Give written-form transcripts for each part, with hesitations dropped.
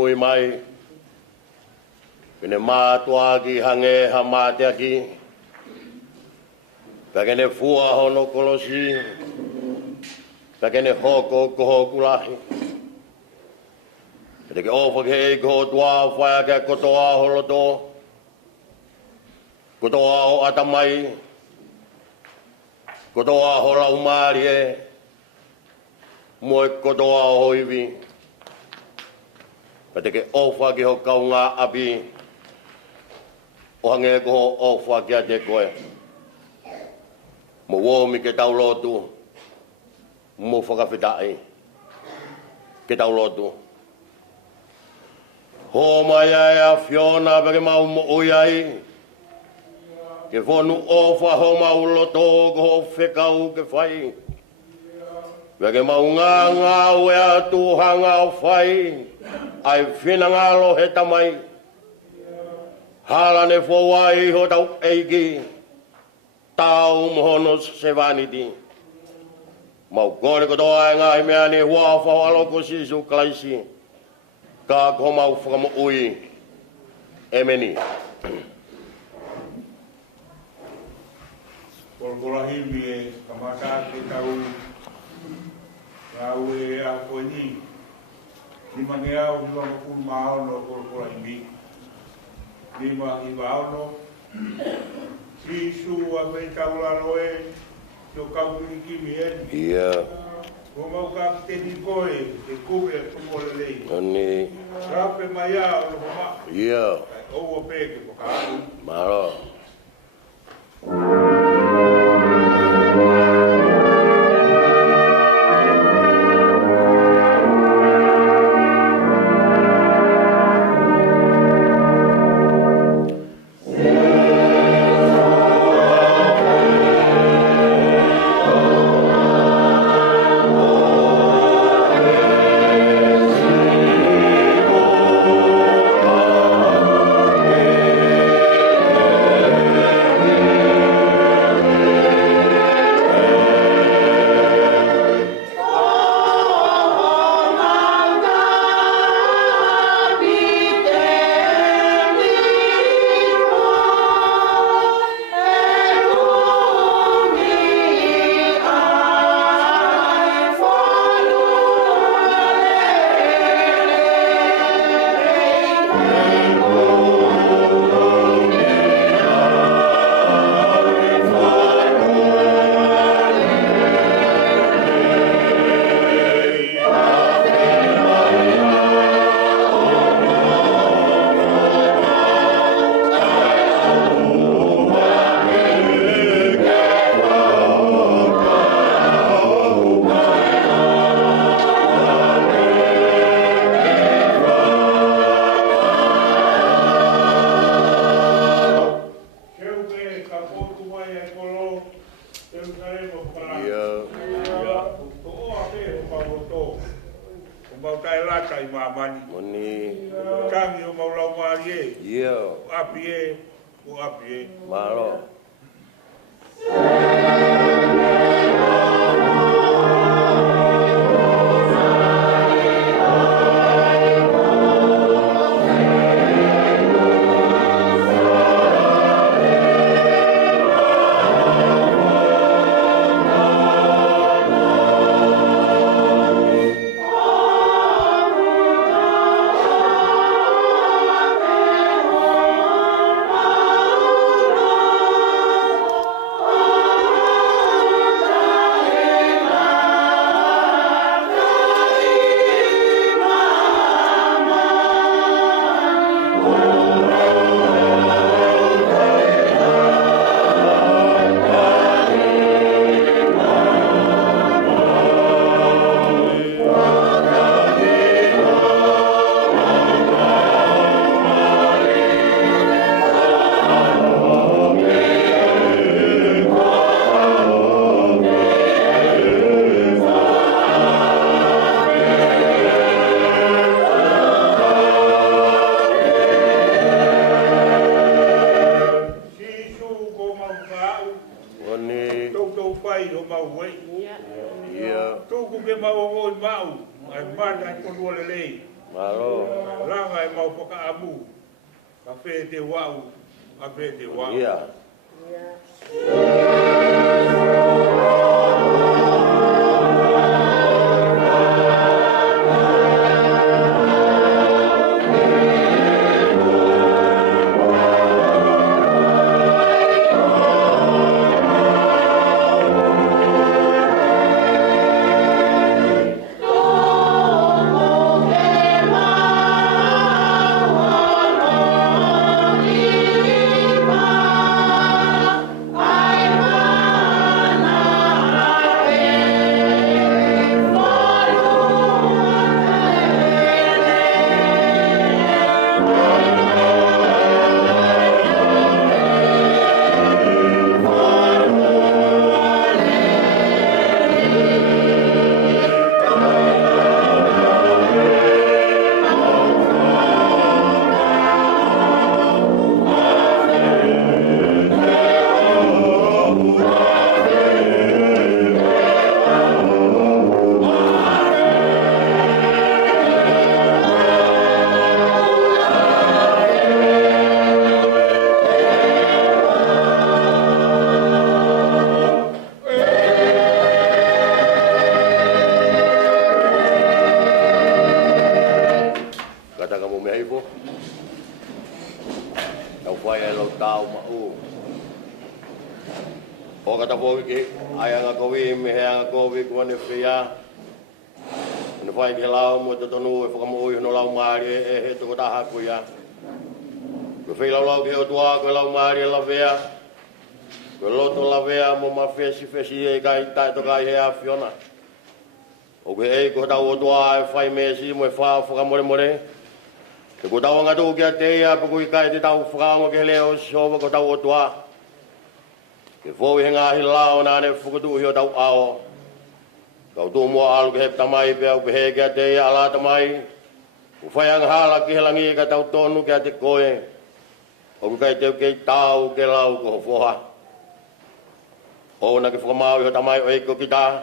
Mui mai kene matua ki hange hamate aki kene fua hono kolosi kene hoko koho kulahi kene ke ofa ke ko tua fa ke kotoa holoto kotoa o atamai kotoa hola umarie mo kotoa hoivi Pateke ofa ki ho kaunga api o hange ko ho ofa ki a te koe. Mo womi ke tau lotu mo whakawhitai ke tau lotu. Ho mai ai a Fiona pake mau mo oiai ke whonu ofa ho mau loto ko ho whekau ke whai. Pake mau ngā ue atu hanga o whai ai whinangalo he tamai. Hala ne whawai ho tau eiki. Tau mohono se vaniti. Mau kore kotoa e ngai mea ni hua whawalo ko sisu klaisi. Ka ko mau whakamo ui. Emeni. Kolkola himi e kamakate tau. Ngau e a koeni. Lima ni au lima mapulu maono kolkola himi. Lima iwa aono. Sisu a mei taula loe. Tio kaupuni kimi eni. Ia. Ko mau kapiteni koe. E kube e kumole lei. Oni. Rape mai au lo ma. Ia. Oua peke po kaaru. Maro. Maro. Oh Oni. Tau pai o mau wei. Ia. Tuku ke mau o mau. Ai mana ai konua lelei. Malo. Langa e mau whakaamu. Ka whē te wau. A whē te wau. Ia. Fesi e kai tai to kai he a Fiona. O ke e ko tau o toa e whai mesi mo e wha whakamore more. Te ko tau anga tō kia te ia pa kui kai te tau whakaongo ke leo siova ko tau o toa. Ke fōi he ngāhi lao nāne whakatu hio tau ao. Kau tō mua alu ke hep tamai pia u ke he kia te ia ala tamai. U whai anga hala ki he langi ka tau tonu kia te koe. O ku kai teo kei tau ke lau ko whoha. O na ke whakamau iho tamai o eiko ki tā.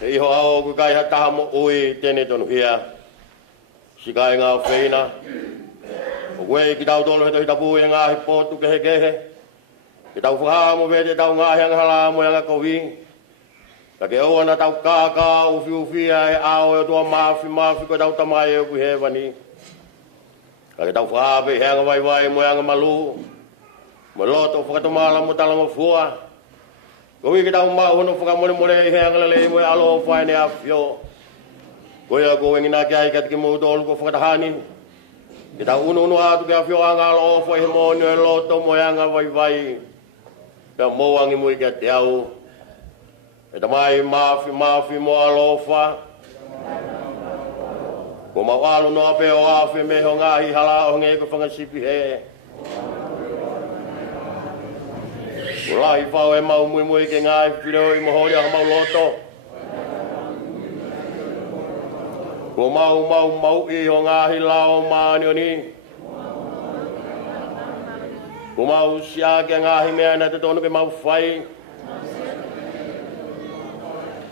Te iho ao ku kai ha taha mo ui tēne tonu hia. Sikai ngā wheina. O kue ki tau tolu he tohi tapu e ngāhi pōtu kehe kehe. Ke tau whakaa mo vete tau ngāhi anghala mo yanga kowi. Ka ke oa na tau kākā uwhi uwhia e ao e tua mafi ko tau tamai e ku he wani. Ka ke tau whakaa pe heanga vai mo yanga malu. Mo loto whakatomala mo talango fua. Kowi ki tau mahu no whakamore he angalele mo e alo whae ne a whio. Koia ko ngina ki ai kat ki mo tolu ko whakatahani. Ki tau unu atu ki a whio anga alo whae he mo ni e loto mo e anga vai. Pea mo angi mui ki a te au. E tamai mafi mo alo wha. Ko mau alu no ape o awhi me ho ngahi hala o nge ko whangasipi he. Ulahi whao e mau mui ke ngai whireo I mohori a mau loto. Ko mau I ho ngahi lao maani o ni. Ko mau sia ke ngahi mea na te tonu ke mau whai.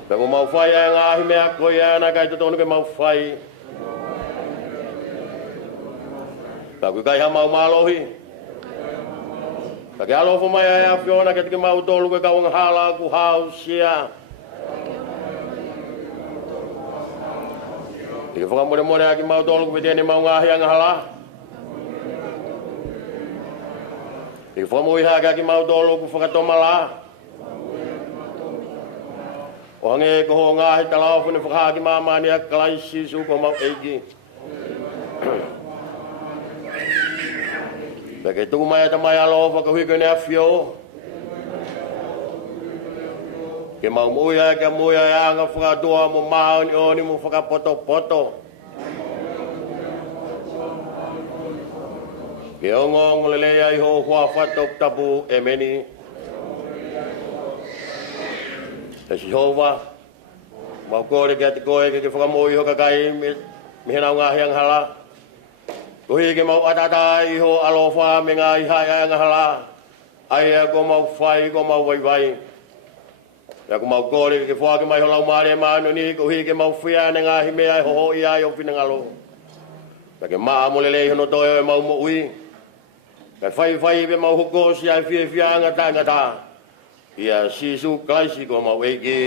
Pe ko mau whai e ngahi mea koe e na kai te tonu ke mau whai. Pe ko kai ha mau malohi. Ka ke alo mai ai a Fiona ke te mau tolu ke kaunga hala ku hau sia. Ke whakamore a ki mau tolu ku petene mau ngahi anga hala. Ke whakamoi haka ki mau tolu ku whakatomala. O hange ko ho ngahi talau fune whakahaki mamani a klaisi su ko mau eiki. Peke tu mai tamai alo whakahui kone a whio. Ke mau muia ke muia e anga whakatua mo maoni oni mo whakapoto. Ke ongong lelea I ho hua whatok tapu e meni. Te si hova. Mau kore ke ati koe ke whakamoi ho kakai me hena ngahi ang hala. Kohi ke mau atata I ho alofa me ngā I hai ang hala. ai ko mau fai ko mau vai vai ya ko mau kore ke fo ke mai hola mare mano ni ko hi ke mau fia na nga hi me ai ho ia yo fina ngalo ta ke ma mo le no to e mau mo ui ka fai fai be mau ko si ai fia ngata ia sisu klasi ko mau ege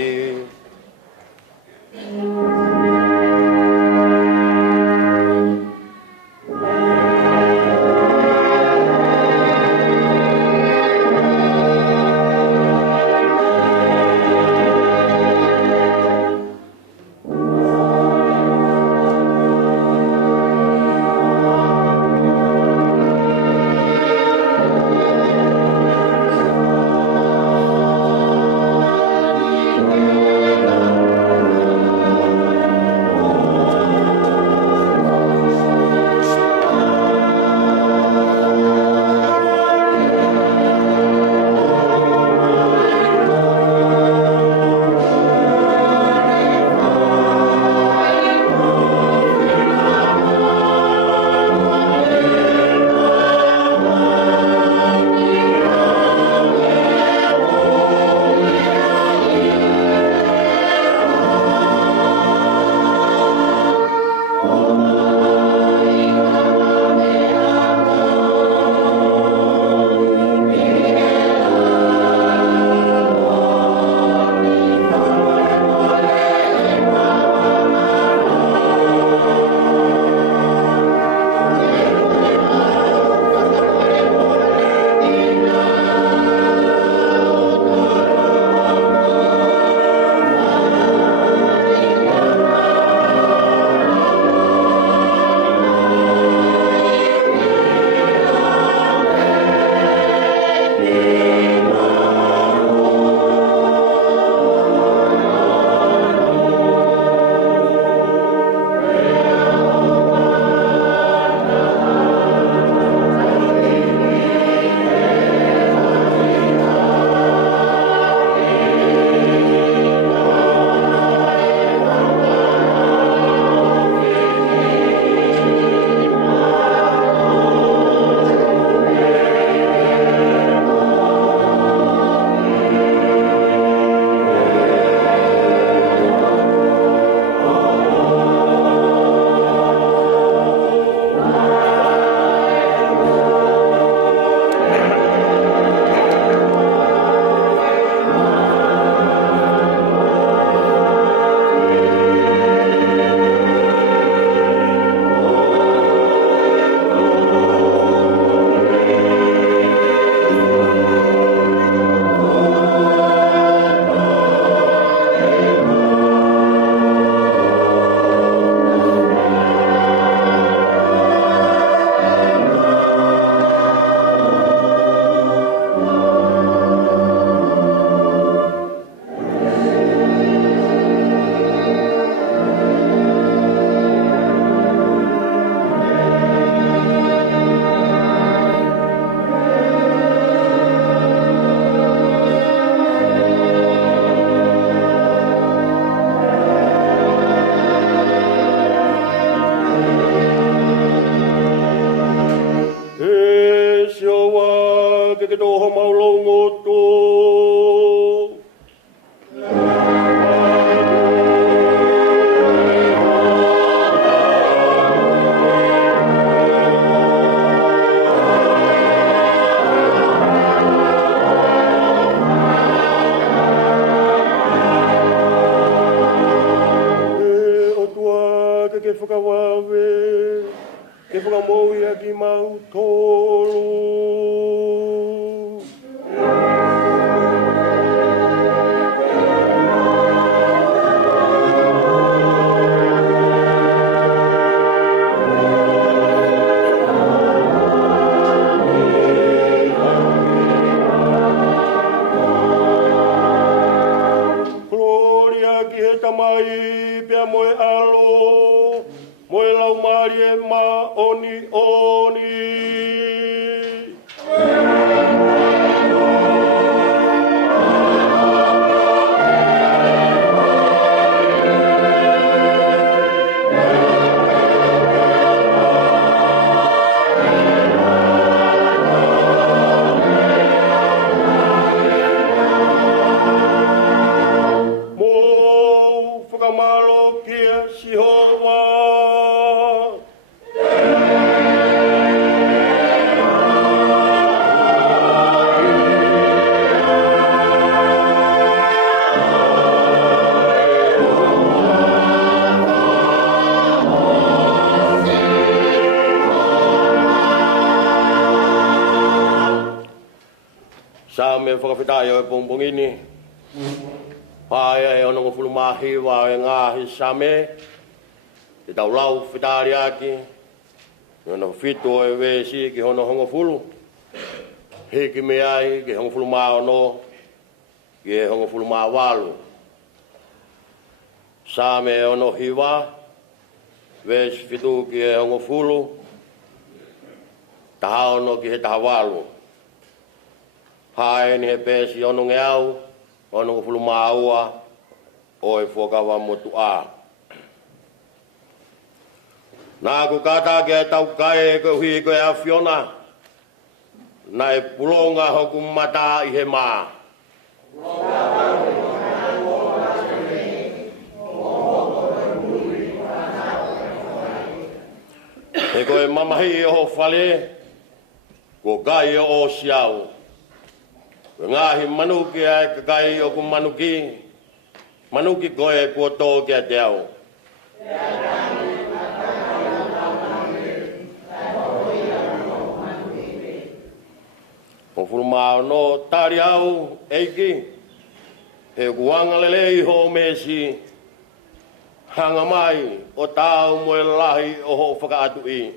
me whakawhitaio e pongpong ini. Pai e ono ngofulu mahi wa e ngahi same. Te tau lau whitari aki. Ono whito e wesi ki hono hongo fulu. Hiki me ai ki hongo fulu maa ono. Ki e hongo fulu maa walu. Same e ono hiwa. Wesi whitu ki e hongo fulu. Taha ono ki he taha walu. Hae ni he pesi ono nge au. Ono ngofulu maa ua. O e whokawa motu a. Nā ku kata ke tau kai ko hui ko e a Fiona. Na e pulonga hoku mata i he maa. E ko e mamahi o ho whale. Ko kai o siau. Ngahi manuki ai kakai o ku manuki. Manuki koe kua tō kia te au. O furumao no tari au eiki. He kuanga lelei ho mesi. Hanga mai o tau moe lahi o ho whakaatu i.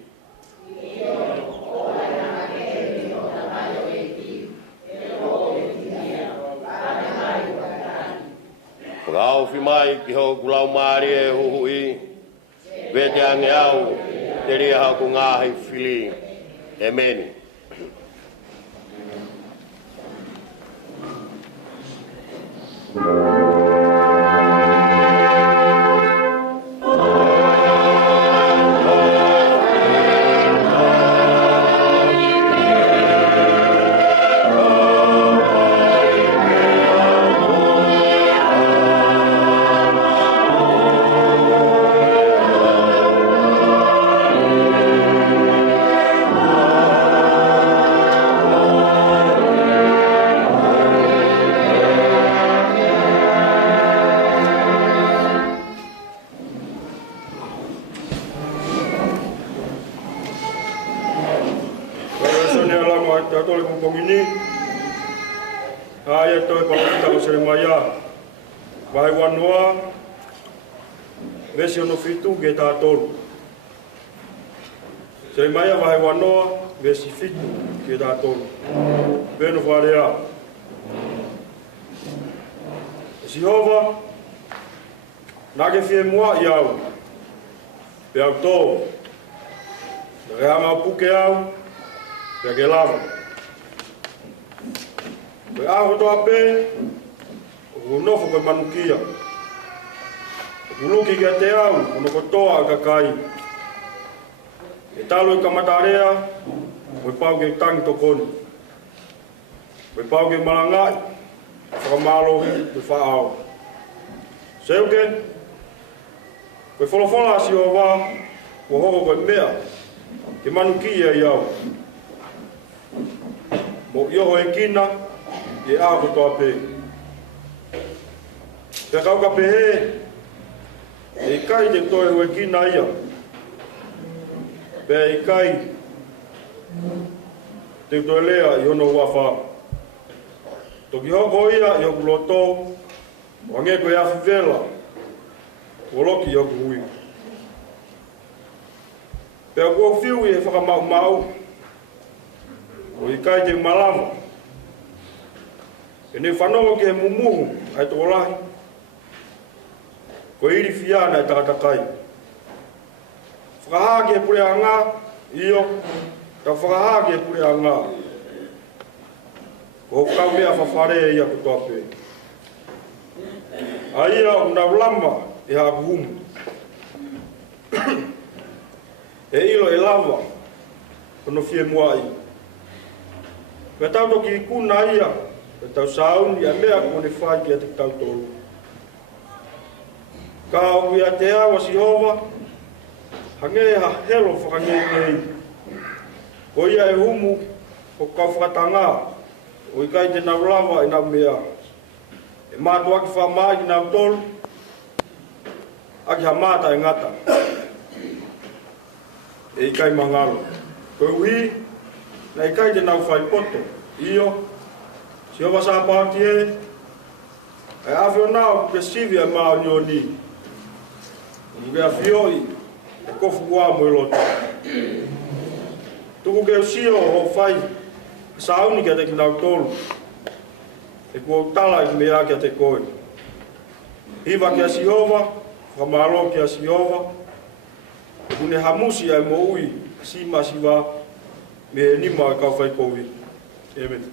Pagao fi mai ki ho kulau maari e huhui. Vete ange au, te ria haku ngahi fili. Amen. Vai wanoa, vesi ono fitu ge tātolu. Seremaya vai wanoa, vesi fitu ge tātolu. Veno wharea. Sihova, nage fie mua i au. Pe au tō. Nage hama puke au, pe ge lava. Pe au toa pe, unofo ke manukia. Uluki ke te au, unokotoa kakai. E talo i kamatarea, oi pau ke tangi tokoni. Oi pau ke malangai, whakamalohi, oi whaao. Seuke, koe wholofola asi o wā, ko hoko koe mea, ke manukia i au. Mo ioho e kina, e ako toa pe. Te kauka pehe, e kai te toe hue kina ia. Pe e kai, te toe lea i ono wawha. Toki hoko ia i oku loto, wange koe awhi vela, woloki i oku hui. Pe a kua whiu i he whakamau mau, o i kai te malama. E ne whanonga ki he mumuhu, ai tō lahi. Ko iri fiana e takatakai. Whakahake e pure a ngā, iyo, ta whakahake e pure a ngā. Ko kau mea whawhare ia kutoa pe. A ia una lama e haku humu. E ilo e lava, kono fie mua i. Me tau toki i kuna ia, e tau sauni a mea kone whai ki a te tau tolu. Ka au ia te awa si hova, hange ha helo whakangei ngei. Ko ia e humu, ko kau whakatanga, o i kai te nau lava e nau mea. E mātu aki whamai ki nau tolu, aki ha māta e ngata. E i kai mangalo. Ko ui, na i kai te nau whai poto, iyo, Siova sa pātie, e awhio nao ke sivi e mao nyoni. Muke a fioi, e kofu kua mo i loto. Tuku ke usio ho whai, sa auni kia te kinau tolu. E kua utala i mea kia te koe. Hiva kia Siova, whamaro kia Siova, e kune hamusi ai mo ui, si masiva, me nima e kau whai kovi. Amen.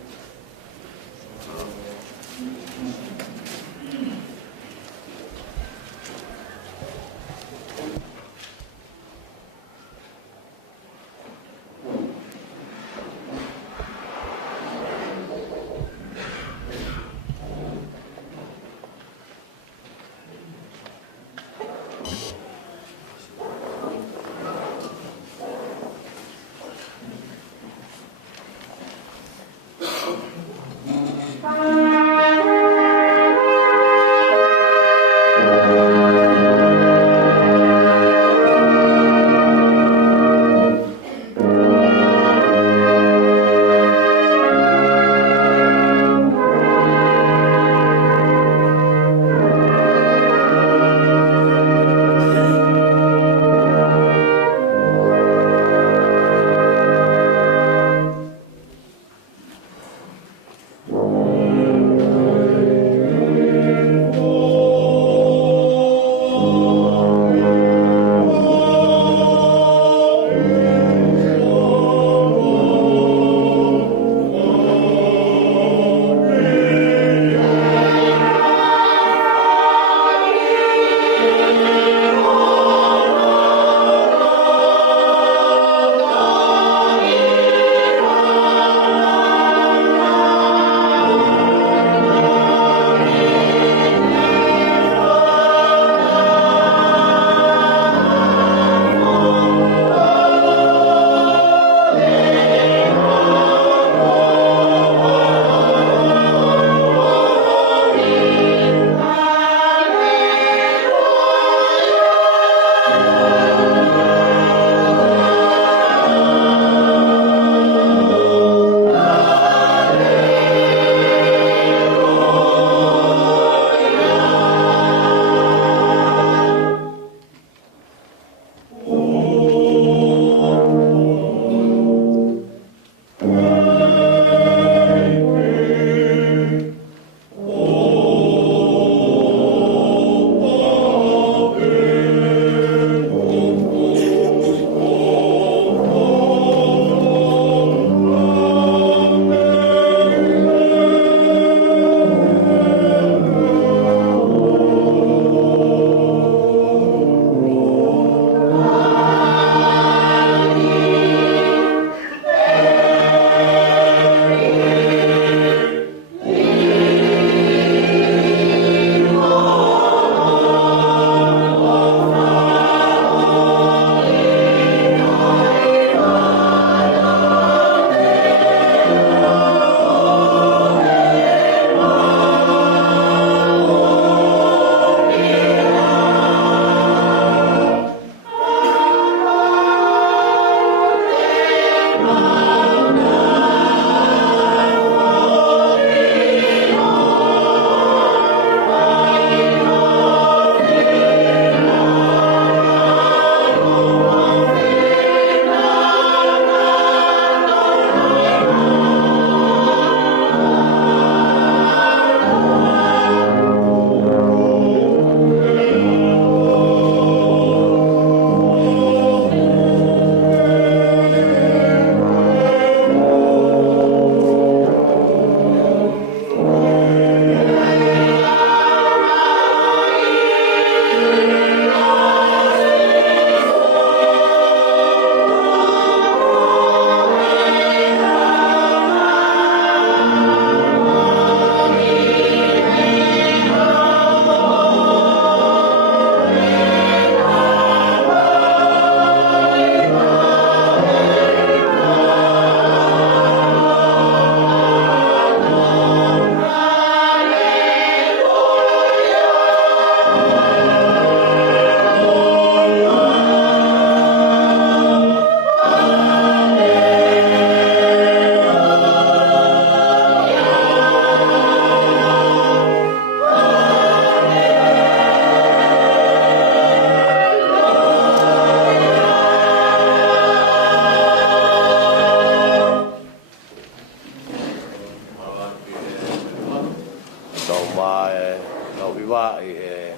tau hiwa i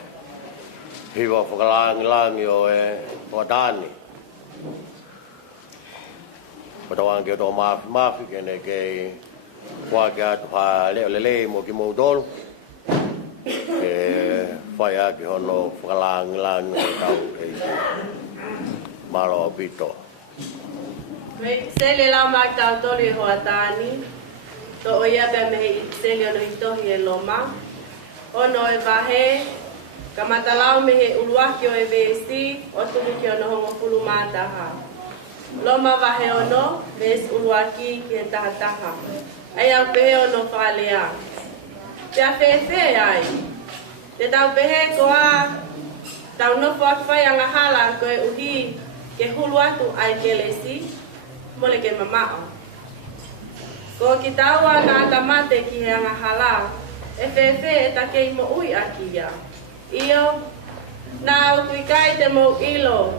hiwa whakalangi o Wadani. Patawang ke to mafi kene ke kwa ke atu pa lele mo ki mo dol ke whaia ki hono whakalangi tau malo pito. Sele la ma tau toli ho atani. To oia pe me sele ono hitohi e loma. Ono e vahe. Kamatalau me he uluaki o e vesi. O tuli ki ono hongo pulu mataha. Loma vahe ono. Ves uluaki ki he tahataha. Ai au pehe ono whalea. Te a fefe ai. Te tau pehe koa. Tau nofo akwai anga hala koe uhi. Ke hulu atu ai kelesi. Mole ke mamao. Ko ki taua na tamate ki he anga hala. E fefe e take mo ui aki ia. Iyo, na utuikai te mo ilo.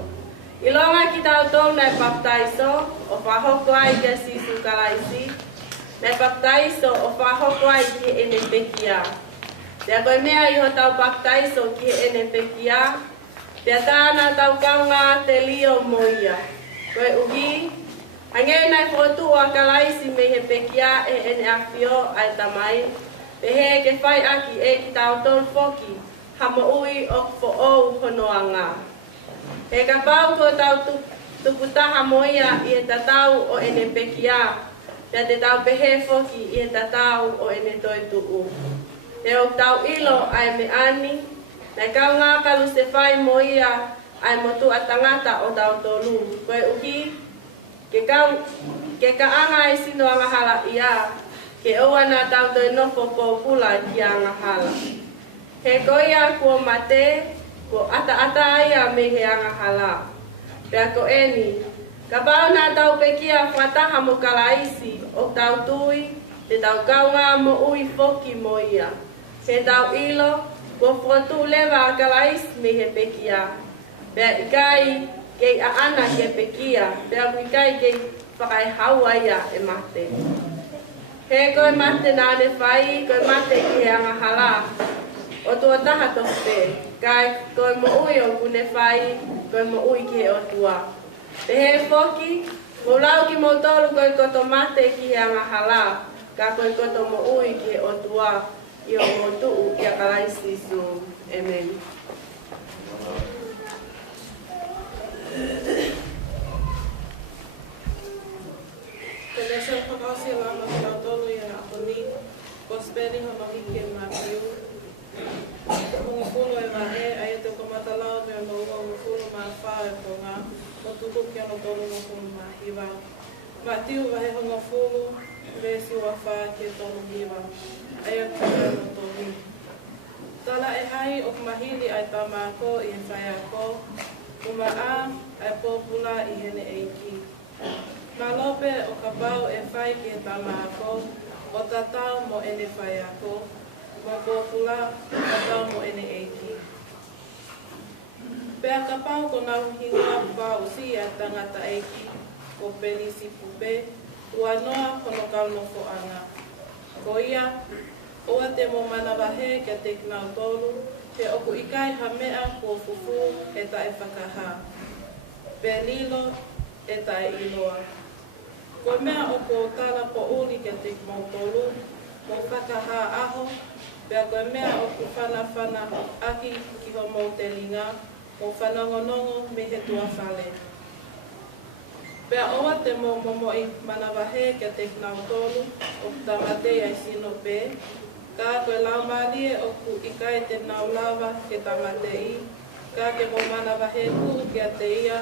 Ilonga ki tau tau na baptaiso, o whahoko ai ke sisu kalaisi. Na baptaiso o whahoko ai ki ene pekia. Te a koe mea iho tau baptaiso ki ene pekia. Te a tāna tau kaunga te lio moia. Koe uhi, Angei nai fotu a kalaisi me he pekia e ene awhio ai tamai. Pe he ke whai aki e ki tau tol foki. Hamo ui o fo ou honoanga. He ka pau ko tau tuputaha moia i e tatau o ene pekia. Te tau pehe foki i e tatau o ene toi tuu. Te o tau ilo ai me ani. Nai kau ngā kalu se whai moia ai motu a tangata o tau tolu. Koe uhi. Ke ka anga e sino anga hala ia, ke oa na tau toi nofo ko pula ki anga hala. He koia kua mate, ko ata ia me he anga hala. Pea ko eni, ka pau na tau pekia whataha mo kalaisi, o tau tui, te tau kaunga mo ui foki mo ia. He tau ilo, ko fotu lewa kalaisi me he pekia. Pea ikai, kei a ana ke pekia, pea wikai kei whakai haua ia e mate. He koe mate nā ne whai, koe mate ki he anga hala. O tua taha tohpe, kai koe mo ui o kune whai, koe mo ui ki he o tua. Te he foki, mo lau ki mo tolu koe koto mate ki he anga hala, ka koe koto mo ui ki he o tua, i o mo tuu ki a kalaisi su. Amen. Telesha pakausi lama kau tolu yang aku ni, kospeni hono hike makiu. Mungufulo e mahe, ayete komatalau me ono mungufulo mafa e ponga, motuku ki ono tolu mungufulo mahiwa. Matiu vahe mungufulo, resi wafa ki tolu hiwa. Ayate ono tolu. Tala e hai ok mahili ai tamako i whaiako. Umaa ai popula i hene eiki. Malope o kapau e whai ki he tamako, o tatau mo ene whaiako, mo popula o tatau mo ene eiki. Pea kapau ko nau hinga wau si a tangata eiki, ko pelisi pupe, ua noa kono kauno fo anga. Ko ia, oa te mo manawahe kia te kinau tolu, he oku ikai ha mea kua fufu e ta e whakaha. Pe lilo e ta e iloa. Ko mea oku o tala po uli ke te mautolu, mo whakaha aho, pea koe mea oku whana aki ki ho mautelinga, mo whanongonongo me he tua whale. Pea oa te mo momoi manawahe ke te mautolu, o tamate ai sino pe, ka koe lau maalie oku ikai te naulawa ke tamate i, ka ke mo manawahe ku ke a te ia,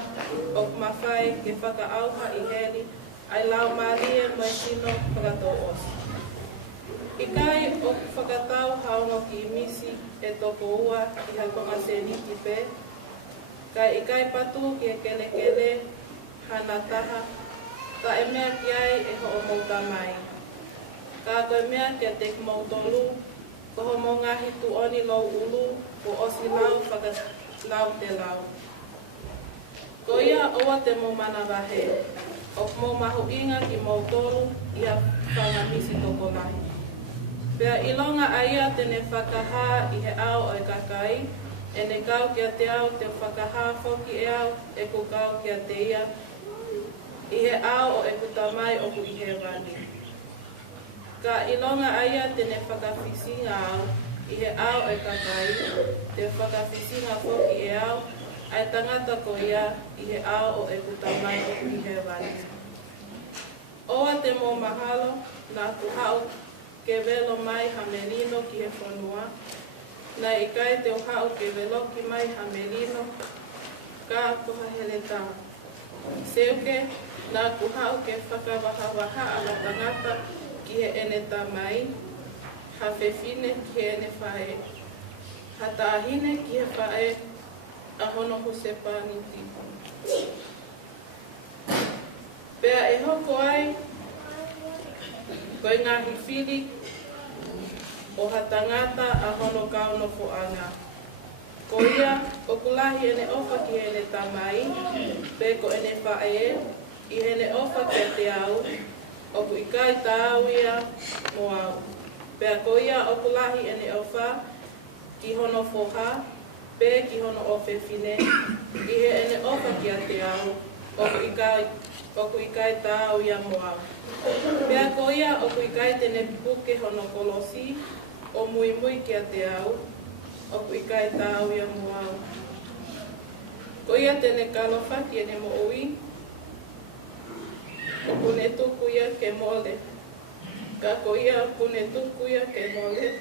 oku mawhai ke whakaauha i heli, ai lau maalie mai sino whakatau osi. Ikai oku whakatau haongo ki imisi e toko ua i hakonga seniki pe, kai ikai patu ki e kele hana taha, ka e mea ki ai e ho o mauta mai. Ka koe mea kia te mautolu, ko ho mo ngahi tu oni lau ulu, ko osi lau whakalau te lau. Ko ia oa te mo manawahe, o mo mahu inga ki mautolu, ia whangamisi toko lahi. Pea ilonga aia tene whakaha i he ao kai, e ne kau kia te au te whakahāwho ki e au e ko kau kia te ia, i he ao o e ku tamai o ku i he wani. Ka ilonga aia tene whakawhisinga au, i he ao e kakai, te whakawhisinga whoki e au, ai tangata ko ia i he ao o e ku tamai o ku i he wani. Oa te mō mahalo, nā ku hao ke velo mai ha menino ki he whanua, nā i kai te o hao ke velo ki mai ha menino, ka koha hele tā. Seuke, nā ku hao ke whakawahawaha ala tangata ki he ene tā mai, ha whewhine ki he ene whae, ha tāhine ki he whae, a hono ho se pāniti. Pea e hoko ai, koe ngā hiwhiri o ha tangata a hono kauno whoanga. Ko ia, o kulahi ene ofa ki ene tamai, pe ko ene whae, i ene ofa ki te au, o ku ikai tāu ia mo au. Pea ko ia o kulahi ene ofa ki hono whoha, pe ki hono o whewhine, i he ene ofa ki te au, o ku ikai tāu ia mo au. Pea ko ia o ku ikai tene puke hono kolosi, o mui mui ki te au, o ku ikai tāu ia mo au. Ko ia tene kalofa ki ene mo ui, o kune tuku ia ke mole. Ka ko ia o kune tuku ia ke mole.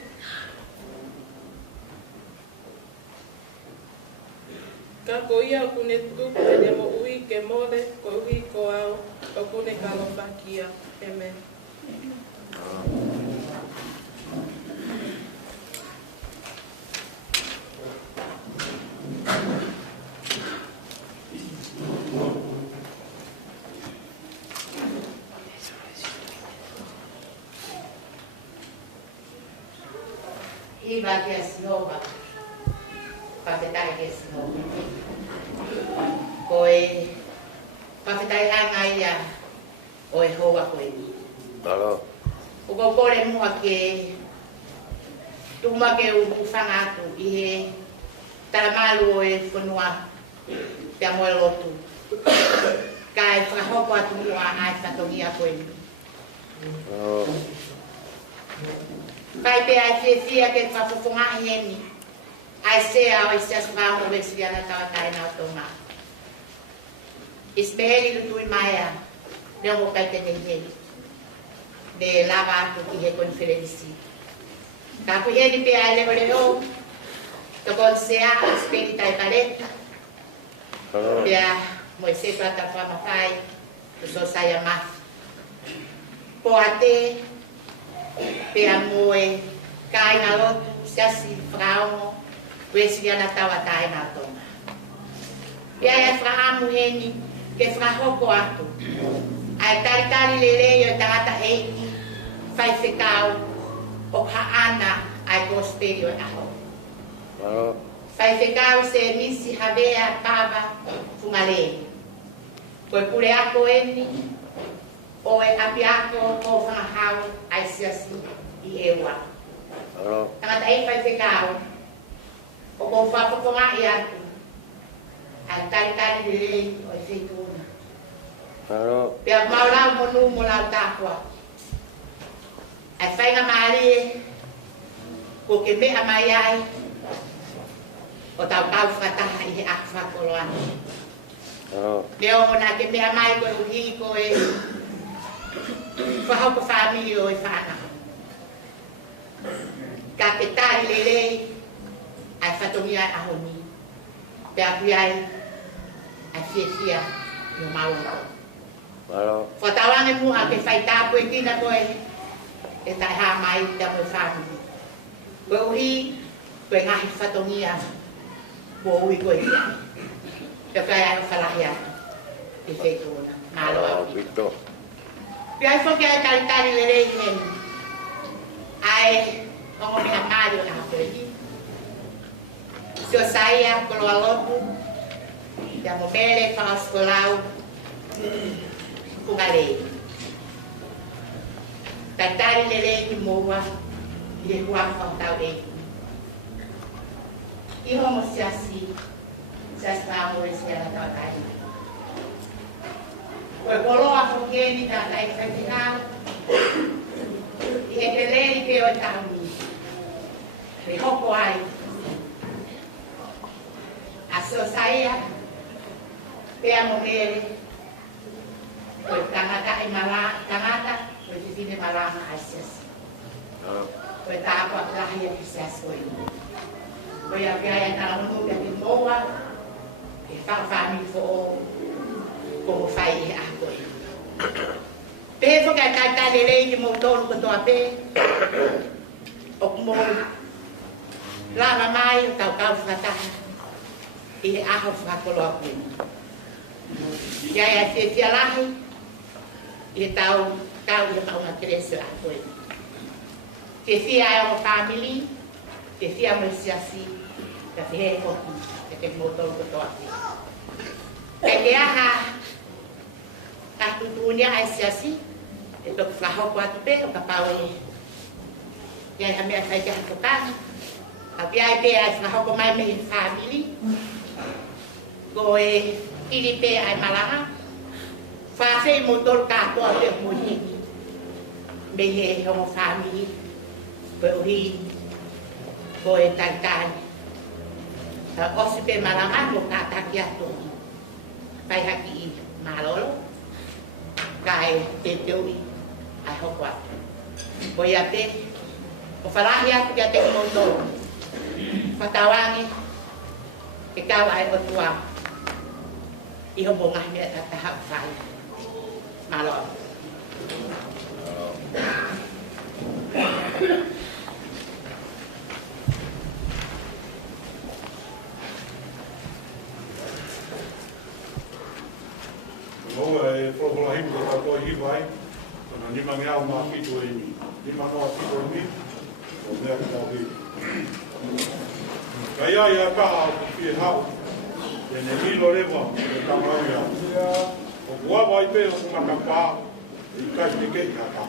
Ka ko ia o kune tuku ene mo ui ke mole, ko ui ko au, o kune kalofa ki ia. Amen. Iba que es nova, papetai que es nova. Koe, papetai hanga ia, oe hoa koe. Alo. Uko kore mua ke, tuma ke ufanga atu, i he taramalu oe whanua, pia moe lotu. Kai whakahoko atu mua ai whatongia koe. Alo. Kai pe ai whiawhia ke whawhawhonga heni, ai sea o i sea sukao o wesi ana tawatai na o tonga. Ismeheli lutu i maia, neo mo kai tene heni. De lava atu ki he konferensi. Ka ku heni pe ai leo leo, to kon sea asperi tai paleta. Pea mo i se plata whamawhai, to so saya mafi. Po ate, pea moe kai na lotu siasi fraumo wesi ana tawatai na tonga. Pea e fraamu heni ke frahoko atu. Ai tari lele yo tangata eiki fai whekau o haana ai prosperio aho. Fai whekau se nisi havea pava fungalei. Koe pure ako eni o e api ako o whangahau ai siasi i ewa. Tangata ei fai whekau o ko whapokonga i atu. Ai tari lele o e whetuna. Pea maulau monu mo lau tākua. Ai whainga maare ko ke mea mai ai o tau kau whakataha i he aku whakoloana. Leo na ke mea mai ko uhi ko e whahauko whamiri o e whana. Ka ke tari lelei ai whatongi ai ahoni. Pea kui ai whiawhia no maunga. Whatawange mua ke whai tāpu e kina koe e tai hā mai te mo whamiri. Koe uhi, koe ngahi whatongia ko ui koe ia. Pea kai ai o whalahi atu i whetuna, mālo au i. Pea ai whoki ai tari lerei heni. Ai ongo miha māri o nā koe hi. Sio saia koloa lotu, pea mo mele whaaskolau, kungalei. Tari lelei ki mua, i he kuafa o tau ei. iho mo siasi mo siya na tayo. Koe kolo ako keni na tayo sa tinal. Ihekelei ke o taumi. Re hoko ai. Aso saya pea mo mere. Koe tangata i mala, tangata, koe titine malama asiasi. Koe ta apa lahir asiasi koe. Koe a biaya nalamu ya timoa. E whawhami fo ko whai e ako e. Pe fo kai kai rei ki mo tonu katoa pe. O mo lava mai o kau whataha. I e aho whakolo aku. Ia te tia lahi. I e tau i maunga Teresa ako e. Te fia e o family. Te fia mo siasi. Ka whihe hoki. Te mo tonu katoa pe. Kaya aha katutunya ai siasi itu flaho kuat pe o kapawe ya kami asai jah tukang tapi ai pe ai flaho ko mai me family ko e ili pe ai malaha fa se motor ka ko pe mo ni be he ho family pe ri ko e tankan o si pe malaha ko ka takiato pai haki malolo kai te teui ai hokwa ko ia te o falahi aku ia te moto fatawangi ke kau ai o tua i ho bonga me ta ta fai malolo e provola him ko ko hi vai na ni mangi au ma ki to ni ni ma no ki to ni o me ka hi kaya ya ka ki ha e ne ni lo levo e ka ma ya o wa vai pe o ma ka pa i ka ni ke ka ka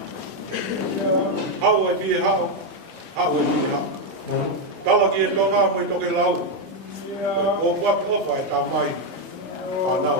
ha o bi ha o bi ha ka la ki to ka ko to ke lau o wa ko fa ta mai a na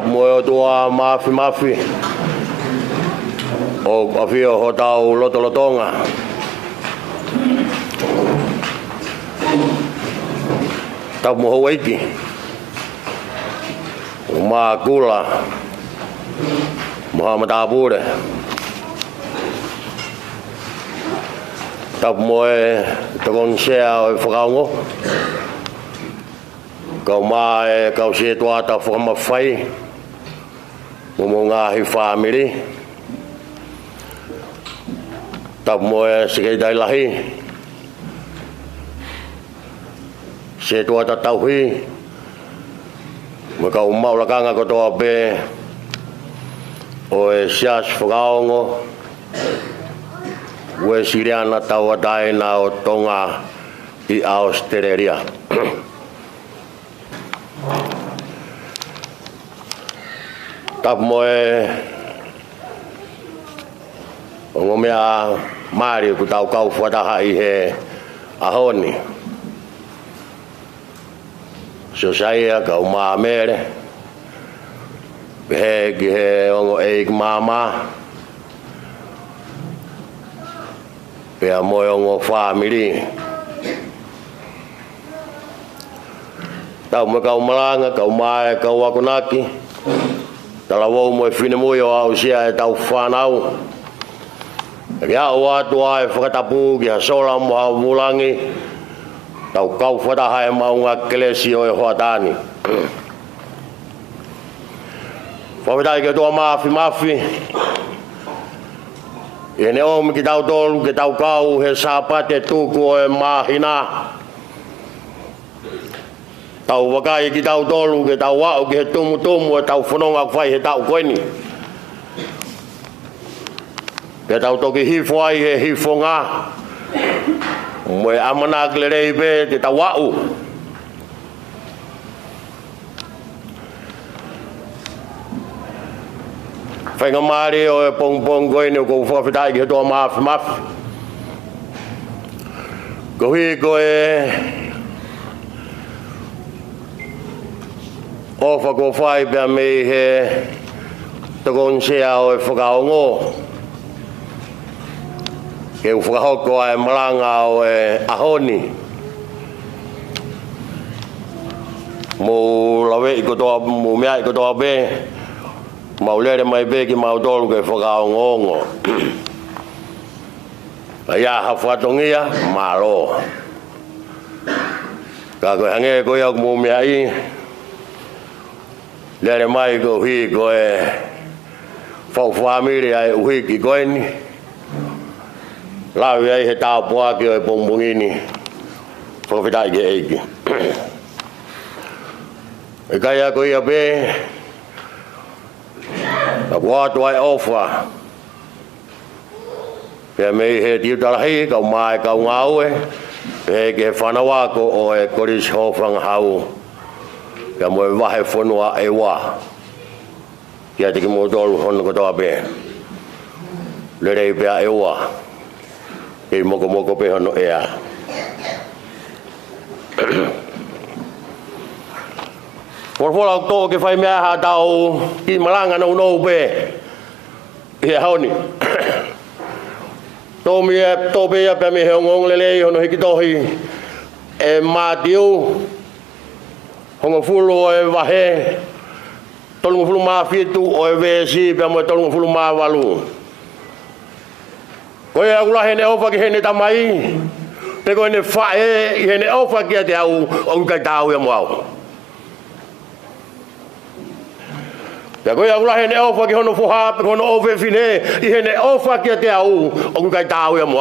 Moyo tua mafi o afio ho tau lotolotonga tau mo hoiki ma kula Muhammad Abure tau mo e tokon sea o whakaongo kau mai kau se tua ta whakamawhai mo ngahi family tap moe sikei dai lahi se tua ta tauhi mo kau mau lakanga ko toa be o e sias whakaongo we siriana tau adai na o tonga I Australia tap moe o mea mari ku tau kau whataha I he ahoni so saia kau maa mere he ki he ongo eik mama pea moe ongo family tau me kau malanga kau mae kau wakunaki talawau mo fine mo yo au sia e tau whanau ria o atu ai whakatapu ki ha sola mo ha mulangi tau kau whataha e maunga kelesi o e hoatani whawetai ke toa mafi e ne omi ki tau tolu ke tau kau he sapate tuku o e mahina tau wakai ki tau tolu ke tau wau ki he tumu e tau whanonga kwhai he tau koeni ke tau toki hifo ai he hifo ngā moe amana ki le reibe te tau wau whainga maari o e pong koeni o kou whawhitai ki he toa mafi ko hui ko e ofa ko whai pia mei he tokon sea o e whakaongo ke u whakahoko ai malanga o e ahoni mo lawe I kotoa mo mea I kotoa be maulere mai be ki mautolu ke whakaongo ia ha whatongia malo ka koe hange koe au mo mea I lere mai ko hui ko e whau family ai uhi ki koeni lawi ai he tau poa ki o pombungini profita ge egi e kaya ko ia be a watu ai ofa pe me he tiu tarahi ka mai ka ngau e ke whanawa ko o e koris hofang hau ka mo e wahe whanua e wa kia tiki mo tolu hono ko toa pe le rei pea e wa e moko moko pe hono ea Porfola to ke fai mea ha tau ki malanga no no pe e haoni to mi to pe ya pe mi he ngong le le hono hiki tohi e matiu hongo fulo e wahe tolungo fulu ma fitu o e vesi pe mo tolungo fulu ma walu ko ya gula hene ofa ke hene tamai pe ko ne fa e hene ofa ke te au o ka tau ya mo ya ko ya gula hene ofa ke hono fuha pe hono ove fine I hene ofa ke te au o ka tau ya mo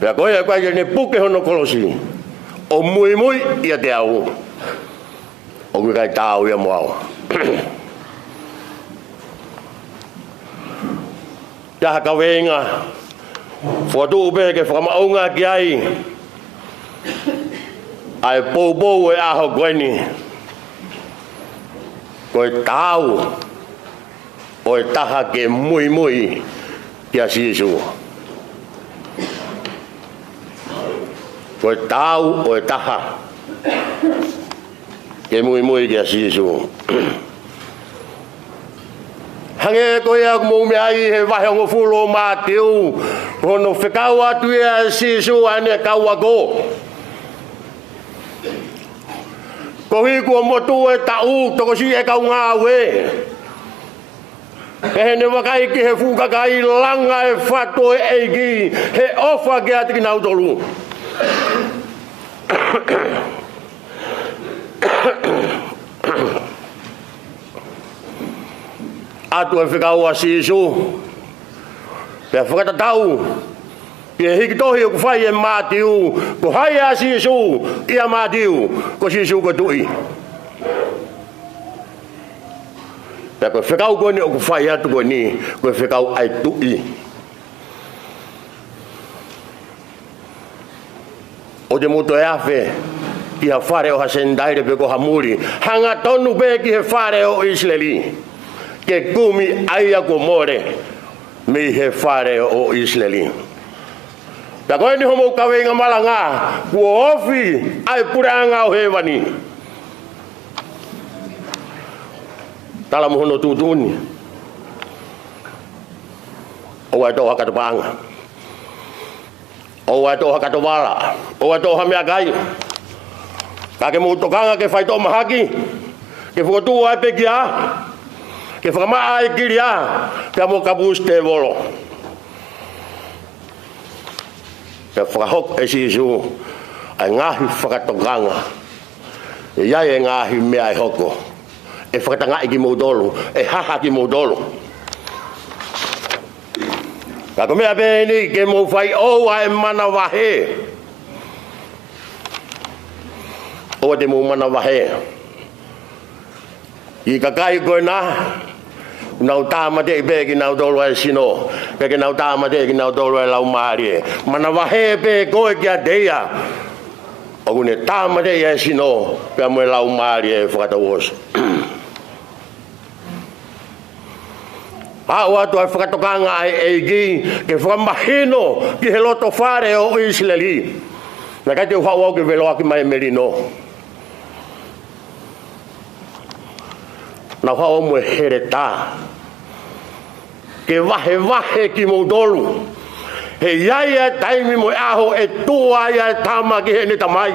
ya ko ya ne puke hono kolosi o mui mui ia te au o ka tau ya mo ya ka wenga foto be ke whamaunga ki ai ai pou e aho gweni koe tau o e taha ke mui mui kia sisu koe tau o e taha ke mui mui kia sisu hange ko ia mo me ai he vai ngo fulo matiu hono fekau atu ia sisu ane kaua go ko hi ko mo tu e tau to ko si e kau nga we he ne wakai ki he fuka kai langa e fato e egi he ofa ke ati na utolu atu e whekau a sisu pia whakata tau pia hiki tohi o ku whai e mātiu ko hai a sisu ia mātiu ko sisu ko tui pia ko whekau kone o ku whai atu kone ko whekau ai tui o te moto e awhe ki ha whare o ha sendaire pe ko ha muri hanga tonu pe ki he whare o Israeli ke kumi aia ko more me he whare o Israeli. Ta koe ni homo kawenga malanga ku ofi ai puranga o hewani. Tala mohono tutuni. O ai toha katapanga. O ai toha katawala. O ai toha mea kai. Ka ke mutokanga ke whaito mahaki. Ke whakotu ai pekia. Ke whakama ai kiria, ka mo kabus te volo. Ke whakahok e sisu, ai ngahi whakatokanga. E iai e ngahi mea e hoko. E whakatanga ki maudolo, e haha ki maudolo. Ka ko mea pēni, ke mo whai oa e mana wahe. Oa te mo mana wahe. I kakai koe na, nau tāmate I pēki nau tolu e sino, pēki nau tāmate ki nau tolu e lau maari e. Mana wahe pē koe kia teia, o kune tāmate e sino, pēa mue lau maari e whakatawos. Hau atu ai whakatokanga ai eigi, ke whakamahino ki he loto whare o Israeli. Na kai te uhau au ke veloa ki mai merino. Na hao mo hereta ke wahe ki mo dolu he ia taimi mo aho e tua ia tama ki he ne tamai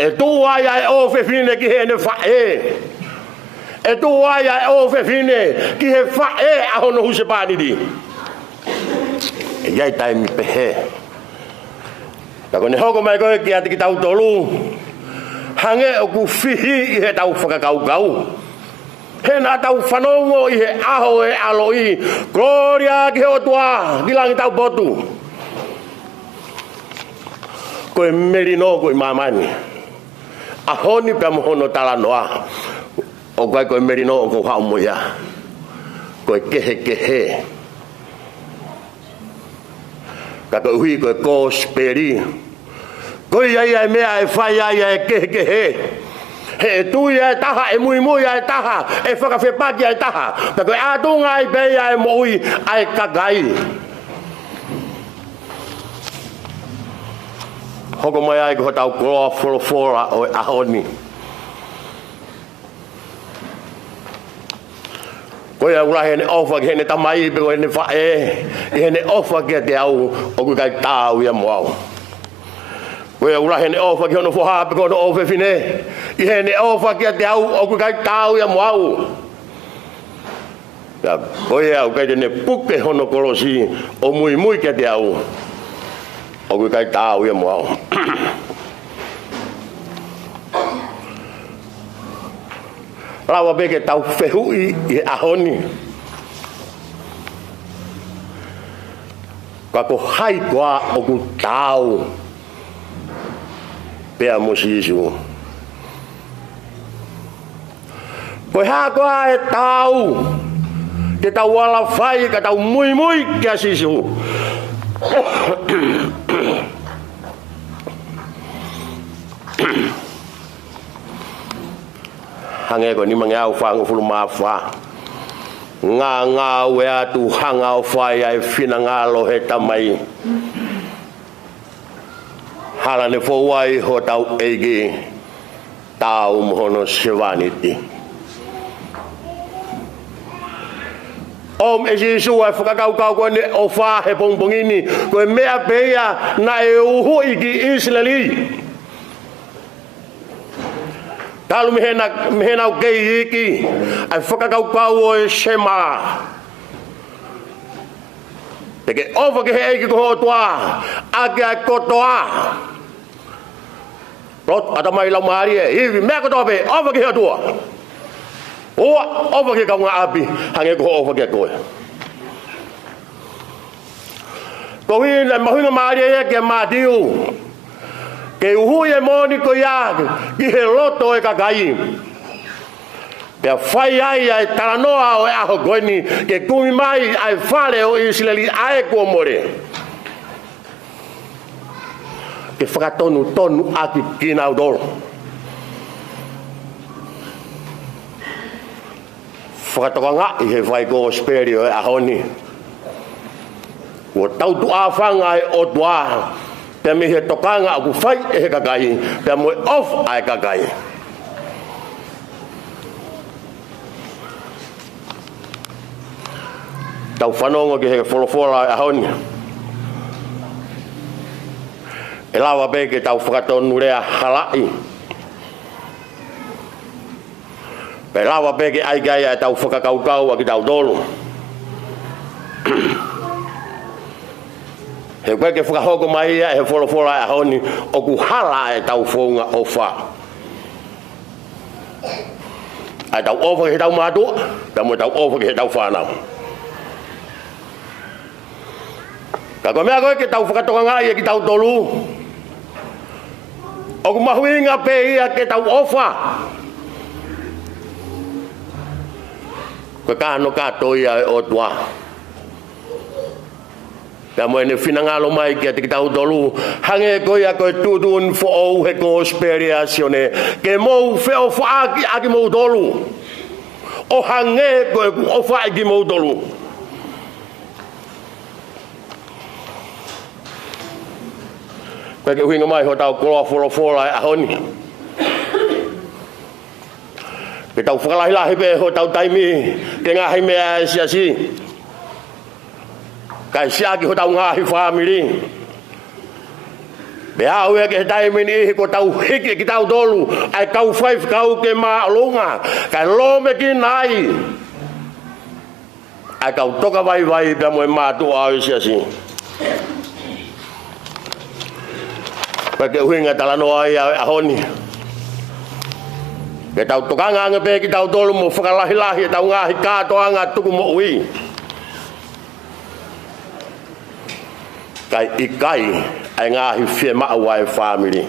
e tua ia o fe fine ki he ne fae e tua ia o fe fine ki he fae aho no huse pani di e ia taimi pehe ta kone hoko mai koe ki ati ki tau tolu hange o ku fihi I he tau whakakau-kau Hena tau whanongo i he aho e alo i. Gloria ki he o tua, dilangi tau botu. Koe merino koe mamani. Ahoni pia mohono tala noa. O koe merino o ko hao moia. Koe kehe. Kaka uhi koe kosperi. Koe ia mea e whai ia e kehe. He tui e taha, e mui e taha, e whakawhepaki e taha. Ta koe atunga i beia e moui ai kakai. Hoko mai ai ko tau koroa wholofora o e ahoni. Koe a ura hene ofa ki hene tamai pe koe hene whae. I hene ofa ki a te au o kui kai tāu ia moau. Koe a ura hene ofa ki hono whoha pe koe no ofe fine. I hene ofa ki a te au o kui kai tāu ia moau. Koe au kai tene puke hono korosi o mui ki a te au o kui kai tāu ia moau. Rawa beke tau whehui i ahoni. Kako hai koa o ku tau. Pea mosi isu. Koe haa koa e tau. Te tau wala whai ka tau mui kia sisu. Hange ko ni mangau whangu fulu mawha. Ngā ue atu hanga o whai ai whina ngalo he tamai. Hala ne fōwai ho tau eigi. Tau mohono sevaniti. Om e Jesu ai whakakau koe ne o wha he pongpongini. Koe mea peia na e uhu iki Israeli. Talu mihena o kei iki, ai whakakau o e Shema. Teke ofa ke he eiki ko hotoa, ake ai kotoa. Rot atamai lau maari e, hivi, mea kotoa pe, ofa ke he atua. Oa, ofa ke kau ngā api, hange ko ofa ke koe. Ko hina, mahuinga maari e ke mātiu. Ke uhu e moni ko ia ki he loto e kakai. Pea whai ai ai taranoa o e aho koeni ke kumi mai ai whare o Israeli ae kua more. Ke whakatonu aki kina udoro. Whakatoka ngā i he whai ko speri o e ahoni. Ua tautu a whanga e o tua. Pea me he tokanga aku whai e he kakai. Pea moe off ai kakai. Tau whanonga ki he wholofora e ahoni. E lawa peke tau whakatonu rea halai. Pe lawa peke ai gai e tau whakakaukau a ki tau dolu. He koe ke whakahoko mai ia he wholofora e ahoni o ku hala e tau whonga o wha. Ai tau ofa ke he tau mātua, pea mo tau ofa ke he tau whanau. Ka koe mea koe ke tau whakatoka ngai e ki tau tolu. O ku mahuinga pe ia ke tau ofa. Koe kāno kāto ia e o tua. Pea moe ne whinangalo mai kia te ki tau tolu. Hange koe a koe tutun fo ou he ko speriasione. Ke mou wheo whaaki aki mou tolu. O hange koe o whaaki mou tolu. Koe ke uhinga mai ho tau koroa wholofora e ahoni. Ke tau whakalahilahi pe ho tau taimi. Ke ngahi mea e siasi. Kai siaki ho tau ngahi whamiri. Be hau e ke he taimini ihi ko tau hiki ki tau tolu. Ai kau whaif kau ke maa lunga. Kai lome ki nai. Ai kau toka vai pia moe mātu au siasi. Koe ke uhinga talanoa ia ahoni. Ke tau tokanga nge pe ki tau tolu mo whakalahi-lahi e tau ngahi kātoa ngā tuku mo ui. Kai ikai ai ngahi whie maau ai family.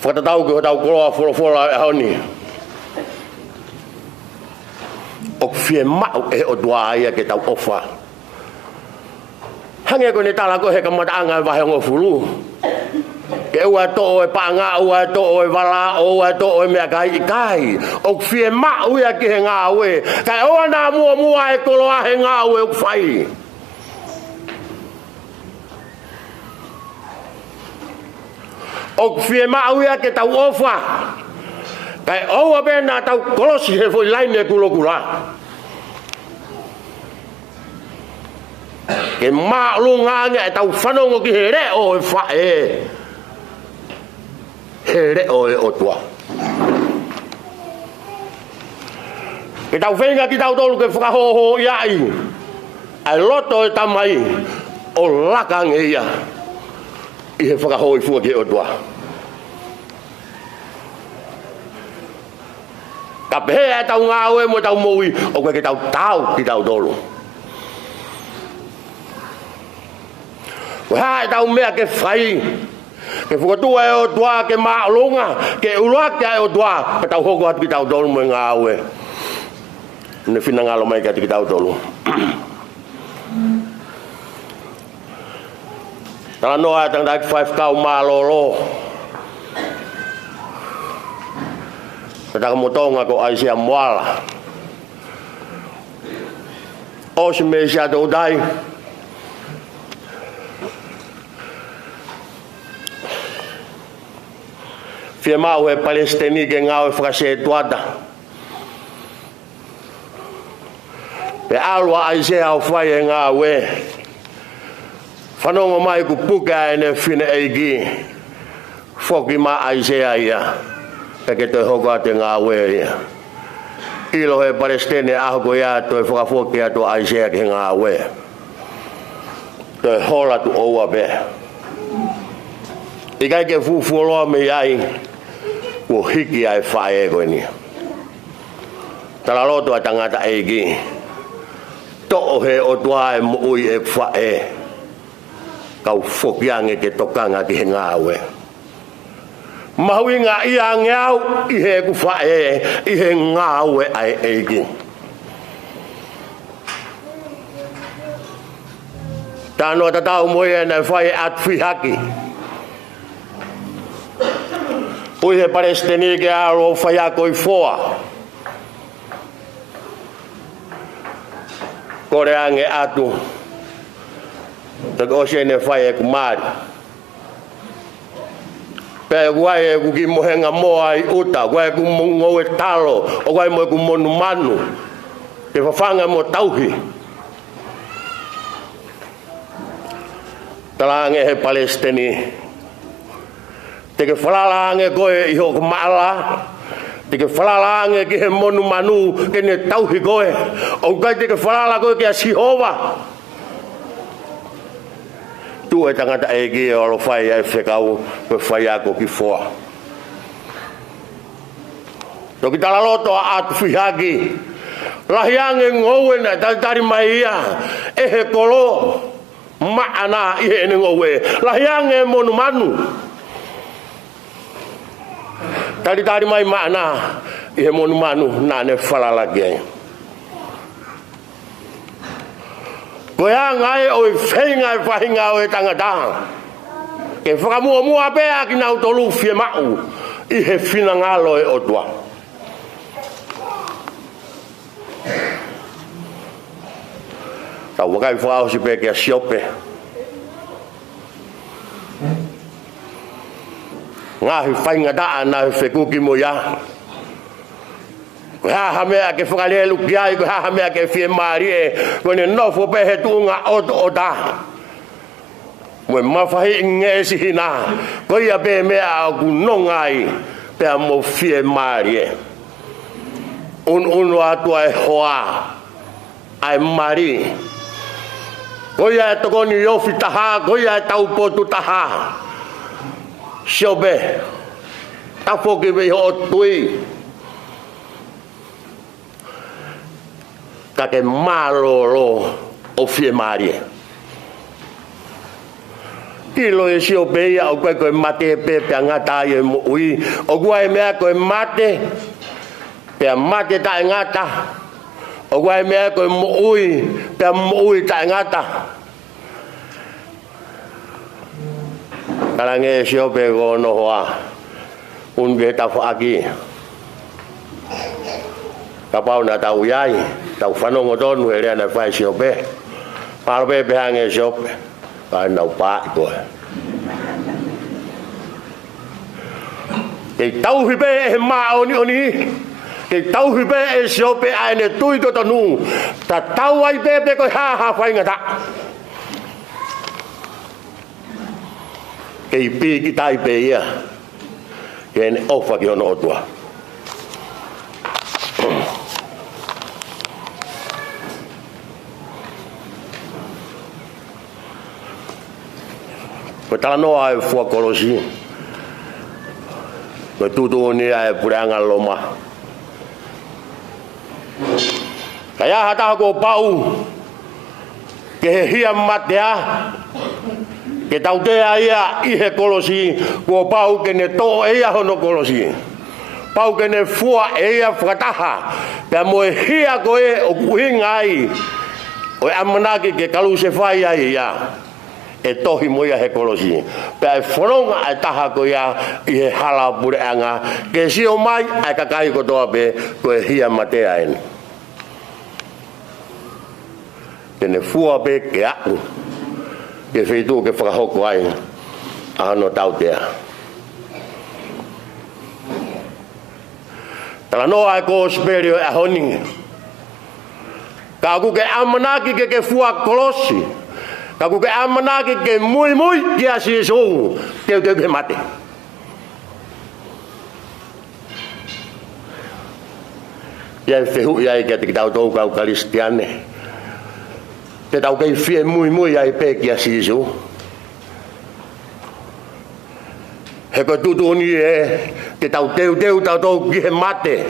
Whakatatau ki ho tau koroa wholofola e haoni. O whie mau e o dua ia ke tau ofa. Hange ko ni tala ko he kamataanga e wahe ngofulu. Ke ua to e panga, ua to e wala, ua to e mea kai ikai. O whie mau ia ki he ngā ue. Kai oa nā mua e koloa he ngā ue o whai. O whie mau ia ke tau ofa. Kai oa bena tau kolosi he foi laine kulokula. Ke maalunga e tau whanongo ki he reo e whae. He reo e otua. Ke tau whenga ki tau tolu ke whakahoho iai. Ai loto e tamai o lakang e ia. I he whakahoho i fua ki otua. Ka pehe e tau ngā ue mo tau moui o koe ke tau ki tau tolu. Koe tau mea ke whai. Ke whukatua e o tua ke maalunga. Ke uruaka e o tua. Ke tau hoko atu ki tau tolu mo e ngā ue. Ne whina ngalo mai ki tau tolu. Tala noa tang daki 5 kau malolo. Kataka motonga ko ai sia moala. O si me sia tau dai. Fia mau e Palestini ke ngau e whakase tuata. Pe alwa ai se au whai e ngau e. Whanonga mai ku puka e ne whine eigi. Whoki ma ai se ia. Ke te hoko ate ngau e ia. Ilo he Palestini ahoko ia to e whakafoki ato ai se ke ngau e. Te hola tu oua be. Ikai ke fufuoloa me iai. Ko hiki ai whae koe ni. Tala loto a tangata eigi. To'o he o tua e mui e whae. Kau whokiange ke tokanga ki he ngāwe. Mahui ngā ia ngeau i he ku whae i he ngāwe ai eigi. Tānoa tatau moe e nei whae at whihaki. Ui he Palestini ke aro whaiako i whoa. Kore ange atu. Tako ose ne whai e ku maari. Pea guai e ku ki mohenga moa i uta. Guai ku ngou e talo. O guai mo e ku monu manu. Te whawhanga mo tauhi. Talange he Palestini. Te ke whalalange koe i hoko maala. Te ke whalalange ki he monu manu ke ne tauhi koe. O kai te ke whalala koe ki a Sihova. Tu e tangata e ki e alo whai ai whekau koe whai ako ki whoa. Toki tala loto a atu whihaki. Lahiange ngoue na tari mai ia. E he kolo. Maana i he ne ngoue. Lahiange monu manu. Tari mai maana i he monu manu na ne whalalaki ai. Koe ngai o i whenga e whahinga o e tangata. Ke whakamua pēa ki nau tolu whie mau i he whina ngalo e otua. Tau wakai whao si pē kia siope. Ngahi whainga taa na whekuki mo ia. Ko haha mea ke whakalelu ki ai, ko haha mea ke whie maari e, ko ne nofo pehe tuunga oto o ta. Mwe mawhahi nge sihi na, ko ia pe mea au ku nongai, pea mo whie maari e. Unu atua e hoa, ai maari. Ko ia e toko ni yofi taha, ko ia e taupotu taha. siobe ta foki be ho tui ka ke malolo o fie marie Tilo e sio beia o koe mate pe ngata ye mo ui o koe mea koe mate pe mate ta ngata o koe mea koe mo ui pe mo ui ta ngata kalange sio be go no hoa un be ta fa aki ka pau na ta uyai ta fano ngodon we le na fa sio be pa be be hange sio Cái nào bạ của cái tàu huy bê mà oni cái tàu huy bê số bê ai này tôi cho tao nu ta tàu ai bê bê coi ha phải người ta cái pi cái tai bê à cái này offer cái nó tua Ko talano ai fua kolosi. Ko tutu ni ai puranga loma. Kaya hata ko pau. Ke hia matea. Ke taute ia ihe kolosi ko pau ke ne to ia hono kolosi. Pau ke ne fua ia frataha. Pe mo hia ko e o kuingai. O amanaki ke kalu se fai ai ia. E tohi moia he kolosi. Pe foronga ai taha ko ia i he hala pureanga. Ke si o mai ai kakai ko toa pe ko e hia matea en. Tene fua pe ke aku. Ke feitu ke whakahoko ai. Ano tautea. Tala noa ai ko sperio e honingi. Ka aku ke amanaki ke fua kolosi. Kaku ke amanaki ke mui ki asi so teu ke mate. Ya fehu ya ke tau tau kau Kristiane. Te tau ke fie mui ai pe ki asi so. He ko tutu ni te tau tau ki mate.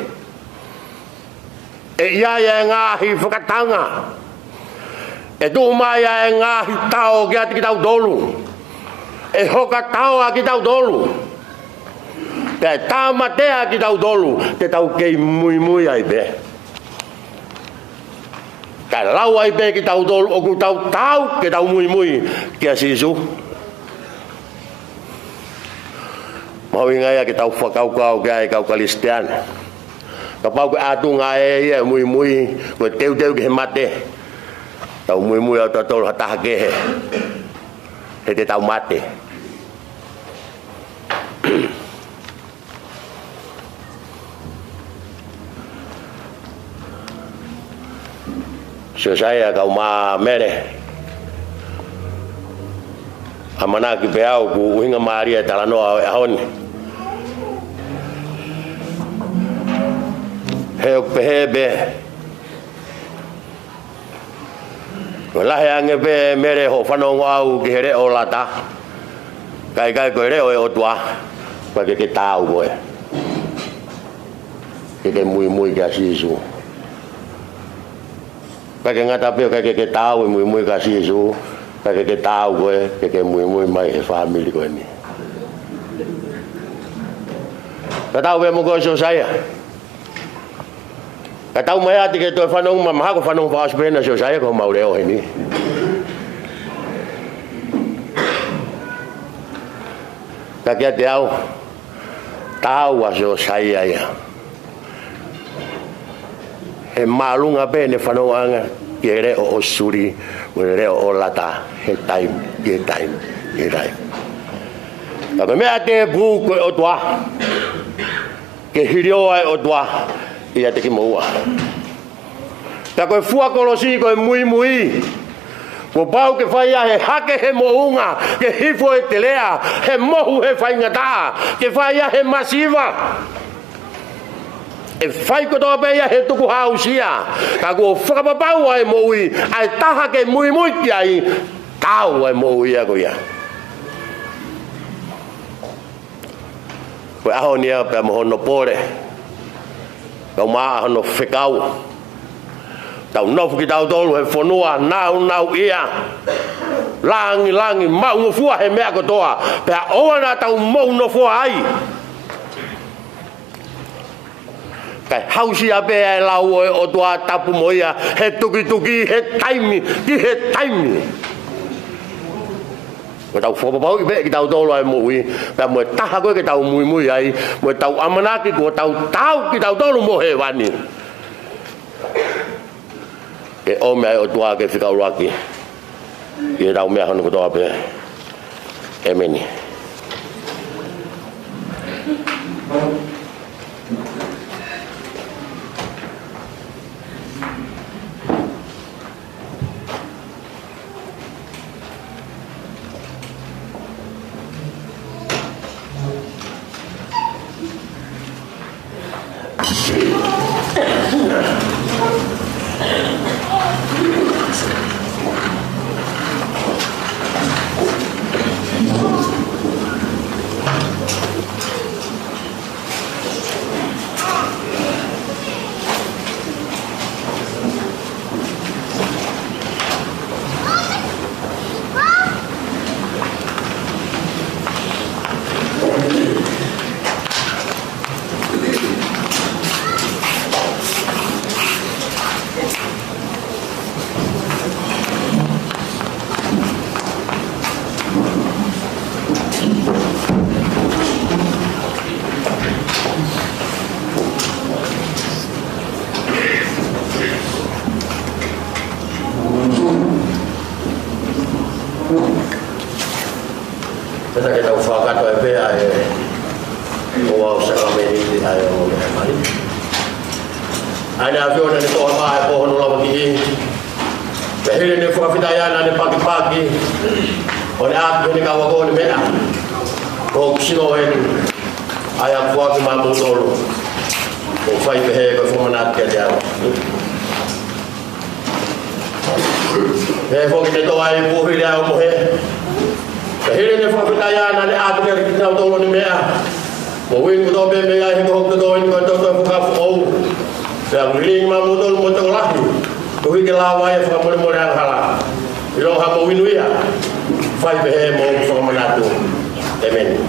E ia ngahi whakatanga. E tu mai e ngahi tau ki ati ki tau dolu. E hoka tau a ki tau dolu. Te tamatea ki tau dolu. Te tau kei mui ai pe. Ka lau ai pe ki tau dolu. O ku tau ki tau mui ki a sisu. Mau ingai a ki tau whakau ki ai kau Kristian. Ka pau ki atu ngai e mui. Ko teu ki he mate. Tau mui au tau hataha kehe. He te tau mate. So saya kau ma mere. Amanaki peau ku uhinga Maria talanoa e honi. Heu pehebe. Lahe ange pe mere ho whanongo au ki here o lata. Kai ko reo e o tua. Pa ke tau koe. Ke mui ki asi isu. Pa ke ngata pe ke tau e mui ki asi isu. Pa ke tau koe. Ke mui mai he family koe ni. Ka tau pe mo koe so saya. Katau mai ati ke to whanong mamaha ko whanong whakaspena so saya ko maureo heni. Kakia te au tau a so saya ya. He malunga pe ne whanong anga ke re o suri o re o lata he time. Ka me ate bu ko o tua. Ke hirio ai o tua. Ia te ki moua. Ta koe fua kolosi koe mui. Ko pau ke whai he hake he mounga. Ke hifo e te lea. He mohu he whai ngata. Ke whai he masiva. E whai kotoa pe ia he tuku hausia. Ka ko whakapapau ai moui. Ai taha ke mui ki ai. Tau ai moui a ko ia. Koe aho nia pe mo hono pore. Kau maa hono whekau. Tau nofu ki tau tolu he whanua nau ia. Langi maungo fua he mea kotoa. Pea oana tau mauno fua ai. Kai hausi a pea e lau o tua tapu moia. He tuki he taimi. Mo tau whapapau i pea ki tau tolu ai mui. Pea mo taha koe ki tau mui ai. Mo tau amanaki ko tau ki tau tolu mo he wani. Ke o mea o tua ke whikau raki. Ke rau mea hono kotoa pea. E meni. Kita kita ufakat WP ay wow sa kami ni ayo mo kay. Ana avyo na nito ama ay pohon wala magi. Dahil ni fuwa fitayan ni pagi-pagi. On at ni kawago ni mena. Ko sino en ay ang fuwa ki mamutolo. Ko fai behe ko fumanat ka dia. He fo ki to ay buhi dia mo he. Dahil ni fuwa fitayan ni at ni kawago ni mena. Mungkin kita bemega hidup kita ini kita buka fau, yang ring mamudol mutong lagi, tuhi kelawai famul modal halah, ilo hamu winuya, fai behe mau sama menatu, amen.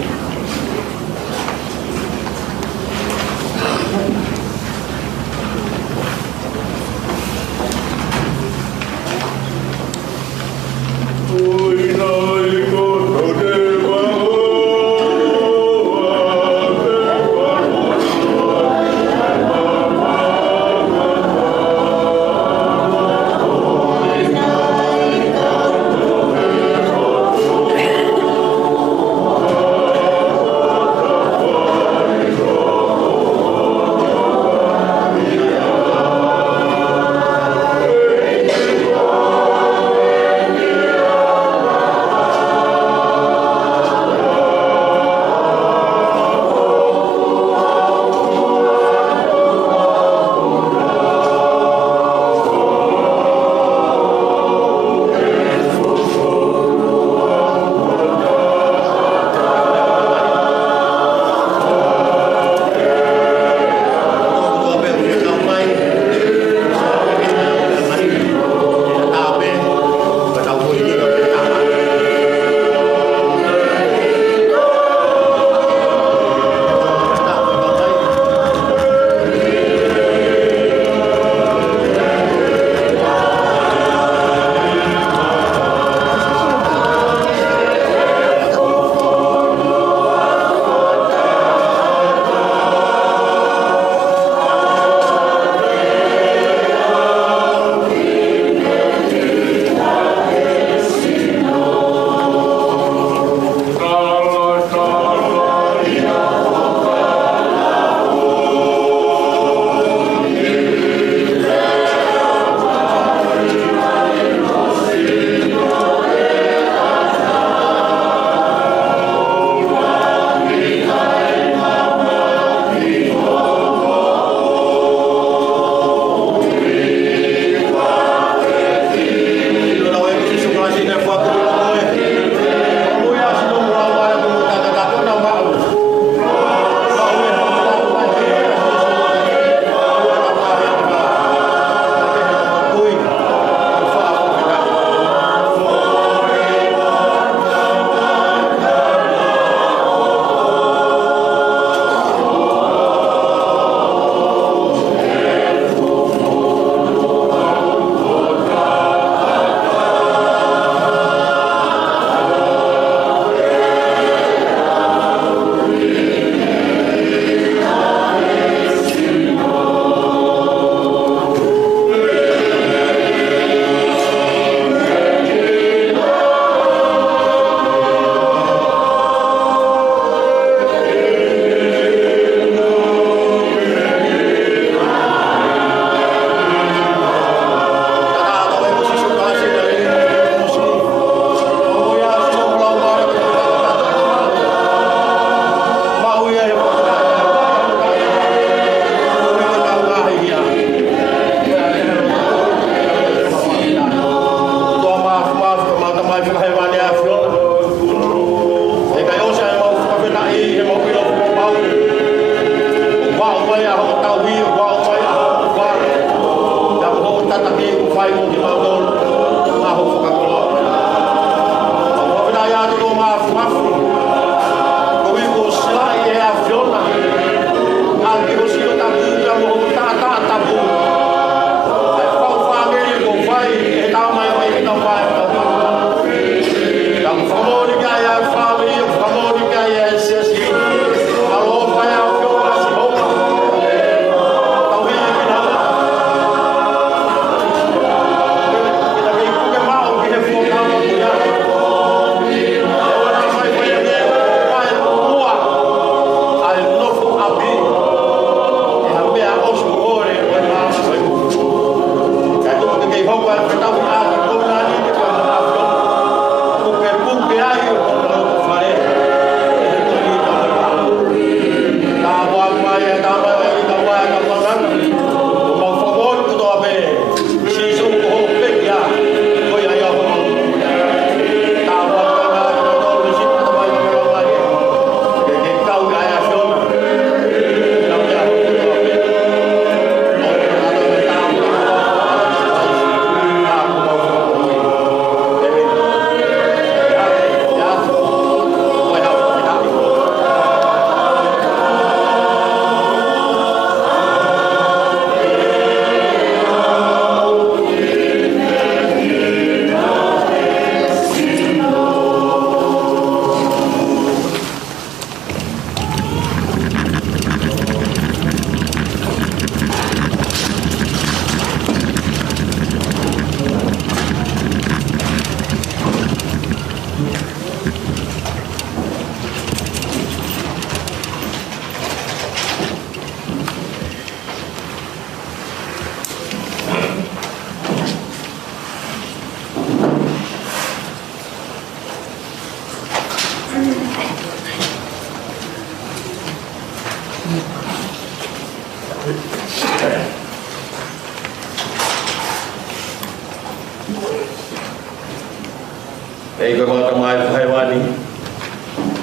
Ei ko mau tamai haiwani.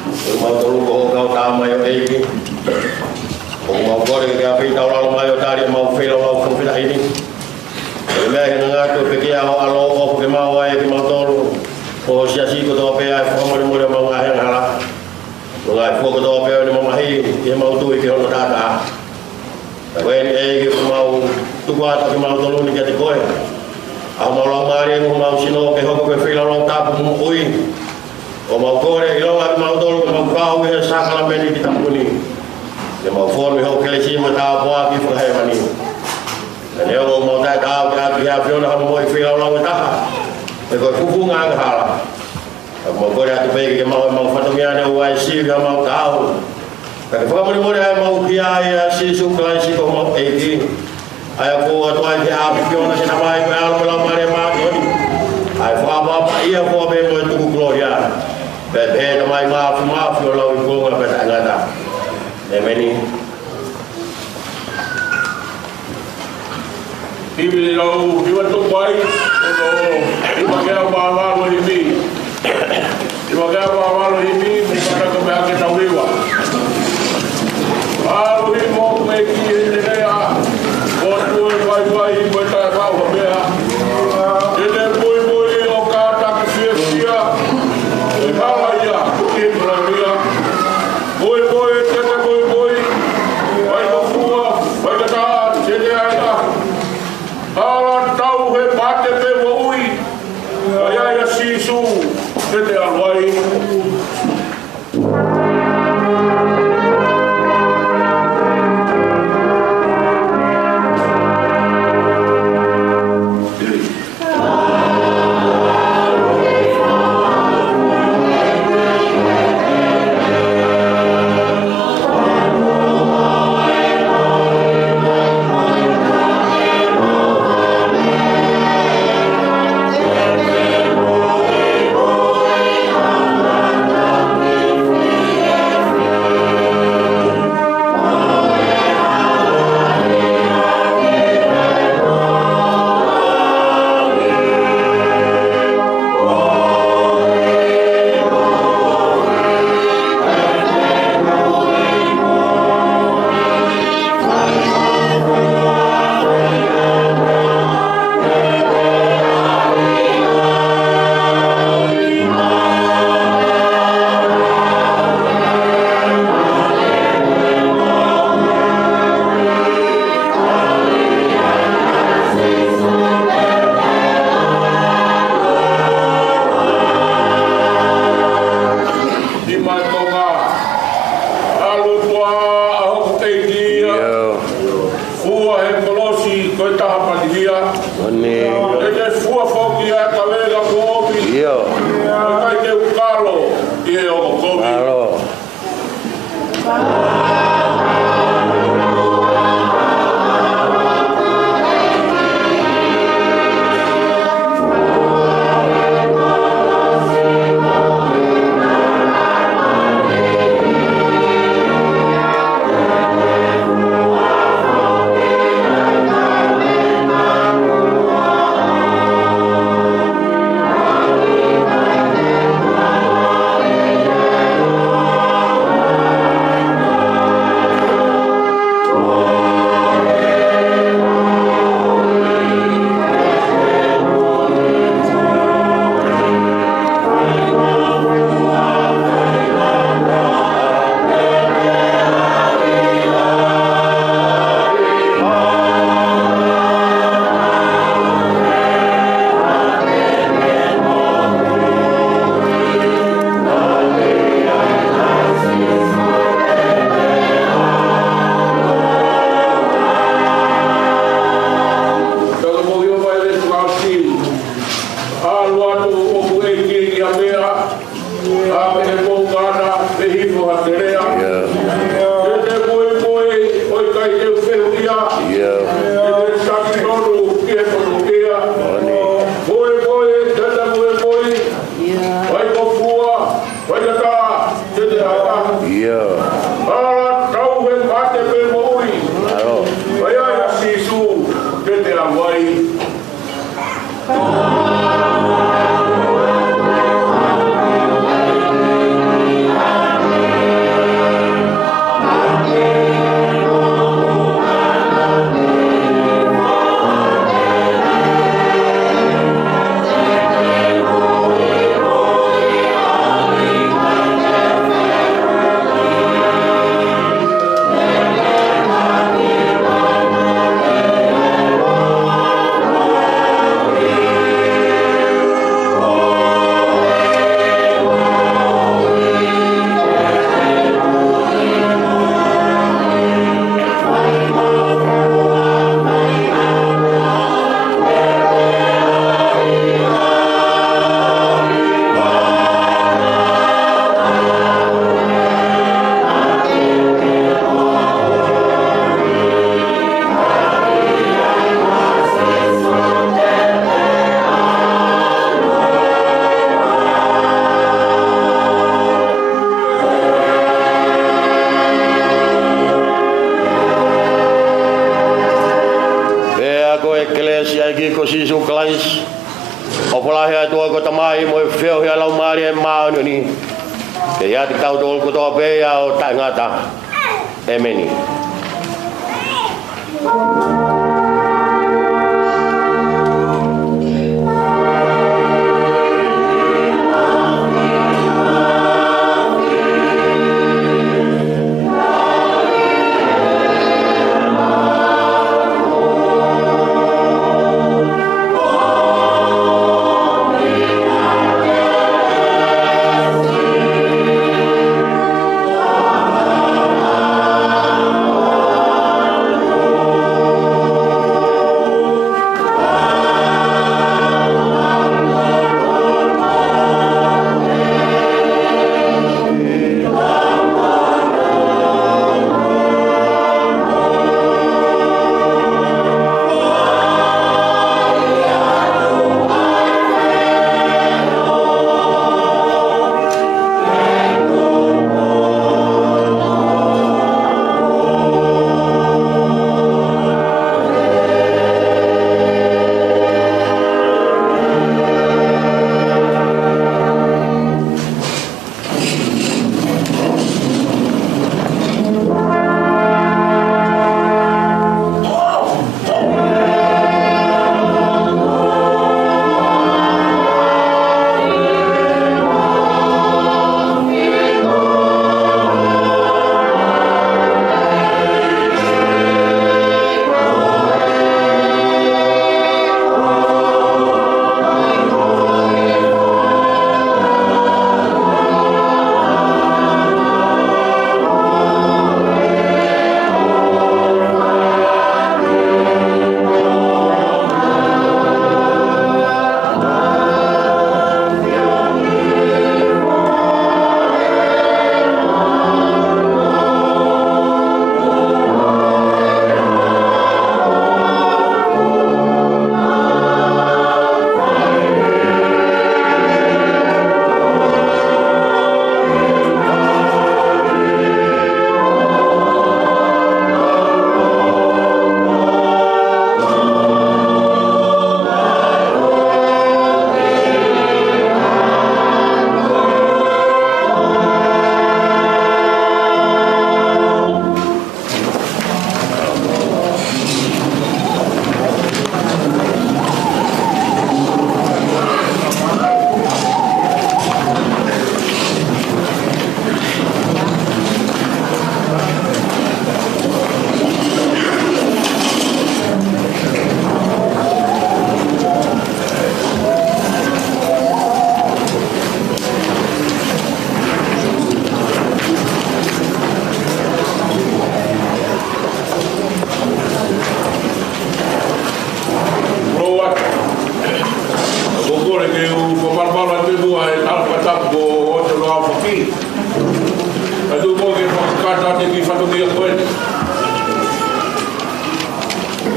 Ko mau tolu ko kau tamai ei ki. Ko mau gore ke api tau lalu mayo dari mau filo mau fila ini. Lha ina ngato pe ki ao alo o ke mau ai ki mau tolu. Ko sia si ko do pe ai fo mo mo mau ngahe hala. Ko ai fo ko do pe ni mau mahi ye mau tu ki hono data. Wen ei ki mau tu kwa ta ki mau tolu ni ke koe. Amo lo mari mo mau sino ke hoko ke fila lo tapu mo ui. O mau kore ilo at mau tolu mau kau ke sakala meni kita puni. Ye mau fon mi ho ke si mo ta po aki fo hai mani. Ne o mo ta ka ka ya fio na mo fila lo ta. E ko fufu nga hala. Mo kore atu pe ke mau fato mi ana wai si ga mau kau. Ka fo mo mo mau kia ya si su klai si ko mo e ki. Ai ko atu ai ke api pio na sina mai ko al la mare ma ko ni ai fa ba ia ko be mo tu gloria be na mai ma fu lo ko nga be ngata e meni Ibi lo iba tu pai o iba ke ba lo ibi iba ke ba lo ibi mo ka ko be ke tawiwa lo mo me ki ne ya vai botar a pau bea ele boi o cara que fia e vai ia que problema boi tete boi vai no fua vai dar ele ainda ala tau he bate pe ui ai assim su tete alwai Amen. Oni. Eke fua foki a kawega komi. Yo. Kai ke ukalo. Ie o komi. Halo. Emeni.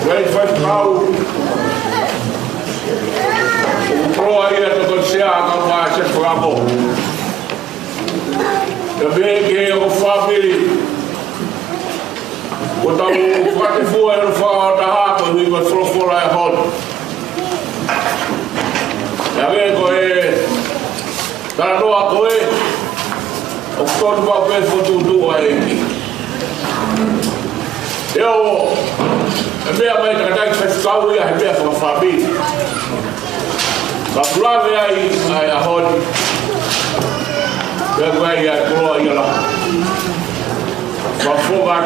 Vai faz pau. O pro aí é todo se água mais se flavo. Eu vejo que o família o tau fati fua no fa ta ha ko ni ko flo la hol. Ya ve ko e ta no a ko e o ko ba pe fo tu ai. Eu me a mai ta ta fa kau ia he pe fa família. Ba flave ai a hol. Ya vai ya ko ia la. Ba fo ba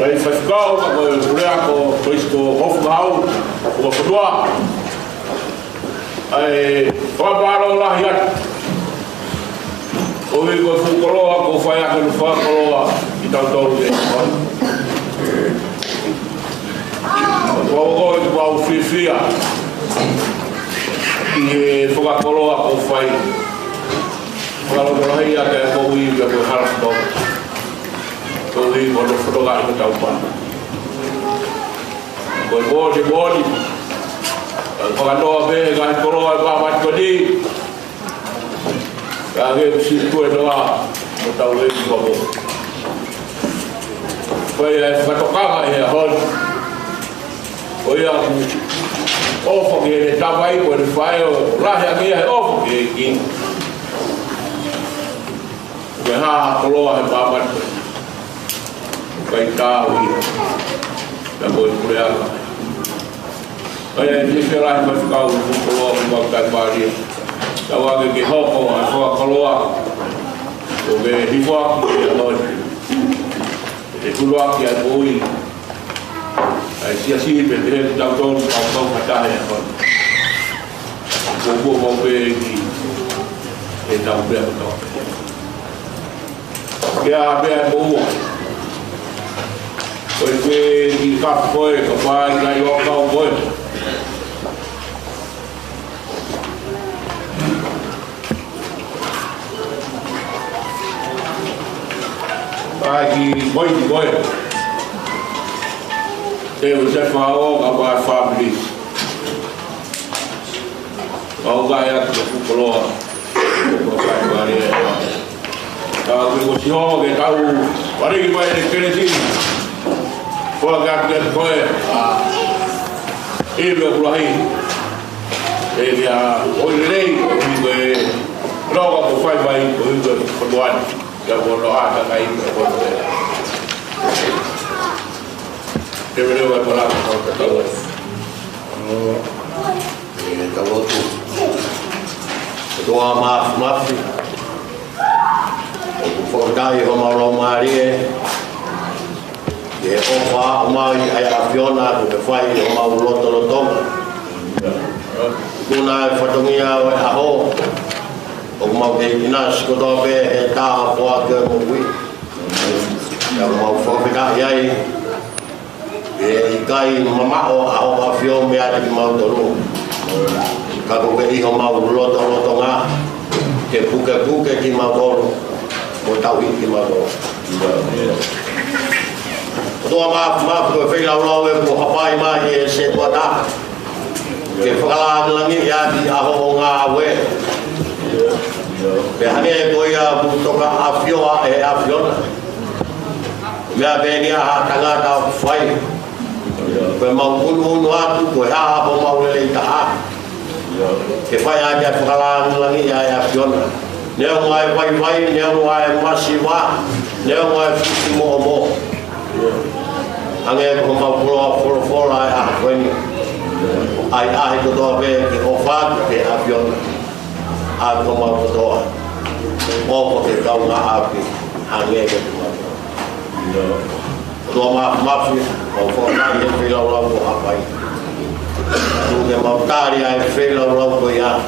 Jadi feskau ako kuliah ko Kristo hofgau ko kedua ai pabaro lah ya o ko fukolo ako faya ko fukolo kita tahu deh ko ko bau fifia e fukolo ako fai kalau lah ya ke ko wi ko harus do Kali kalau fotografi kita tahu body. Kalau doa be, kalau kalau apa macam ni, kalau situ doa, kita tahu lagi apa. Kaya fotografi ya hol. Kaya off ke tabai pada file, lah yang ni off ke ini. Kaya kalau apa macam Kai tahu ya boleh kuliah. Kaya ini sekarang masih kau keluar bukan balik. Tahu ke hoko, aku keluar. Oke, dibuat dia lagi. Itu keluar dia bui. Siasi berdiri tahu tahu kata ya kan. Bobo pergi. Tahu dia tahu. Dia biar bobo. Porque di kapoi kapai na yo kau boy bagi boy eu já falo kapai family kau gaya tu keluar kau sai bari kau tu sio ke tahu bari mai de keresi Kau agak kau ibu pulahi, dia oleh ibu lau aku fai bayi ibu perluan, dia boleh ada kain boleh. Dia boleh buat kau ketawa. Kalau tu, doa maaf. Forgai homalau Maria. Dia ofa umai ayah Fiona tu fai mau loto. Kuna fotongia aho. Mau ke inas ko do be ta po ke mui. Yang mau fofika yai. Kai mama o aho Fiona me ada mau tolu. Kalau ke iho mau loto nga. Ke buka ki mau tolu. Mo tau ki mau tolu. Doa maaf ko fei lau ko hapai mai se tua ta ke fala langi ya di aho nga we be hane ko ya bu to ka afiona ya be ni ha tanga ta fai ko mau unu atu ko ha bo mau le ta ke fai ya fala langi ya afiona ne mai vai ne mai masiva ne mai mo Angin mau pulau ai ai itu doa be ofat be avion aku mau doa mau ke kau nggak api angin itu doa maaf mau formal yang film lalu apa itu mau tari ai film lalu ya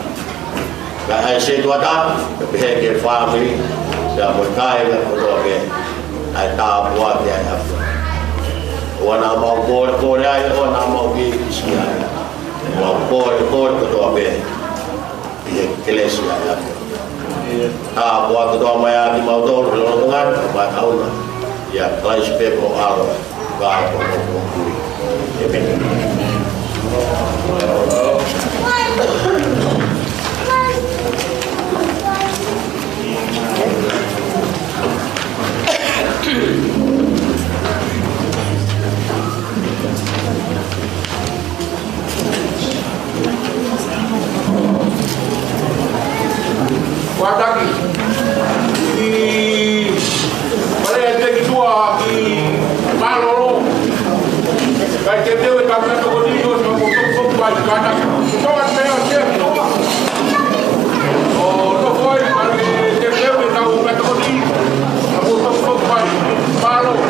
kayak saya doa dah ke family dah berkait dengan doa be ai tak buat dia apa wana mau kor ai wana mau gi sia mau kor ko to be ye kelesi ya buat to maya di mau to lo dengan ba tauna ya kelas pepo al gapo mo kuri. Wadaki. Pada yang kedua di Maloro. Kalau kita dewe kami tu kodi itu semua untuk baju kanak. Jangan saya cek. Oh, tu boy, kalau kita dewe tahu kata kodi, kamu untuk baju Maloro.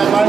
Kalau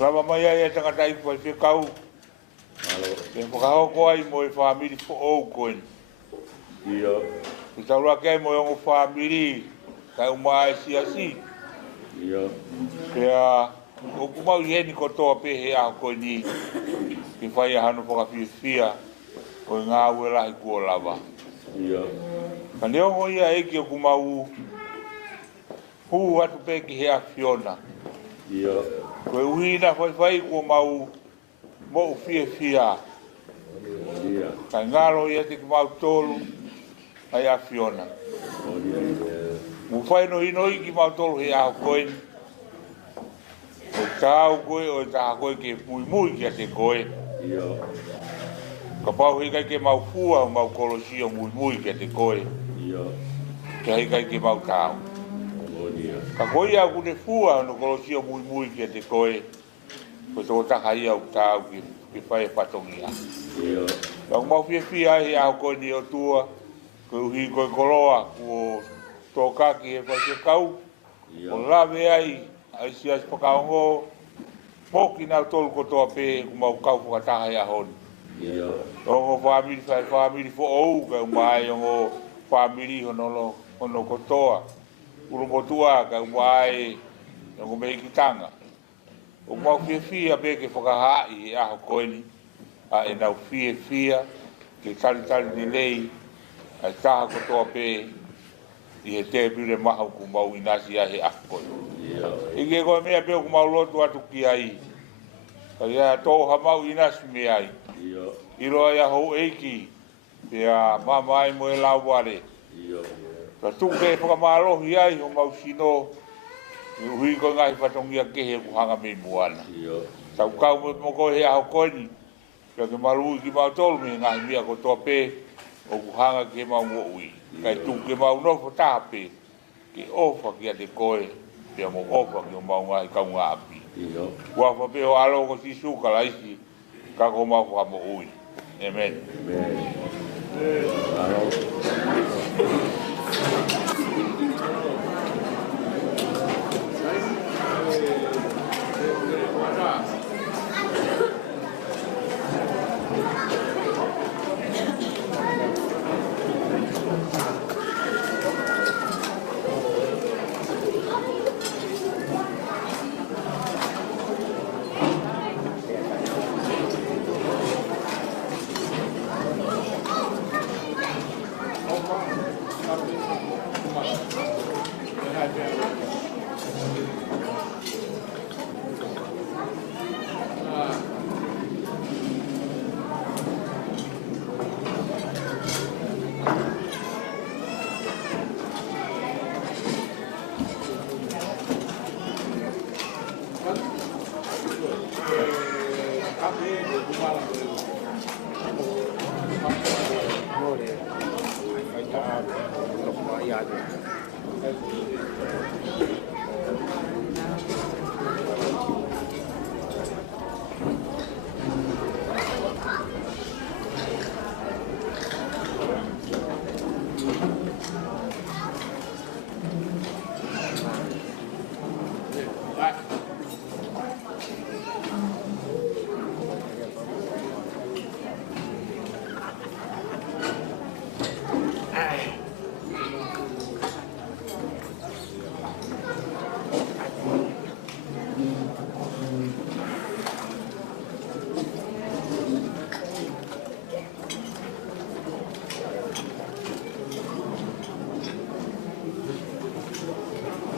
Lama mai ai tanga tai ko se kau. E mo ka ko ai mo family fo o ko. Iya. Kita ula kai mo yung family kai mai si. Iya. Ya o ku mau ye ni ko to pe he a ko ni. Ki fai hanu po ka fia. O nga wela i ko lava. Iya. Kan yo mo ia e ki ku mau. Hu atu pe ki he a Fiona. Iya. Koe uina fai ko mau mo fia. Iya. Kai ngalo ia te mau tolu ai a Fiona. Mu fai no ino i ki mau tolu he a koe. O tau koe o ta koe ke mui ki a te koe. Iya. Ka pau hi kai ke mau fua mau kolosio mui ki a te koe. Iya. Ka hi kai ke mau tau. Ka koe au kune fua no kolosio mui ki a te koe. Ko tō taka ia au tau ki whae patongia. Iya. Ka mau fia he au koe ni o tua. Ko uhi koe koloa ko tō kaki he whae te kau. Iya. O lawe ai si as pakaongo. Moki nau tolu ko toa pe ku mau kau whakataha he ahoni. Iya. Ongo family fo ou ka umai ongo family honolo kotoa. Urumotua ka umai ongo mehikitanga. O mau fia pe ke whakahai e aho koeni. A e nau fia ke tali ni lei. A taha kotoa pe i he te pire maha ku mau inasi a he aho koeni. Iya. Ike koe mea pe ku mau lotu atu ki ai. Ka ia tō ha mau inasi me ai. Iya. Iro ia hou eiki, pia mamai mo e lau ware. Iya. Ka tuke whakamalohi ai ho mau sino, i hui ko ngai whatongia kehe ku hanga me muana. Iya. Tau kau mo ko he aho koini, ka ke marui ki mau tolu me ngai mia ko toa pe, o ku hanga ke mau mo ui. Kai tuke mau nofo tape, ke ofa ki a te koe, pia mo ofa ki o mau ngai kau ngā api. Iya. Wafa pe o alo ko si suka laisi, ka ko mau ka mo ui. Amen.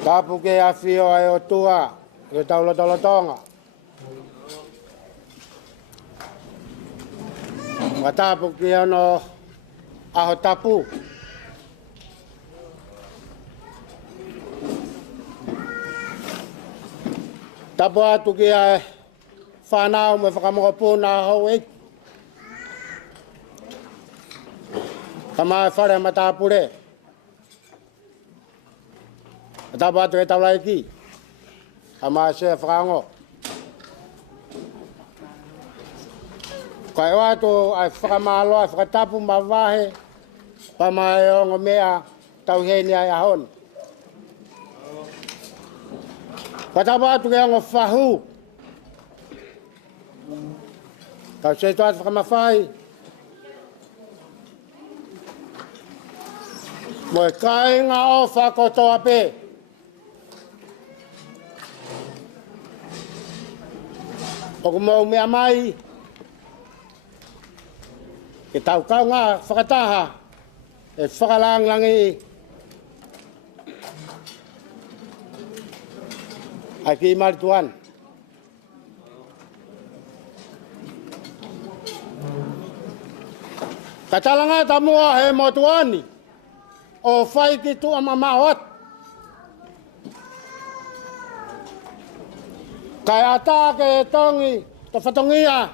Tapu ke afio ai o tua, e taulotonga. Matapu ke ano aho tapu. Tapu atu ke ai whanau me whakamokopuna aho e. Kamai whare matapu re. Tapu atu e taulai ki. Kamai se whakango. Kai watu ai whakamalo ai whakatapu mawahe. Pamai ongo mea tauheni ai ahon. Katapu atu ke ongo whahu. Kau se tuat whakamawhai. Moe kainga o whakotoa pe. Oku mau mea mai. Ke tau kau ngā whakataha. E whakalanglangi. Ai ki marituan. Ka talanga tamua he motuani. O whai ki tua mamahot. Kai ata ke tongi, to whatongia.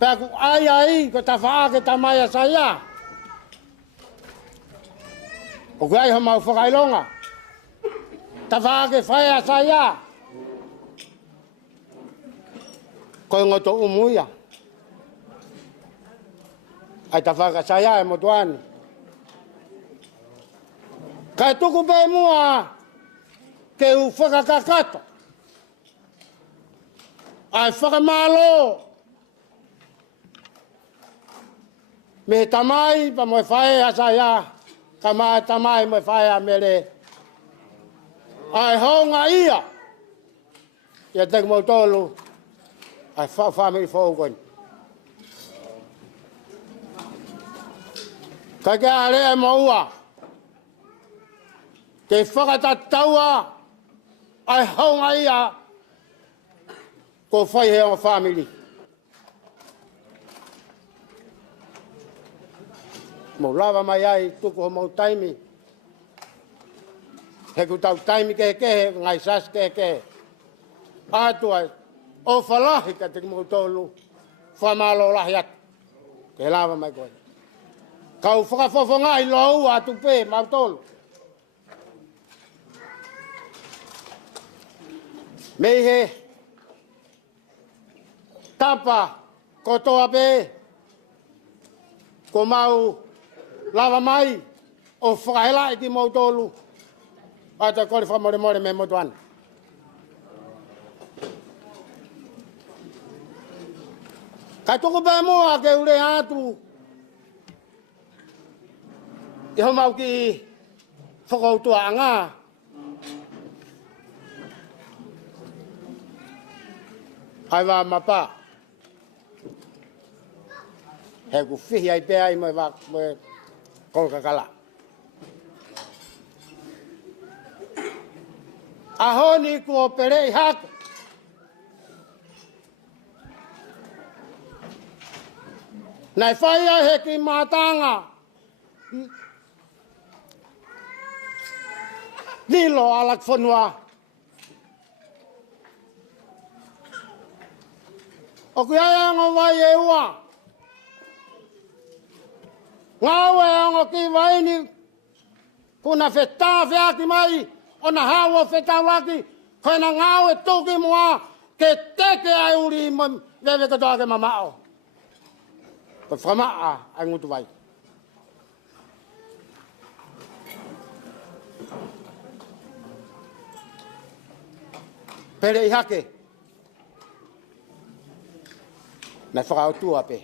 Pea ku ai ai, ko ta whaa ke tamaya saya. O ku ai ho mau whakailonga. Ta whaa ke whaia saya. Ko ngoto umuia. Ai ta whaa ka saya e motuani. Kai tuku pe mua ke u whakakakato. Ai whakamalo. Me tamai pa moe whae asa ia. Ka mai tamai moe whae a mere. Ai honga ia. Ia tek mo tolu. Ai family fokon. Ka ke are mo ua. Ke whakatataua. Ai honga ia. Ko whai he o family. Mo lava mai ai, tuku ho mau taimi. He ku tau taimi ke kehe, ngai sas ke kehe. Atu ai, o whalahi ka te mo tolu, whamalo lahi atu. Ke lava mai koe. Kau whakafofo ngai lau atu pe, mau tolu. Mei he, tapa, kotoa pe, ko mau lava mai, o whakahela i ki mau tolu. Ata kore whamore more me motuan. Kai tuku pē mua ke ure atu. I ho mau ki whakautua anga. Ai wā mapa. He ku whihi ai pē ai moe wā moe kolkakala. Ahoni ku o pere i hako. Nai whaia he ki mātanga. Nilo alak fonwa. O kaya ngo vai ewa. Ngawe ngo ki vai ni kuna feta feaki mai ona hawa feta waki kona ngawe toki mua ke teke ai uri mo veve ka doake mamao. Ko famaa ai ngutu vai. Pere i hake. Na whakautua pe.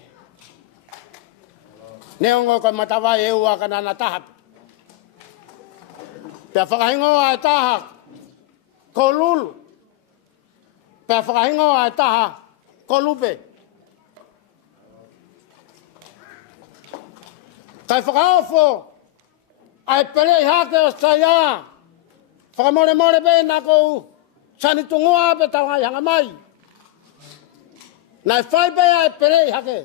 Neongo ka matawai e ua ka nana tahap. Pea whakahingo ai taha ko lulu. Pea whakahingo ai taha ko lupe. Kai whakaofo ai pere i hake o saia. Whakamore more pe na kou. Sani tungua pe tau ngai hanga mai. Nai whai pe ai pere i hake.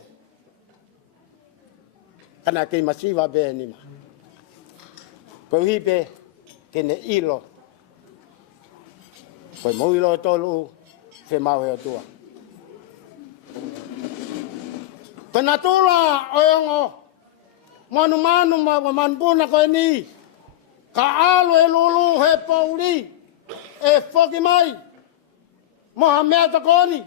Kana kei masiwa be ni ma. Ko hi pe kene ilo. Ko mo ilo tolu fe mau e tua. Kana tula oyongo. Manu manu ma manpuna ko ni. Ka alu e lulu he pauli. E foki mai. Moha mea takoni.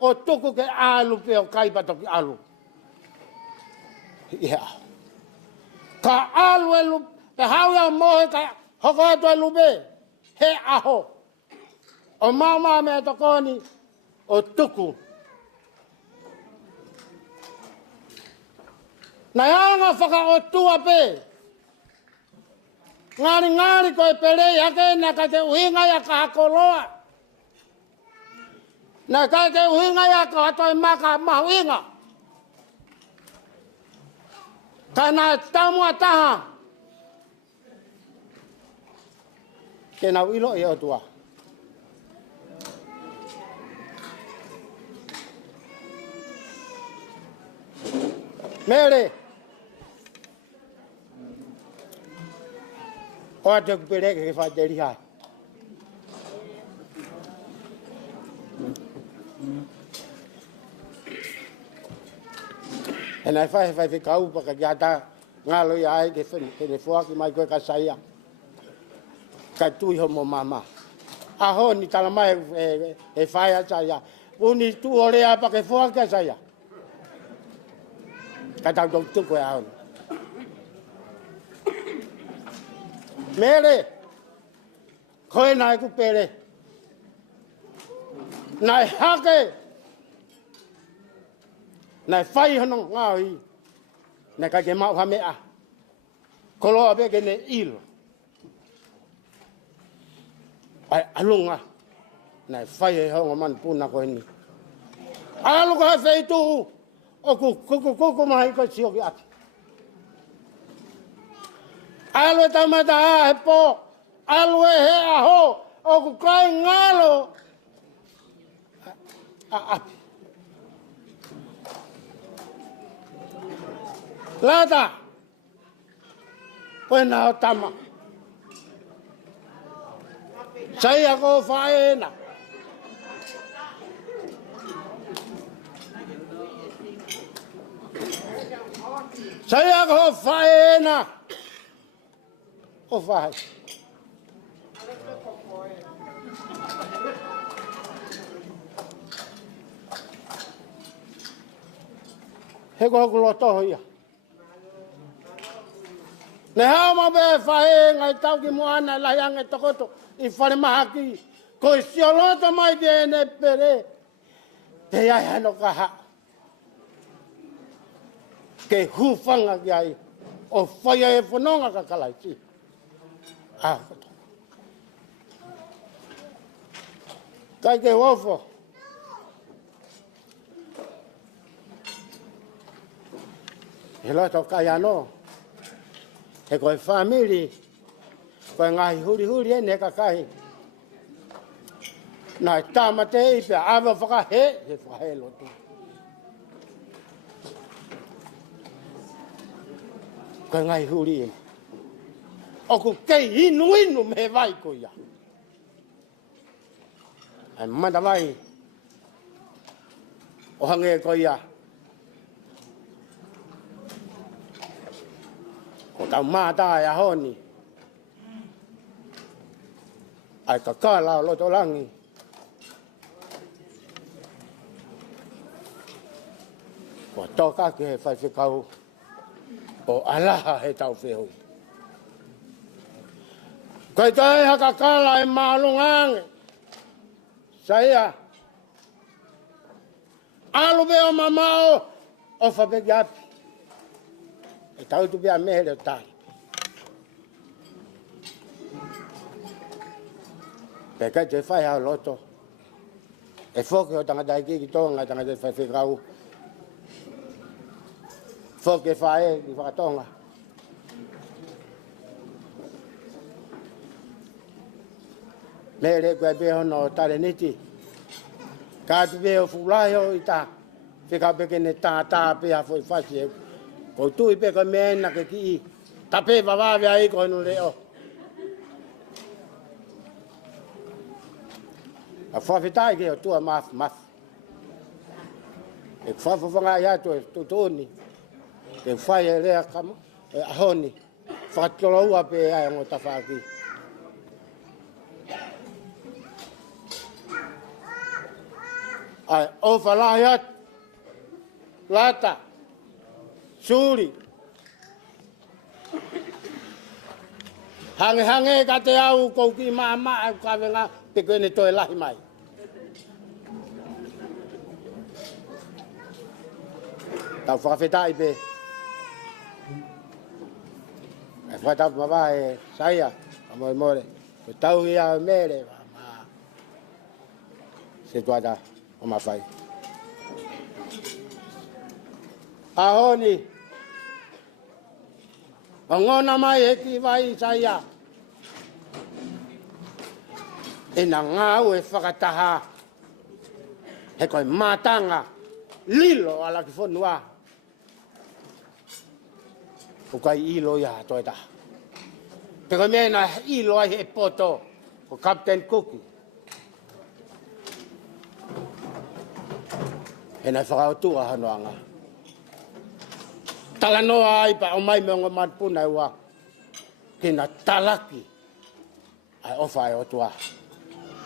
O tuku ke alu pe o kaipa toki alu. Ia. Ka alu e lupe. Te hauia mohe ka hoko atu e lupe. He aho. O mama mea takoni. O tuku. Na yanga whaka o tua pe. Ngari koe pelei hake na ka te uhinga ya ka hakoloa. Na ka te uhinga ya ka hatoi maka mahuinga. Ka na tamua taha. Ke na uilo i o tua. Mere. O ate kupere ke whaiteri hai. E nai whai kau paka ki ata ngalo i ai ke le fuaki mai koe ka saia. Ka tui ho mo mama. Aho ni tala mai e whai a saia. Uni tu orea pa ke fuaki a saia. Ka tau tau tuku e aho. Mere, koe nai ku pere. Nai hake. Nai whai hono ngāhi. Nai kai ke mau hamea. Koloa pe ke ne ilo. Ai alunga. Nai whai e honga man puna koe ni. Alu ko he wheitu. O kuku mahi koe sioki ati. Alu e tamata a he po. Alu e he aho. O ku kai ngalo. Api. Lata. Koe na o tama. Saya ko whaena. Saya ko whaena. O whai. He ko kulo toho ia. Ne hao ma be whae ngai tau ki moana layang e tokoto i whare mahaki. Ko i siolota mai ke ne pere. Te ai hano ka ha. Ke hufanga ki ai. O whaia e whanonga ka kalaiti. Kai ke wofo. He loto kai ano. He koe whamiri. Koe ngahi huri e ne kakai. Nai tamate i pe awa whakahe. He whakahe loto. Ko ngai huri. O ku kei inu me vai ko ia. Ai manda vai. O hange ko ia. Ko tau mata ya honi. Ai ka kala lo to langi. Ko toka ke fai kau. O alaha he tau whehui. Koe tai haka kala e maalungange. Saia. Alu veo mamao o whapeki api. E tau tu pia mehere o tai. Peka te whai hao loto. E whoke o tangata i ki tonga tangata i whai whekau. Whoke whae i whakatonga. Mere koe beho no tare niti. Ka tu beho fulai o i ta. Whika peke ne tā pēha fwoi whasi e. Ko tui peka mena ke ki i. Ta pē wawawe a iko inu leo. A whawhitai ke o tua maf. E whawhawhanga i atu e tutuni. Ke whai e rea kama. E ahoni. Whakatolo ua pē ai ngō tawhaki. Ai, o whalahi atu. Lata. Suri. Hange ka te au kou ki maa e kawenga pe koe ne toe lahi mai. Tau whakawhetai pe. E whakatau mawa e saia. Amoe more. Ko tau hi au mere. Se tuada o mawhai. Ahoni. O ngona mai e ki vai saia. E na ngau e whakataha. He koe mātanga. Lilo ala ki whonua. O kai ilo ia toi taha. Te koe mena ilo ai he poto. O Captain Cookie. E nai whakautua hanoanga. Tala noa ai pa o mai me o matpuna ua. Kina talaki. Ai ofa e o tua.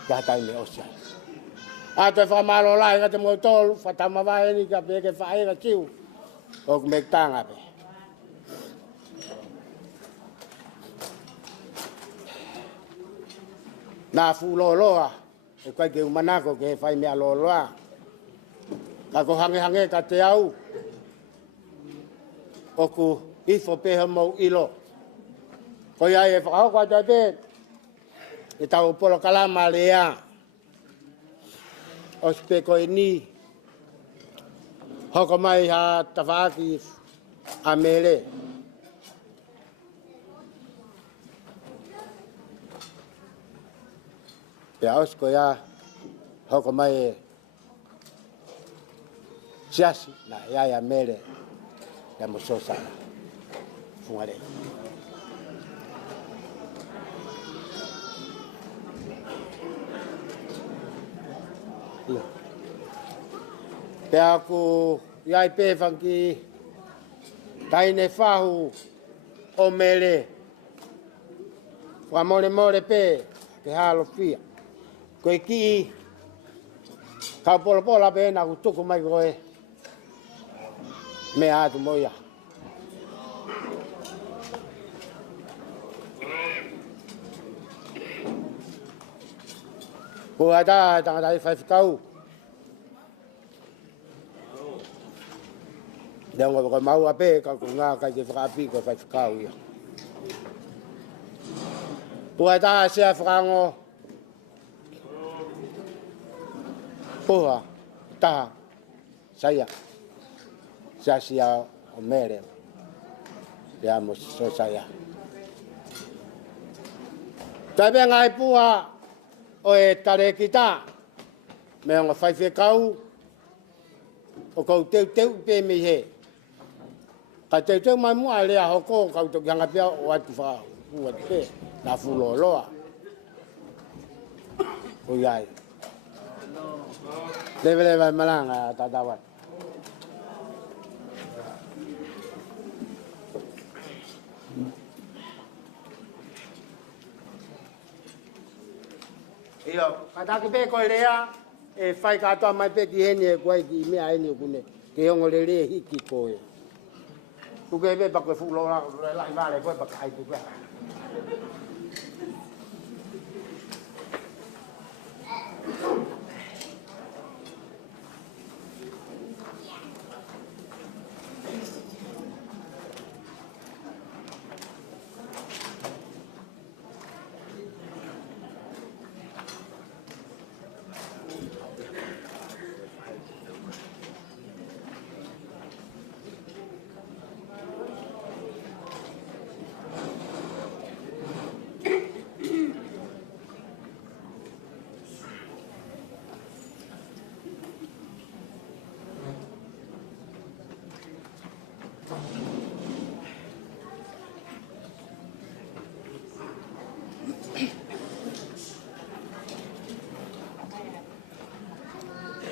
Katai me osia. A te whamaro lai ka te mo tolu. Whatamawai ni ka peke whaera kiu. O kumek tanga pe. Nā fuloloa. E kai ke umanako ke whai mea loloa. Ka ko hange ka te au. Oku ifo peha mau ilo. Ko ia e whakao kwa tai pe. E tau polo kalama lea. O spe ko e ni. Hoko mai ha tawhaki a mele. Pe aus ko ia hoko mai e siasi na ia mele. Ya mo sosa fungare pe aku iai pe fanki taine fahu o mele wa more pe ke halo fia ko ki ka pola pe na ku tuku mai koe me atu moia. Ko ada tangata i whaifukau. Leo ngā ko mau ape ka ko ngā kai te whakapi ko whaifukau ia. Ko ada sea whakango. Poha, taha, saia. Sasia o mere. Veamos so saya. Tabe ngai pua o e tare kita. Me nga whaiwhekau. O kou teu pe mi he. Ka te te mai mua le a hoko ka to yanga pia o atu fa u te na fuloloa. O yai. Leve vai malanga tatawa. Iyo, kata ki pe ko lea e fai ka to mai pe ki hene ko ai ki me ai ni ku ne. Ke ongo le le hiki ko e. Ku ke be ba ko fu lo la vale ko ba kai tu ka.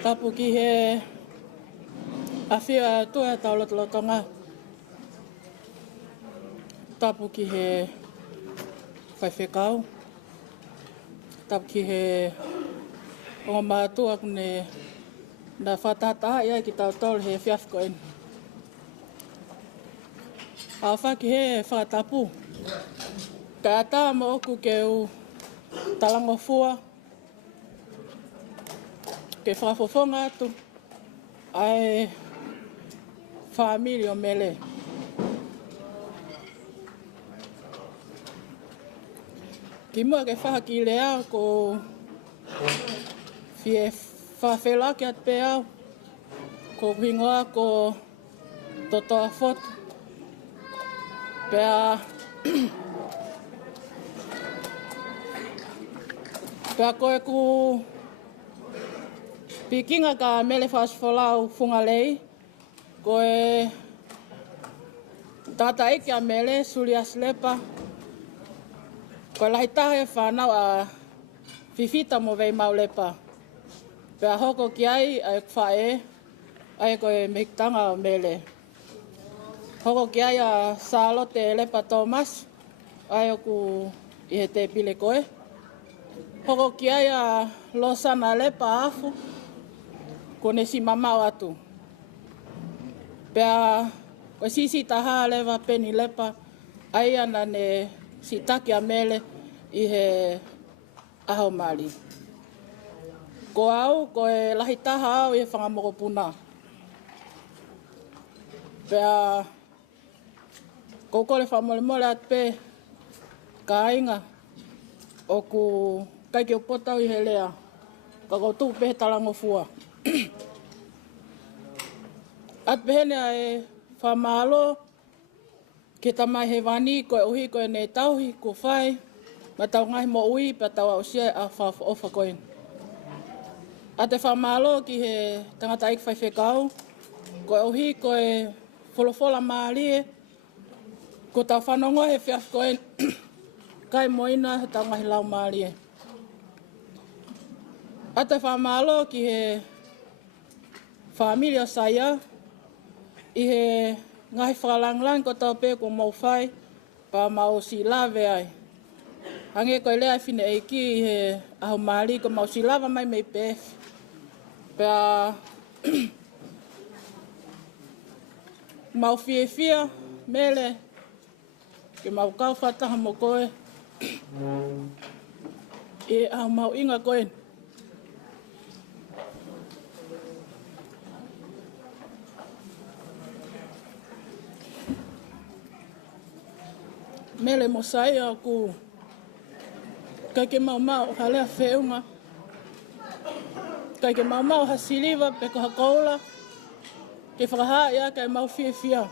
Tapu ki he awhia tua taulotolotonga. Tapu ki he whaiwhekau. Tapu ki he o mātua kune na whatata ia ki tau tol he whiafkoen. A whaki he whatapu. Ka ata mo oku ke u talango fua. Ke whakafofonga atu ai familia mele. Ki mua ke whaki lea ko fie whawhela ki at pēau ko wingoa ko totoa fotu. Pēa pēa koe ku pikinga ka mele whasfolau funga lei, koe tata eke a mele suri a slepa, koe lahi tahe whanau a fifita mo vei mau lepa. Pea hoko ki ai whae, ai koe mektanga o mele. Hoko ki ai a Salote lepa Thomas, ai oku i he te pile koe. Hoko ki ai a Losana lepa afu, kone si mamau atu. Pea, koe sisi taha lewa peni lepa, ai ana ne si taki a mele i he aho mali. Ko au, koe lahi taha au i he whangamoko puna. Pea, ko kore whamole mole at pe, ka ainga, oku kaike upotau i he lea, ka koutu pe he talango fua. At pehene ai whamalo, ke tamai he wani, koe uhi koe ne tauhi, ko whai, ma tau ngahi mo ui, pa tau au sia a whaofa koe. At te whamalo ki he tangata ik whaiwhekau, koe uhi koe wholofola maalie, ko tau whanongo he whiaf koe, kai moina he tau ngahi lau maalie. At te whamalo ki he familia saya, i he ngahi whakalanglang ko tau pe ko mau whai, pa mau si lawe ai. Hange koe lea whine eiki i he aho maali ko mau si lawa mai mei pef. Pea mau fia mele, ke mau kau whataha mo koe, e aho mau inga koe. Mele mo sai aku kaike mau halea wheunga. Kaike mau hasiliva pe ko hakoula. Ke whakaha ia kai mau fia.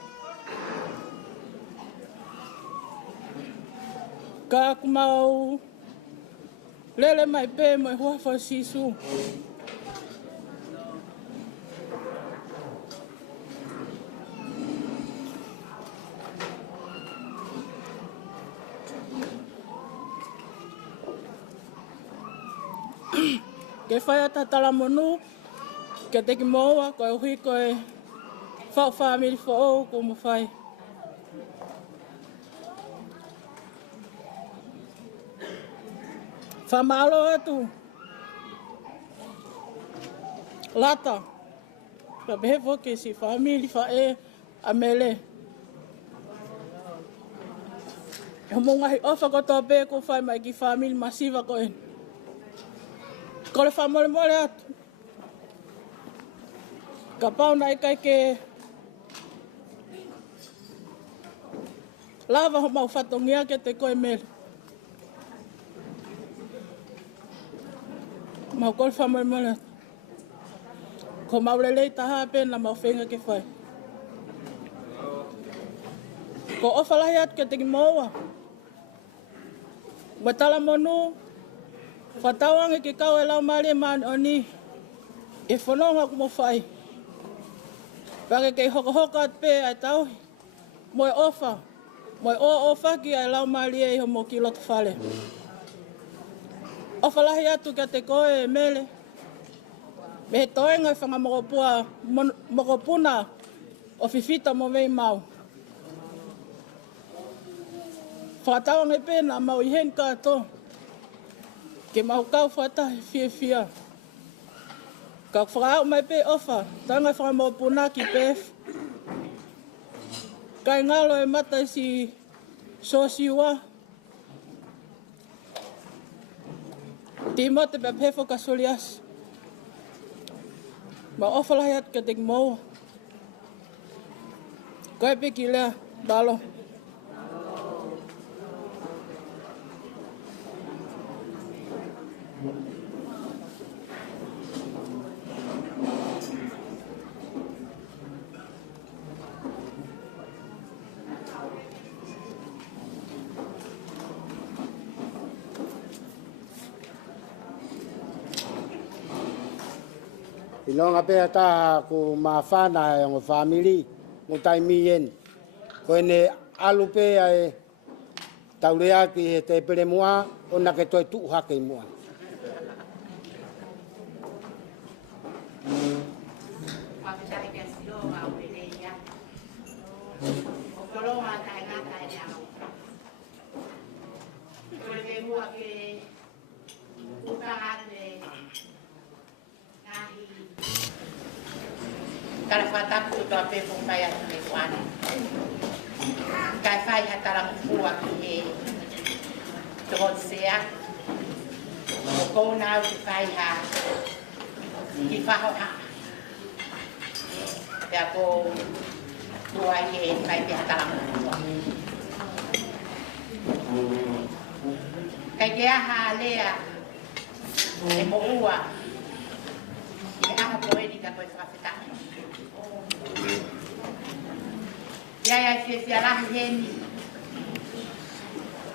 Ka aku mau lele mai pe mo huafa sisu. ke whai ata tala monu, ke te ki moa, koe uhi koe whao whamiri whao ko mo whai. Whamalo atu. Lata. Ka behevo ke si whamiri whae a mele. Homo ngahi ofa ko tō pē ko whai mai ki whamiri masiva ko en. Ko le whamole mole atu. Ka pau nai kai ke lava ho mau whatongia ke te koe mele. Mau ko le whamole mole atu. Ko maulelei taha pēna mau whenga ke whai. Ko ofa lahi atu ke te ki moa. Wa tala monu, whatawange ke kau e lau maare maani o ni, e whanonga ku mo whai. Pake kei hoka hoka at pē ai tauhi, moe ofa, moe o whaki ai lau maare e ho mo ki loto whale. Ofa lahi atu ke te koe e mele, me he toenga i whanga mokopuna o whiwhita mo mei mau. Whatawange pēna mau i hen kato, ke mau kau whatahi whia. Ka whakao mai pē ofa, tanga whanga mokopuna ki pēf. Kai ngalo e mata si sosiwa. Timote pe pēfo ka solias. Ma ofa lahi atu ka te ki moa. Koe pe ki lea, balo. Inonga pea ta ku mawhana e o family, mo tai mien. Ko ene alu pea e taurea ki he te pere mua, o na ke toi tuha ke mua. Kala whatapu to a pepo whai atu me kuane. Kai whai hatara kufua ki he tohon sea. O kou nau ki whai ha ki whaho ha. Pea ko tuai he whai te hatara kufua. Kai ke aha lea e mo ua. E aha koe ni ka koe whawhetaka. Yaya fia lahi heni.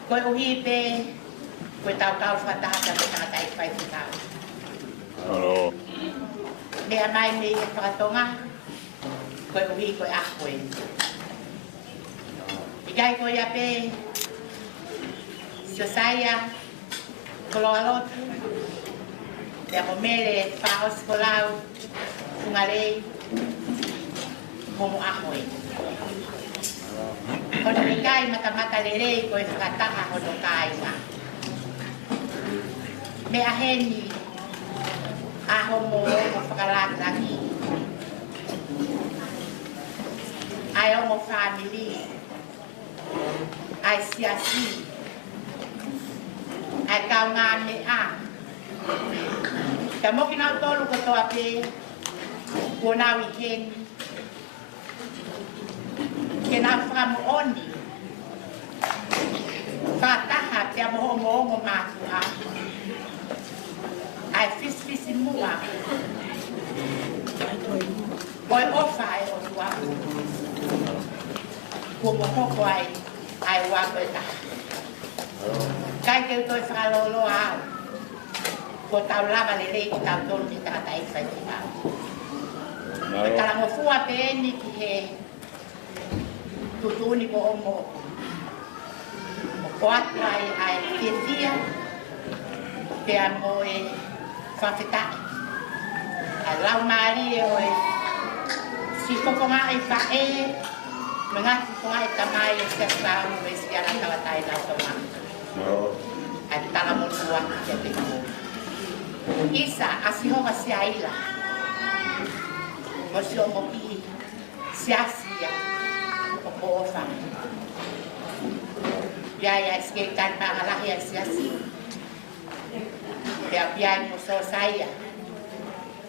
Koe uhi pe, koe tau kau whatahata me tangata i whai whitau. Hello. Mea mai me e whakatonga, koe uhi koe ahkoe. Ikai koe ia pe, Josiah, Koloalotu, Te Homere, Whaos Kolau, Tungarei, Momo ahkoe. Hono i kai mata lerei koe whakataha hono kai wa. Mea heni a homo o whakalatangi. Ai homo family. Ai siasi. Ai kau ngā mea. Ka moki nau tolu kotoa pe. Kua nau i heni. Ke nā whakamu oni. Whataha te amoho mātu a. Ai fisi mua. Koi ofa e o tua. Kua mohoko ai wako e taha. Kai keu toi whakalolo au. Ko tau lava le rei ki tau tonu ki tata i whai ki au. E karango fua pe eni ki he tutuni ko omo. O atu ai kia pea moe whawheta. Lau maari e oe. Si kokonga i whae, mengati konga i tamai o se whau e si ana tawatai lau tonga. Ai tala mo tua ki te mo. Isa, asihoga si aila. Mo si o mo ki si asia. O ko ofa. Biaya sekitar pangalahi ang siyasi. Kaya biaya mo so saya.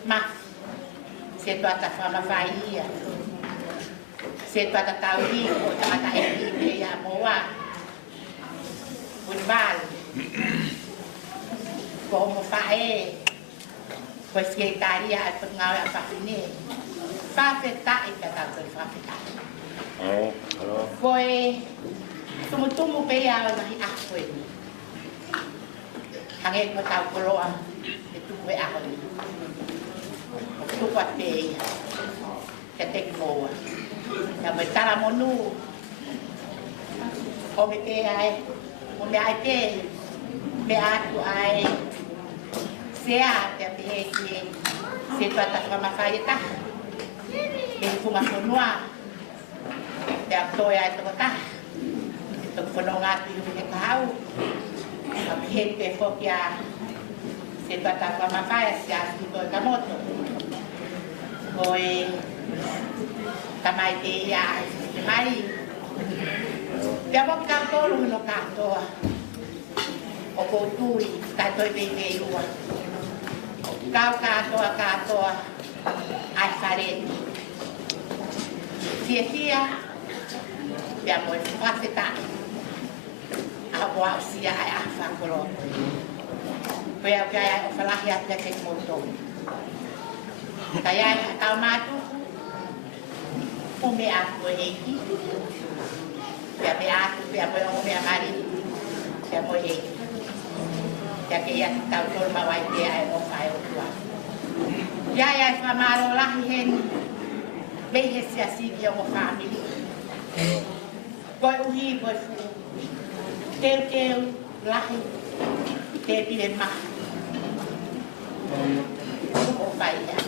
Ma, se tu ata whamawhaia. Se tu ata tauhi o ata ehi ya moa. Bunbal. Ko mo whae. Ko sekretaria at pagngawai ang whakine. Whawheta ita tato i whawheta. Koe tumutumu pe ya na ako eh. Hangit mo tao koloa ito ko ako ni. Tukwat pe katek mo. Ya betala mo nu. O me pe ay o me ay pe me aku ay sea te pe ki se tu ata kama faita. Me fuma konua. Te atoy ay to ta. Pagpunong yung pinakahau. Abhit pe po kya si Tata Pamapaya siya dito kamoto. Koy tamay tiya si Mari. Diabok kanto luno kanto. O ko tui kanto bebe uwa. Kau kanto ay farin. Sia dia mo fasita. Ako siya ay afangolo. Kaya falahi at natin moto. Kaya tamato umiato eki. Kaya miato yung umiamari. Kaya mo eki. Kaya kaya tawtol mawai kaya ay o kayo tua. Kaya famaro lahihin. Behes siya sige yung family. Koy uhi, koy fu. Teu lahi te pide ma o faia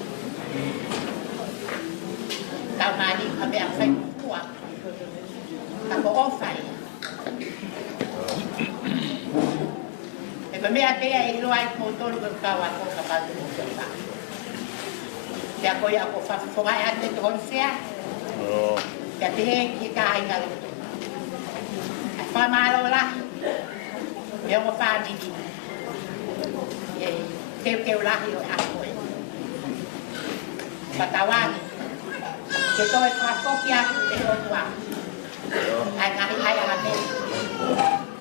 tau mani kami ang fai kuat ako o faia e kami ate ai loai motor ko kawan ko kapag ko pa ya ko ya ko fa fo mai ate ko sia ya te kita ai ngal pamalo lah yang mo family keu lah yo ako patawan ito ay pakopya de otwa ay ay ate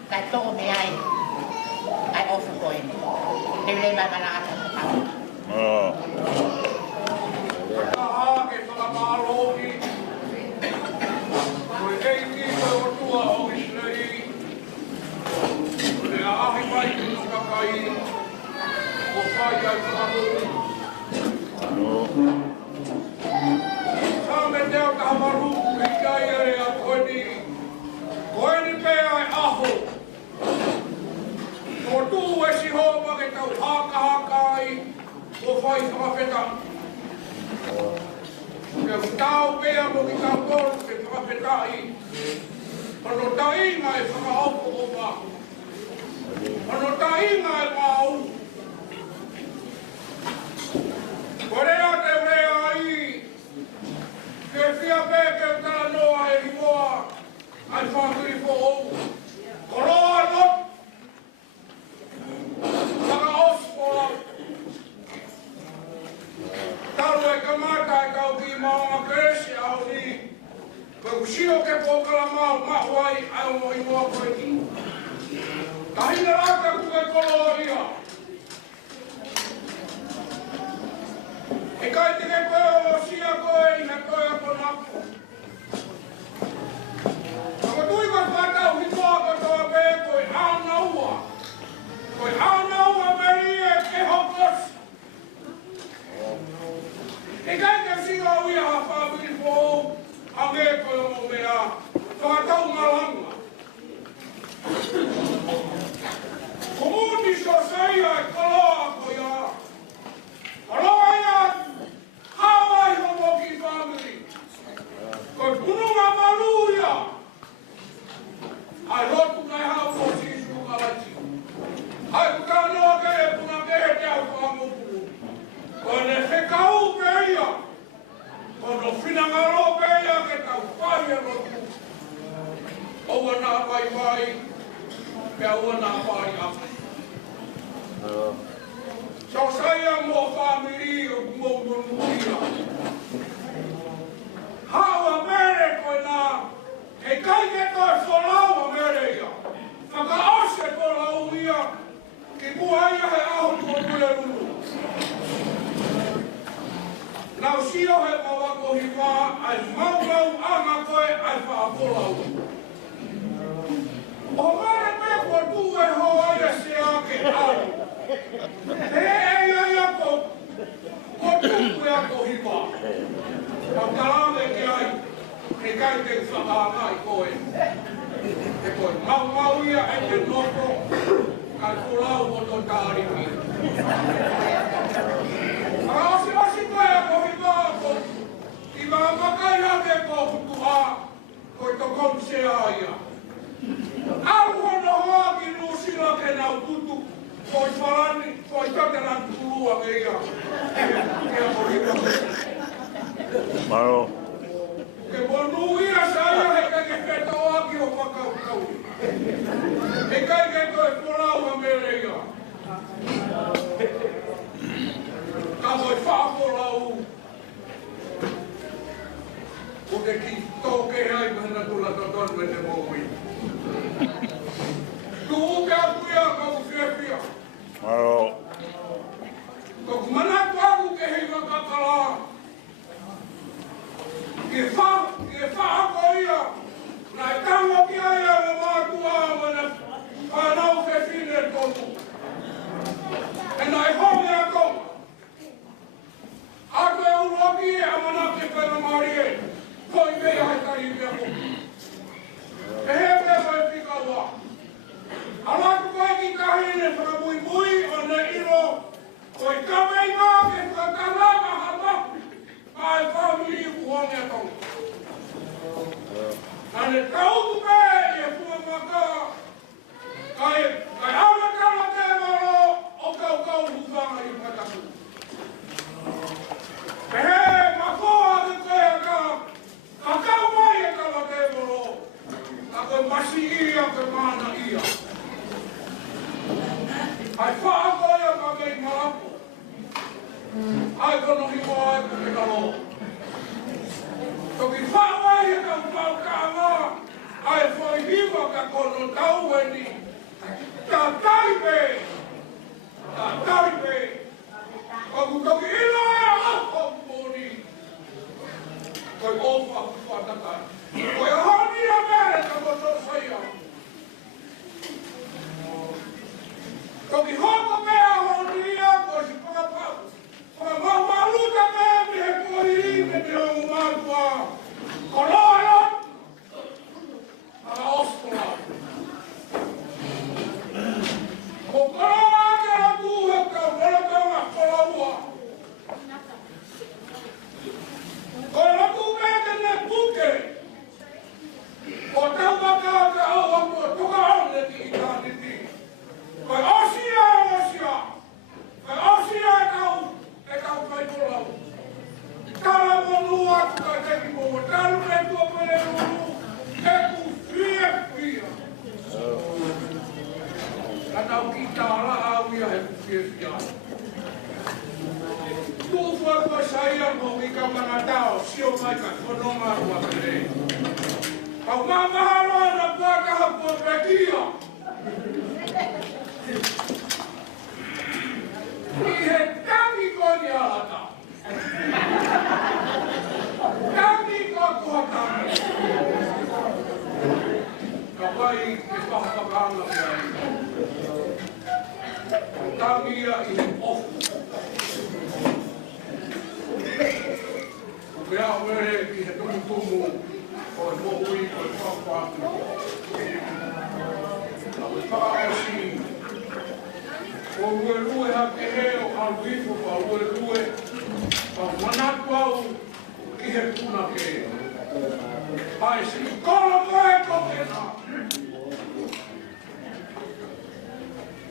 tay to me ay offer ko en dele ba malaka ke pamalo ni ko ei ki ko tua o isleri ahi mai ka kai o pai ai papo sa me te ka maru i kai ai a koini pe ai aho o tu e si ho ma ke tau haka ai o fai ka peta ke tau pe a mo ki tau tolu ke ka peta ai ono tai mai ka opo o pa ano tayo nga mau Korea te ai ke fia pe ke tano ai hiwa ai fakuri fo koroa no saka ospo talo e kamata e kau ki maunga kresi au ni kusio ke pokala mau mahuai au mo hiwa koe ki Kahina rata kuwe koloria. E kai te koe o sia koe i na koe a ponapu. Ako tui koe whatau hitoa katoa pe koe ana ua. Koe ana ua meri e ke hokos. E kai te singa uia ha whawiri pou. Ange koe o mea. Whakatau malanga. Comuni so saia e kaloa ko ia. na vai, pia ua na pai apa. So saya mo family o mo muia. Hawa mere ko na e kai ke to folau mere ia. Faka ose folau ia ki bua ia he aho ko mule lulu. Nau sio he mawa ko hiwa ai mau anga koe ai wha folau. O mere me ko tu e ho ia se ake au. Ia ko tu e ako hiwa. Pau kalame ki ai, e kai te whakaanga i koe. E koe mau ia e te noko, kai kulau o to tāringi. A osi koe a kohi māko, i mga makai ake ko hutua, koe to konse aia. Au hono hoa ki nusila ke nau tutu, koe whalani, koe tateran tulua ke ia. Ke a kohi māko. Maro. Ke bonu ia saya he ke petoa ki o pakau. E kai ke koe polau a mere ia. Ka moi whaapolau. O ke ki toke ai mahina tula toton me te moui. Tu uke apuia ka uwhiawhia. Maro. Koku manatu aku ke hei wakakala. Ke whaako ia, nai tango ki aia o mātua wana whanau ke whine tonu. E nai home a konga. Ako e uroki e amana ke whena mari e, koi mei haitari mea koki. E he mea koe pika wā. Alaku koe ki kahine whakamui o ne iro, koi kawei ngā ke whakarama hamaku. Ai family uonge tong. Ane tautu pe e fua maka. Kai awa kala te maro o kau huvanga i pataku. Pehe makoa te koe aka. Ka kau mai e kala te maro. Ka koe masi ia ke mana ia. Ai whaakoia ka mei malapo. Ai kono hiwa ai ko te kalo. Toki whawai e kau pau kāma, ai whai hiwa ka kono tau e ni. Tā taripe. Koku toki ino e ako mōni. Koi ofa whatakai. Koi ahoni a mere ka moto saia. Toki hoko mea honi a ko si pakapau. Maluta me he koi me te o mātua. Koloa a oskola. Ko koloa ke la tuhe ka wala kaunga koloa. Ko la tuhe ke ne puke. Ko tau maka ka au ako tuka aune ki i tātiti. Ko osia. Ko osia e kau. E kau kai kolau. Kala monu aku ka teki moa. Kalu e tua pere monu. E ku fia. Katau ki tāla au ia he ku fia. Tu fua kua saia mo i ka manatao. Sio mai ka kononga rua pere. Kau mamahalo na puakaha kua pekia. Ihe tangi ko ni alata. Tangi ko kuhatame. Kapai ke whakapakanga kia. Tangi ia ihe ofu. Mea mere ki he tumutumu o e mohui o e whakapatu. A we whakaosi. O ue ha ke heo au wifo pa ue. Pa manatu au ki he puna ke. Ai si kolo koe koke na.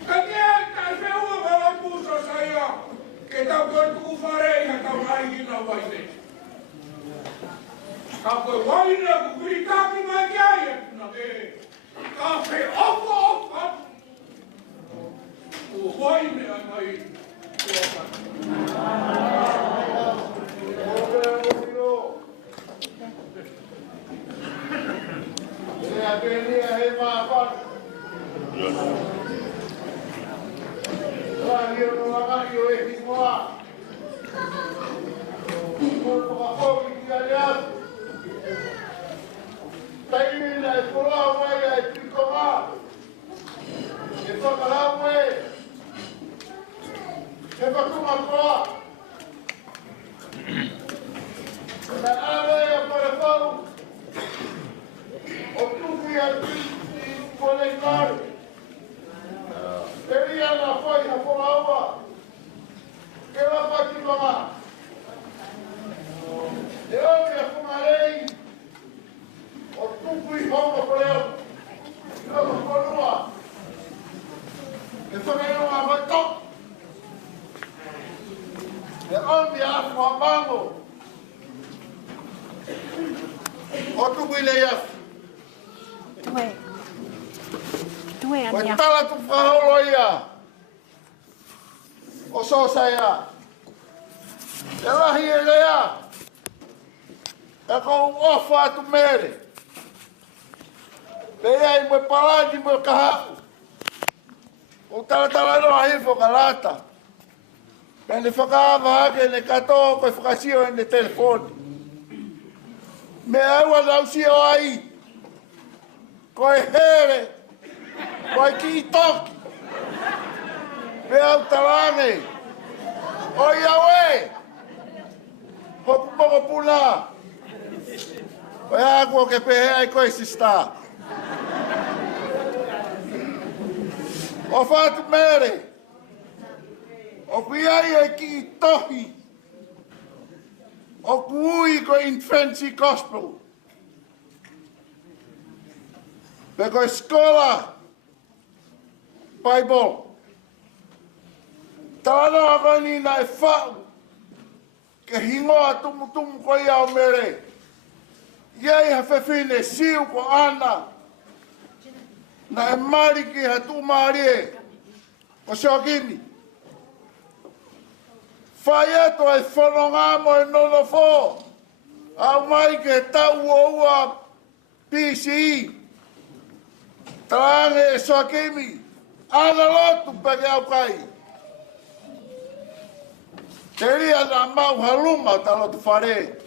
Ka kia kai wheua wala pusa saia. Ke tau koe tuku wharei ha tau haihina waine. Ka koe waine ku kuri taki mai ki ai e puna ke. kini he maafan. Lagi orang yo semua. Kau kita lihat. Tapi na sekolah saya sekolah. Itu kalau we. Sebab tu sekolah. Dan ada yang pada tahu. Untuk yang boleh tahu. Jadi yang apa yang apa? Kenapa kita? Dia yang kemarin. Untuk homo boleh. Kita berdoa. Kita berdoa betul. Dia ambil apa bangu. Untuk wilayah. Dua yang Betala tu faholo ya. Oso saya. Ela hiele ya. Ako ofa tu mere. Leia mo paladi mo kaha. O tala no ahi fo kalata. Pende fakava ke ne kato ko fakasio en telefone. Me agua da usio aí. Coi here. Coi ki toki. Me au talange. Oi awe. Hoku poco pula. Coi agua que pehe ai coi se está. O fatu mere. O kuiai e ki tohi. O kui ko infancy gospel. Peko escola. Bible. Tāna ako ni na e whau. Ke hingoa tumu ko iau mere. Iei ha whewhine siu ko ana. Na e mari ki ha tu marie. O siokini. Whai ato e whanonga mo e nono fō. Au mai ke tau oua PCE. Tāne e siokini. Ana lotu pake au kai. Te ria na mau haluma talotu whare.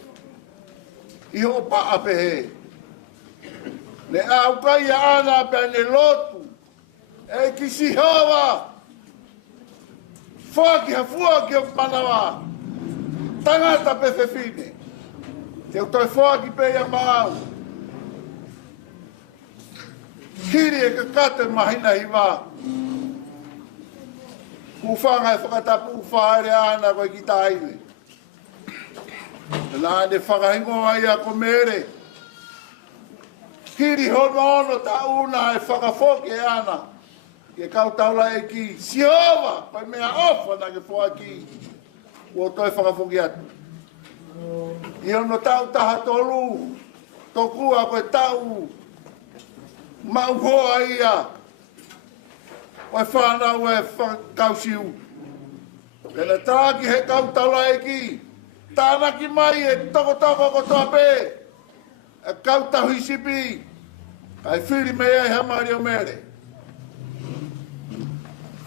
Iho pa apehe. Le au kai ana pe ne lotu. E kisi hawa. Fuaki hafuaki o manawa. Tangata pe fefine. Te utoi fuaki pe ia mau. Hiri e kakate mahina hiwa. Kufanga e whakatapu whaere ana koe ki taile. Nā ne whakahingo ai a ko mere. Hiri hono ono ta una e whakafoke ana. Ke kautaula e ki siova, pai mea ofa na ke fua ki. Ua toi whakafoke atu. I ono tau taha tolu. Tokua koe tau. Mau hoa ia. Oe whanau e whakausiu. Pena tāki he kautaula e ki. Tānaki mai e toko ko toa pē. E kautahui sipi. Kai whiri mea e hamari o mere.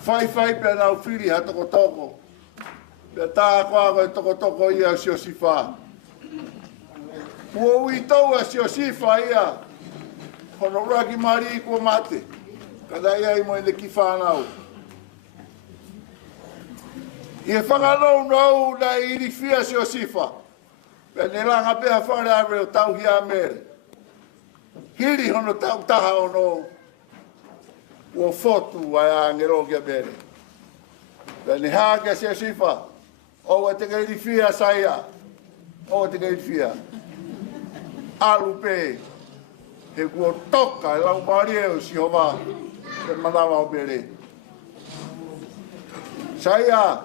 Whai pia nau whiri ha toko. Pea tā koa koe toko ia si o sifa. Ua ui tau a si o sifa ia. Hono raki mari i kua mate. Kada ia i mo ele ki whanau. I e whanganou nau na iri fia si o sifa. Pea ne langa pea whare awe o tau hia mere. Hiri hono tau taha o no. Ua fotu ai a ngero kia mere. Pea ne hake si o sifa. O e te iri fia saia. O e te iri fia. Alu pe. He kua toka e lau marie o si hova. Pe manawa o mere. Saia.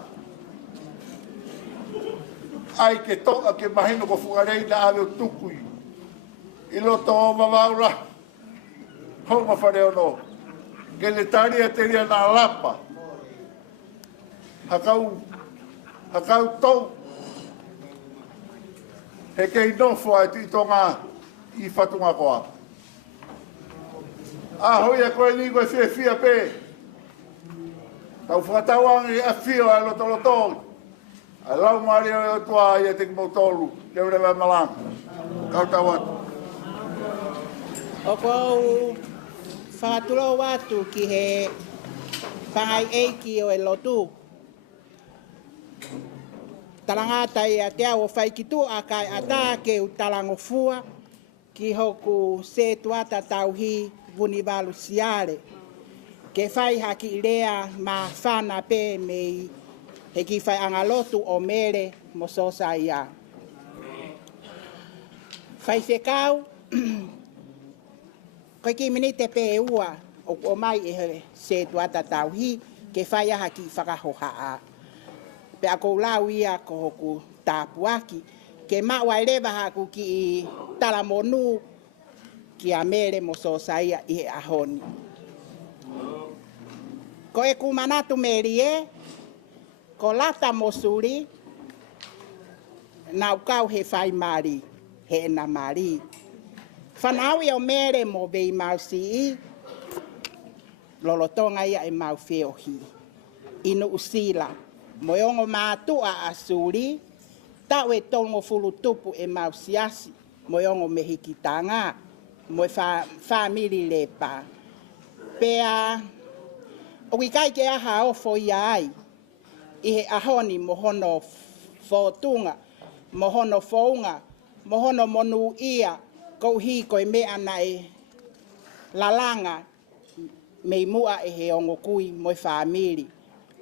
Ai ke toka ke mahino ko whukarei na ave o tukui. I loto o mawaura. Hau mawhare o no. Ke le taria te ria nā lapa. Hakau tau. He kei nofo ai tu i tonga i whatunga koa. hoi a koe ni koe fia pe. Tau whakatawang i a fio a loto. A lau maari o tua i a te kimoutolu. Ke ure mai malang. Kau tau atu. O kou whakatulo watu ki he whangai eiki o e lotu. Talangata i a te au whaikitu a kai ata ke u talango fua ki hoku se tuata tauhi vunivalu siare. Ke whai haki i rea ma whana pe mei he ki whai angalotu o mere mo sosa ia. Whai whekau, koe ki mini te pe ua o mai e se tuata tauhi ke whai aha ki whakahohaa. Pe ako lau ia ko hoku tāpuaki ke maua lewa haku ki talamonu ki a mere mo sosa ia i he ahoni. Ko e kumanatu meri e, ko lata mosuri, nau kau he whai mari, he ena mari. Whanau i o mere mo vei mausi i, lolotonga ia e mau whiohi. Inu usila, mo ongo mātu a asuri, tau e tongo fulu tupu e mausi asi, mo ongo mehiki tanga, mo e whamiri lepa. Pea, o kai ke aha o fo ai i he ahoni mohono fotunga mohono founga mohono monu ia ko hi ko me ana e lalanga me mua e he ongo kui mo family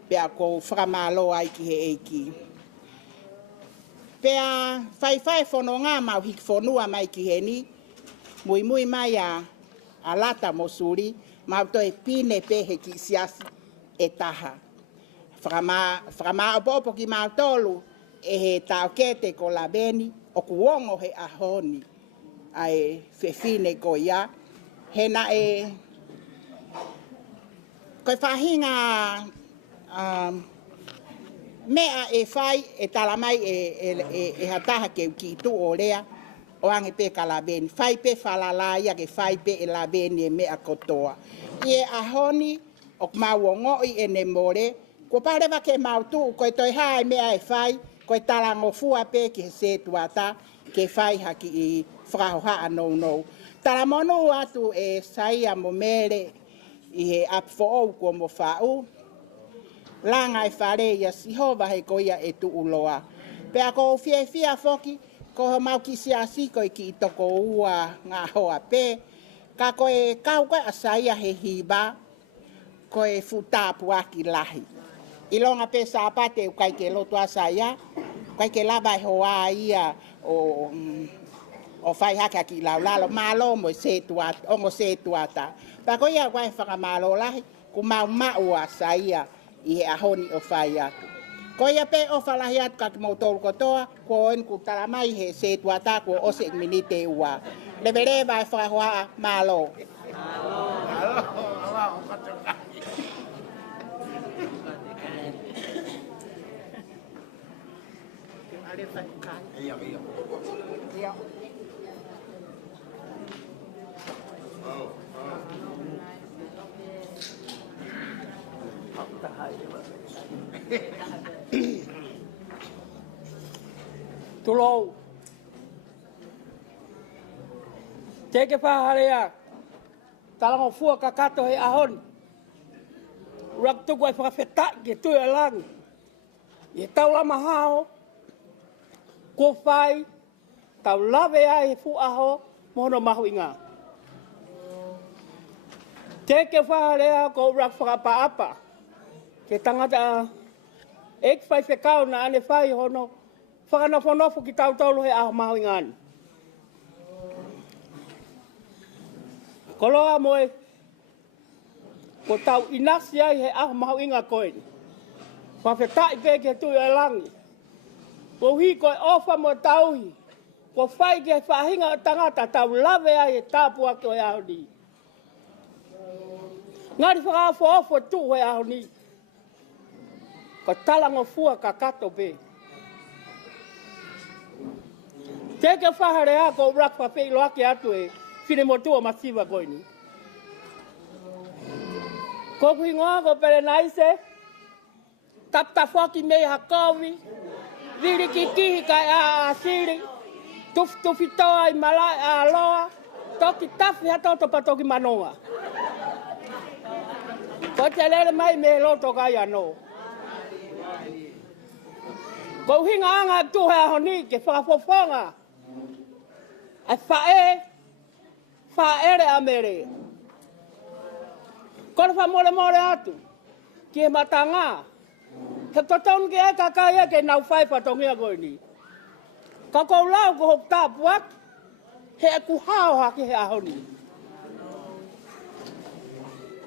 pe ko framalo ai ki he eki pe fai fononga ma hik fonua mai ki he ni mui mai a alata mosuri ma to e pine pe he ki siasi e taha. Frama opo ki ma tolu e he taokete ko la beni o kuongo he ahoni ai fefine ko ia he na e ko fahinga mea e fai e talamai e hataha ke ki tu o rea o ange pe kalabeni fai pe falala ia ke fai pe e labeni e mea kotoa ie ahoni o mawongo i ene more ko pare va ke mautu ko toi hai mea e fai ko talango fua pe ki se tuata ke fai haki i fraha no talamono atu e saia mo mere i he apfo ko mo fau langa e fare ia sihova he ko ia e tu uloa pe ako fia foki ko mau ki siasi ko ki toko ua ngā hoa pe ka ko e kau ko asaia he hiba ko e futapu aki lahi ilonga pe sapate kai ke loto asaia kai ke lava hoa ia o fai haka ki laulalo malo mo se tuat ongo se tuata pa ko ia vai whaka malo lahi ku mau asaia i he ahoni o fai atu ko ia pe o falahi atu ka mo tolu kotoa ko en ku talamai he se tuata ko o se minite ua levere vai whaka hoa malo Tulou. Teke whaharea. Talango fua kakato he ahon. Urak tuku ai whakawhetak ke tui alang. I tau lama hao. Ko whai. Tau lawe ai he fu aho. Mohono mahu inga. Teke whaharea ko urak whakapaapa. Ke tangata ek whai whekau na ane whai hono. Whakanawhanawha ki tautolo he aho mahu ingani. Koloa moe, ko tau inasi ai he aho mahu inga koe. Whawhetai pe ke tui e langi. Ko hi koe ofa mo tauhi. Ko whai ke whahinga o tangata tau lawe ai he tāpua ki o e aho ni. Ngari whakawha ofo tu he aho ni. Ko talango fua ka kato pe. Teke whaharea ko urak whawhi loake atu e whine motua masiwa koe ni. Ko kuingoa ko pere naise. Tapta foki mei hakowi. Viri kikihi kai a asiri. Tufi toa I malai a aloa. Toki tafi hatoto pa toki manoa. Ko te lere mai me loto kai ano. Ko hinga anga tu he honi ke whakafofonga. Ai whaere amere. Kora wha atu. Ki he matanga. He totonu ke eka kai eke nau whai patongia koe ni. Ka kou lau ko hok tāpuak. He ku hao haki he ahoni.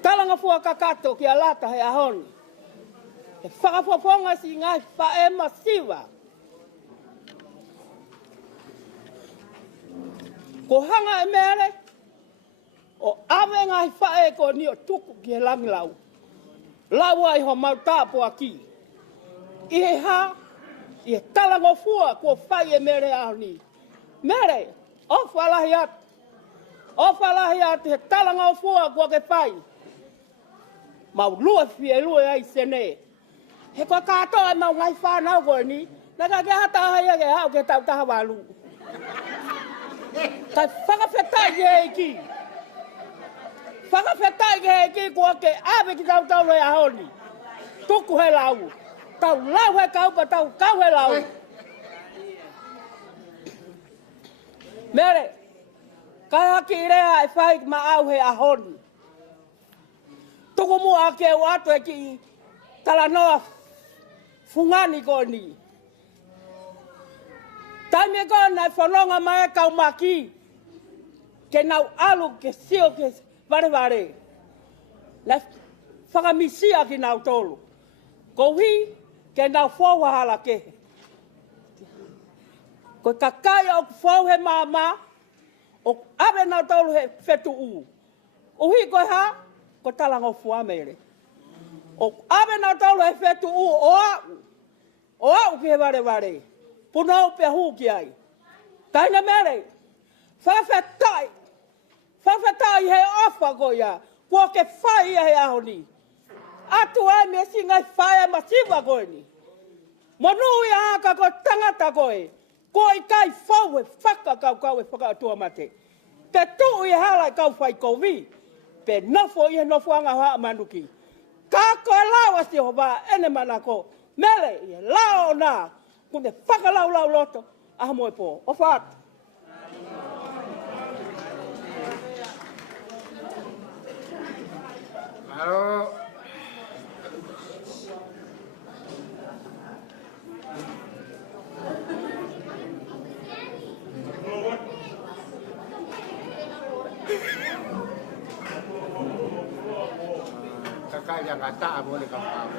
Talanga fua kakato ki alata he ahoni. He whakafofonga si ngai whae masiwa. Ko hanga e mere, o ame ngai whae ko ni o tuku ki he langi lau. Lau ai ho mau tāpua ki. I he ha, I he talango fua ko whae e mere ahoni. Mere, o whalahi atu. O whalahi atu he talango fua ko ke whae. Mau lua fie lua ai sene. He ko katoa mau ngai whanau koe ni, naka ke hata hai ke hau ke tau taha walu. Kai whakawhetai ke heiki. Whakawhetai ke heiki kua ke awe ki tau tau hea honi. Tuku he lau. Tau lau he kaupa tau kau he lau. Mere, kai haki rea e whai ma au he ahoni. Tuku mua ke u atu e ki tala noa fungani ko ni. Taime ko na whanonga mai kau maki. Ke nau alu ke sio ke vare. Na whakamisia ki nau tolu. Ko hui ke nau whawahala ke. Ko kakai o whau he mama. O abe nau tolu he whetu u. Uhi ko ha, ko talango fuamere. O abe nau tolu he whetu u o au. O au ki he vare. Punau pe hu ki ai. Taina mere. Whawhetai he ofa ko ia. Kua ke whai ia he ahoni. Atu ai me singai whai masiwa koe ni. Monu ia haka ko tangata koe. Ko I kai whau e whaka kau e whakaatua mate. Te tuu I hala kau whai kovi. Pe nofo I he nofo anga haa manuki. Ka koe lawa si hova ene manako. Mele I lao na. Kune whakalau loto. Aha moe po. O whaatu. Alo. Kakak yang kata boleh kapal.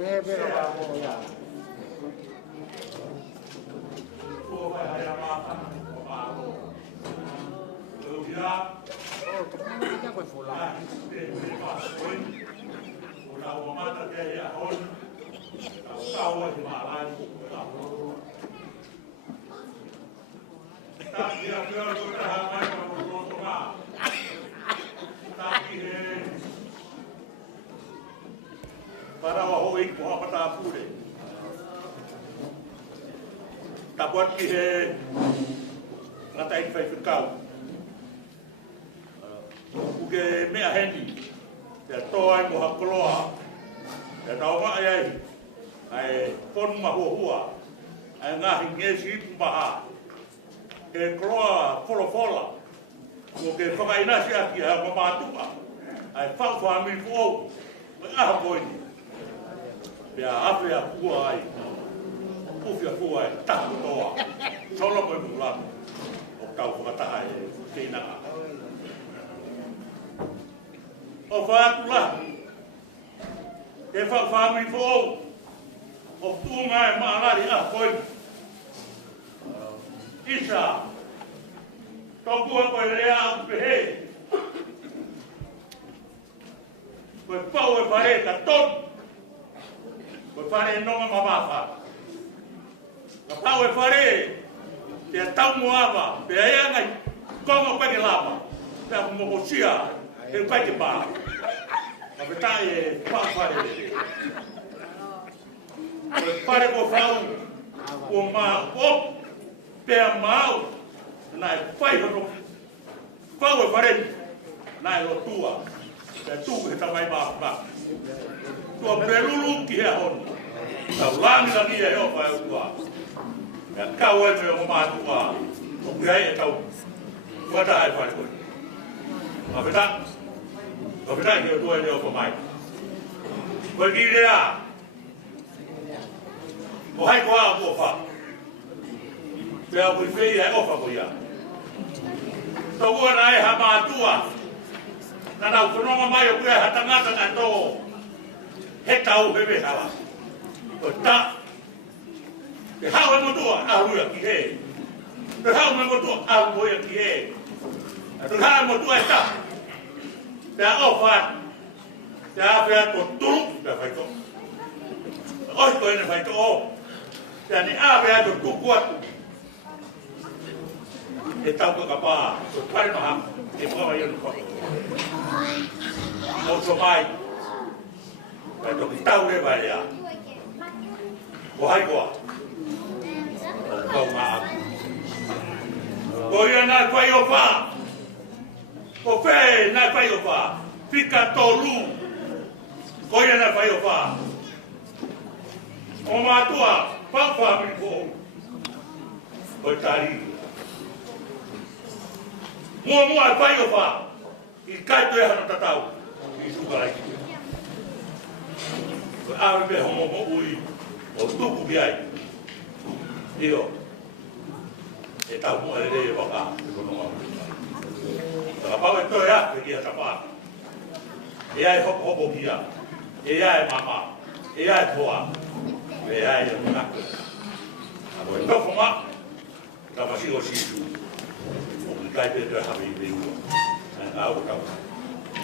Bebe kapal ya. Oh, kemana kau pulang? Para wahoi ko hapata pure. Tabuat ki he ngatai fai fikau. Uke mea hendi. Te toa mo hakoloa. Te tau mai ai. Ai pon ma hua. Ai ngahi ngesi paha. Ke kloa fola. Uke whakaina si aki ha mamatuka. Ai whau whaami fōu. Aha koini. Pea awhi a pua ai. Uwhi a pua ai. Taku toa. Solo koe mulamu. O kau whakataha e tēnanga. O whaatu la. E whaami fōu. O tūnga e maalari a koini. Isa. Tokua koe rea au pehe. Koe pau e whare ka tonu. Koe whare nonga mawawha. Ka pau e whare. Te tau moawa. Pe ea ngai konga peke lava. Pe a kumokosia. e pai ke pa ma pe tai e pa pare pare ko fau o ma o pe mau na pai ko fau e pare na lo tua e tu e tamai ba tua prelulu ki he hon tau langi langi e o pai tua e kau e me o ma tua o kuhei e tau wata ai pare ko ma peta ke o tua e leo ko mai ko ki rea o hai ko a ko fa pea ko i fei ai ofa ko ia tau ua na e ha ma tua na nau kononga mai o kuea hatangata na tō he tau hewe hawa o ta te hau e motua a ruia ki he te hau me motua a ruia ki he te hau e motua e ta te a ofat te a whea to turu te whaito oi ko ene whaito o te ani a whea to tuku atu e tau ka pā o pare maha e mkawa ionu kwa o so mai e toki tau re vai ea o hai koa o kau maa ko ia nai whai o wha ko whee nai whai o wha whika tolu ko ia nai whai o wha o mātua pau whamiri ko o tari mua e whai o wha i kaito e hana tatau i tukarai ko awe pe homo mo ui o tuku biai io e tau mua e rei e waka e kono ngā taka pau e toi ake ki a tapa e ai hoko hopo kia e ai mama e ai poa e ai e munako a koe tofo ngā ka masi o sisu o ki kai pe toi hawi i pe ua au tau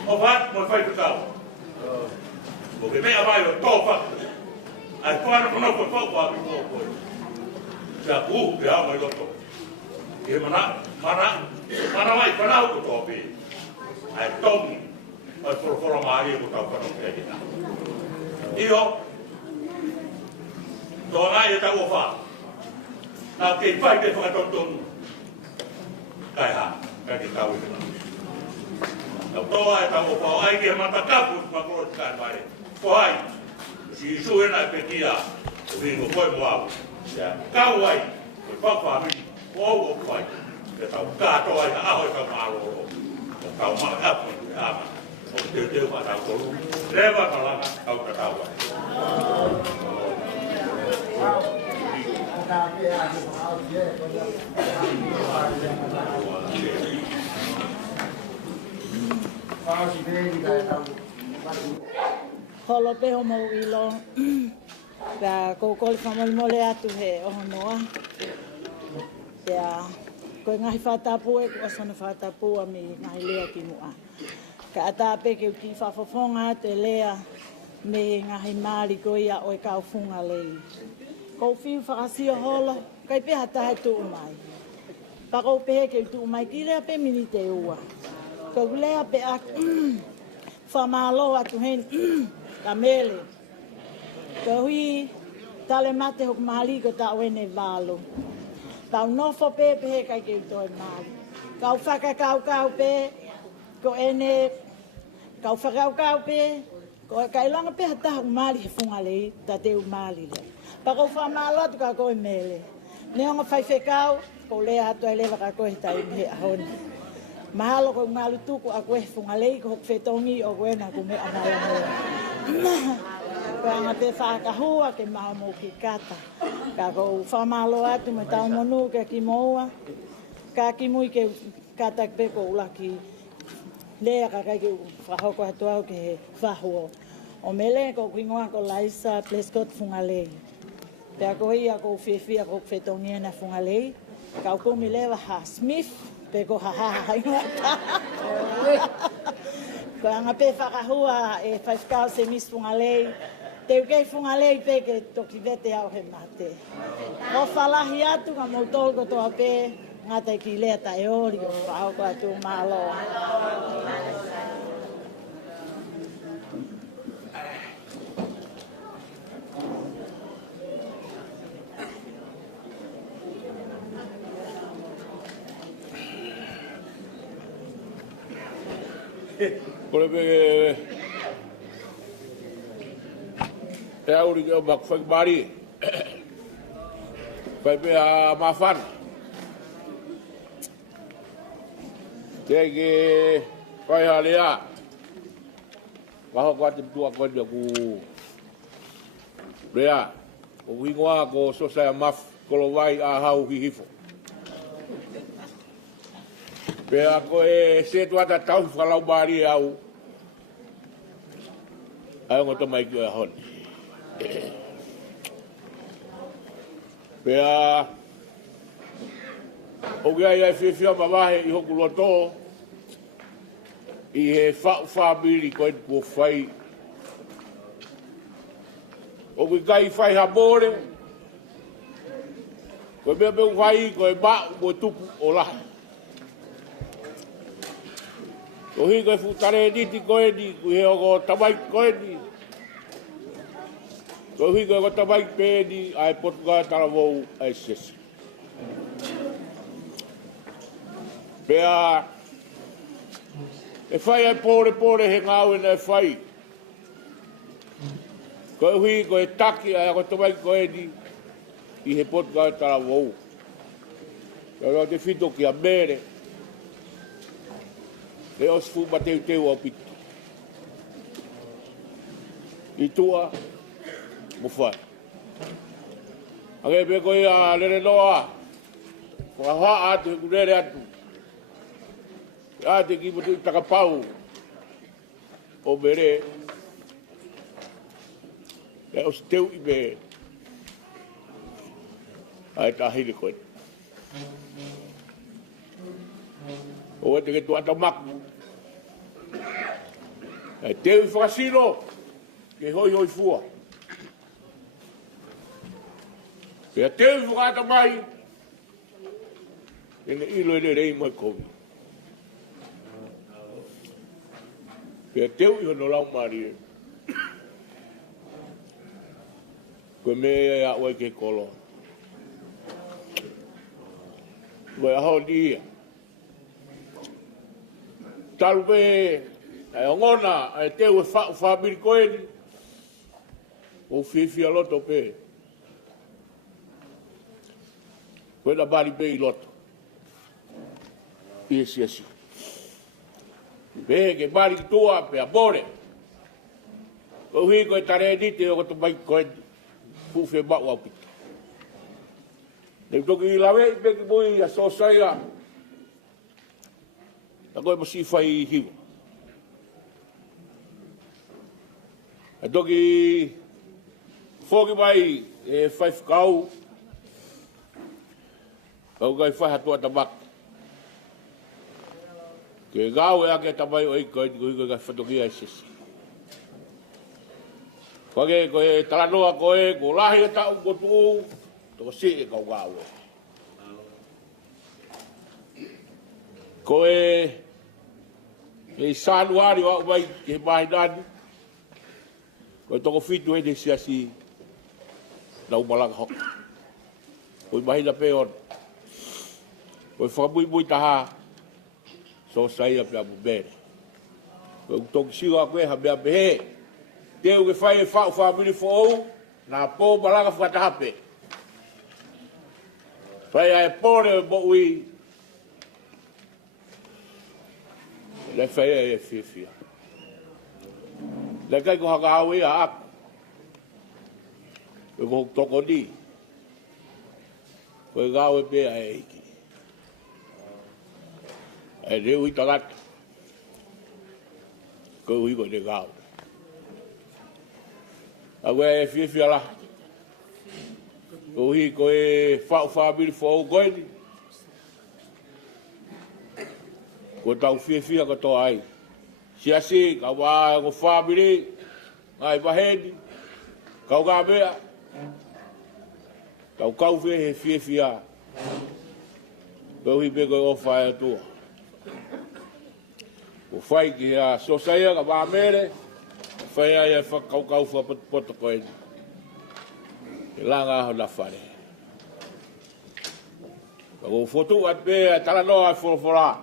o vat mo fai tu tau o ke mea mai o tō whaka ai whana kono koe whau a mi koe koe te a kuhu te au mai loto e mana mai whanau ko tō pe ai tongi ai whoroforo maari e ko tau whanau ke hina io tō ngai e tau o wha nau kei whai te whakatontonu kai ha kai te tau e hina tau toa e tau o whao ai ki he matakapu ma koro te kai mai ko ai si isu e nai pe kia o vingo koe mo au ia kau ai o whawhami o au o kwai e tau kātoa ai aho e tau maroro o kau maa apu e ama o te teo ma tau toru rewa talanga kau ka tau ai Holo pe homo ilo ka kokoli whamoi mole atu he oho noa pea koe ngahi whatapu e kua sona whatapu a mi ngahi lea ki mua ka ata pe ke uki whafofonga te lea me ngahi maari koe ia oe kau funga lei kou whiu whakasio holo kai pe hatahe tu umai pa kou pehe ke tu umai ki lea pe mini te ua kou lea pe a whamalo atu hen ka mele ka hui tale mate hok mahali ko ta wene valo tau nofo pe pehe kai ke toi mali kau whakakau pe ko ene kau whakakau pe ko kai longa pe hata hok mali he funga lei ta te umali le pa ko whamalo atu ka koe mele neonga whaiwhekau ko lea atu ai lewa ka koe tai me ahoni mahalo ko ngalu tuku a koe funga lei ko hok whetongi o koe na ko me amala mo ko anga te whakahua ke maho mo ki kata ka ko whamalo atu me tau monu ke ki moua ka ki mui ke kata pe ko ulaki lea ka kai ke whahoko atu au ke he whahuo o mele ko kingoa ko laisa pleskot funga lei pea ko ia ko whiwhia ko whetongi na funga lei ka ko mi lewa ha Smith pe ko ha ingata ko anga pe whakahua e whaifkau se mis funga lei te ukei funga lei pe ke toki vete au he mate o whalahi atu ka mautol ko toa pe ngata ki lea ta e ori o whao ko atu malo Kole pe e auri ke o bak fai bari. Fai pe a mafan. Tege fai halea. Waho kwa te tua kwa dia ku rea. O wingoa ko sosai maf kolo vai a hau hihifo. Pe ako e se tuata tau whalau bari au. Ai ngoto mai ki a hon. Pe a o gai ai whiwhia mawahe i hoku loto i he whabiri koe kua whai. O gai whai habore koe mea meu whai koe bau koe tupu o laha. O hi koe futare niti koe ni, kui he o ko tamai koe ni. O hi koe ko tamai pe ni, ai potuka tala vou ai sesi. Pea, e whai ai pore he ngau e nei whai. Koe hui koe taki ai ko tamai koe ni, i he potuka tala vou. Pea te whito ki a mere. E os fu bateu teu au pito. I tua, mo whai. Ake pe koe a lere noa, whaha atu, he kurere atu. Ate ki motu i takapau, o mere. E os teu i me. Ai tahile koe. O te ke tuata maku. E teu i whakasino, ke hoi fua. Pea teu i whakata mai, e ne ilo e rei mai kovi. Pea teu i hono lau mari e. Koe mea e a oi ke kolo. Koe a hao ni ia. Talu pe, ai ongona, ai teu e whabiri koe ni. O whiwhia loto pe. Koe na bari pe i loto. I esi esi. Pe ke bari tua pe a bore. Koe hui koe tare nite o koto mai koe ni. Fuwhia bau au pita. Nei toki i lawe i pe ki mui a sosaia. Na koe masi whai hiwa. A toki whoki mai e whai whakau. Kau kai whai hatua tamak. Ke gau e ake tamai o ika i koe kai whatoki ai sisi. Whake koe talanoa koe, ko lahi e tau kotu, toko si e kau gau e. Koe e sanuari wa mai ke mai nani. Koe toko fitu e de siasi lau malanga hok. Koe mahi na peon. Koe whakamui taha so saia pe amu bere. Koe utoki siwa koe ha mea behe. Teu ke whai e whau whamiri whou na pō malanga whakatahape. Whai ai pōre mo ui le whai e whiwhia. Le kai ko haka hau ia aku. E ko toko ni. Koe gau e pēa e iki. E reu i tagata. Koe ui ko ne gau. A koe e whiwhia la. Koe ui ko e whau whamiri whau koe ni. Ko tau whiwhia ko toa ai. Siasi, kau wā ko whamiri, ngai paheni, kau ngā mea. Kau whi he whiwhia. Kau hi pe koe o whae atua. Ko whai ki a sosaia ka wā mere, whai ai e whakau whapoto koe ni. E langa aho na whare. Ko whotu at pe talanoa e whorofora.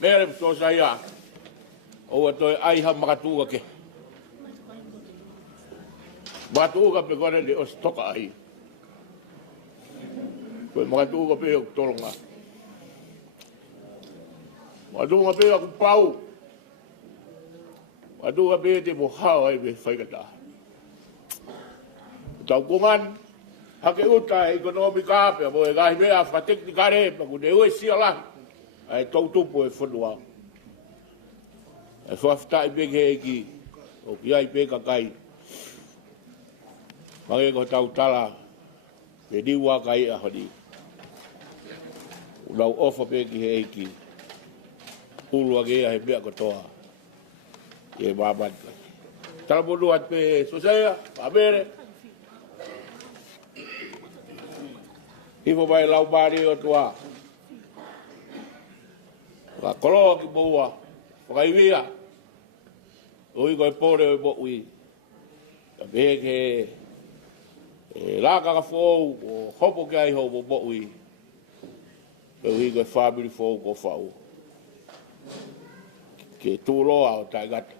Mere sosaia. O toi ai ha makatuga ke. Matuga pe kone de os toka ai. Koe makatuga pe o tolonga. Matuga pe aku pau. Matuga pe te mohao ai me whaikata. Tau kungan, hake uta ekonomi kape, mo e gahi mea whatekni kare, paku ne ue sia lahi. Ai tau tupu e whanua. E whaftai peke eki, o ki ai peka kai. Mange ko tau tala, pe niwa kai a honi. Unau ofa peke he eki, ulua gea he mea kotoa. E maman kai. Tala monu at pe sosea, pamere. Ipo mai lau mari o tua. Ka koloa ki moua, whakaiwia. Ui koe pōre o mo ui. Ka peke laka ka fōu, o hopo ki ai hou mo ui. Pe ui koe whamiri fōu ko whau. Ke tūroa o tai gata.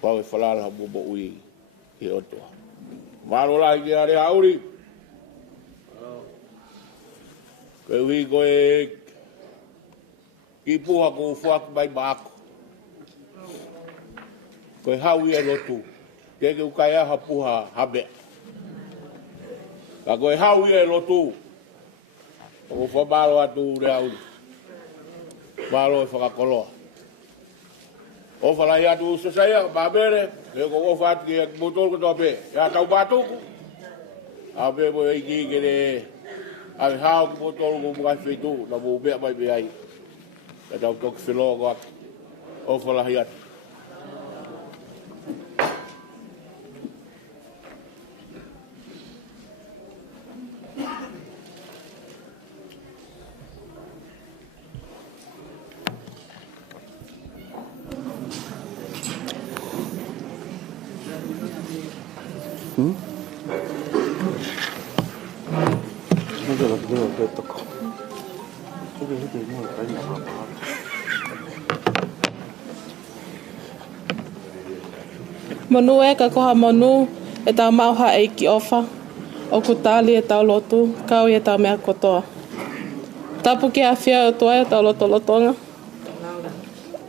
Pau e whalala mo ui ki otoa. Maro lai ki are auri. Pe ui koe ki puha ko fuak mai mako. Koe hau ia lotu. Keke ukai aha puha habe. Ka koe hau ia lotu. O whamaro atu rea uri. Maro e whakakoloa. O whalai atu sasaya, mamere. Keo ko ofa atu ki motor ko toa pe. Ea tau batuku. A pe mo e ki kere. Ai hao ki motor ko mga whetu. Na mo mea mai me ai. Ka tau toki whiloa ko aki. O whalai atu. Monu e ka koha monu e tau mauha e ki ofa. O kutali e tau lotu, kau e tau mea kotoa. Tapu ki a whia o tua e tau loto lotonga.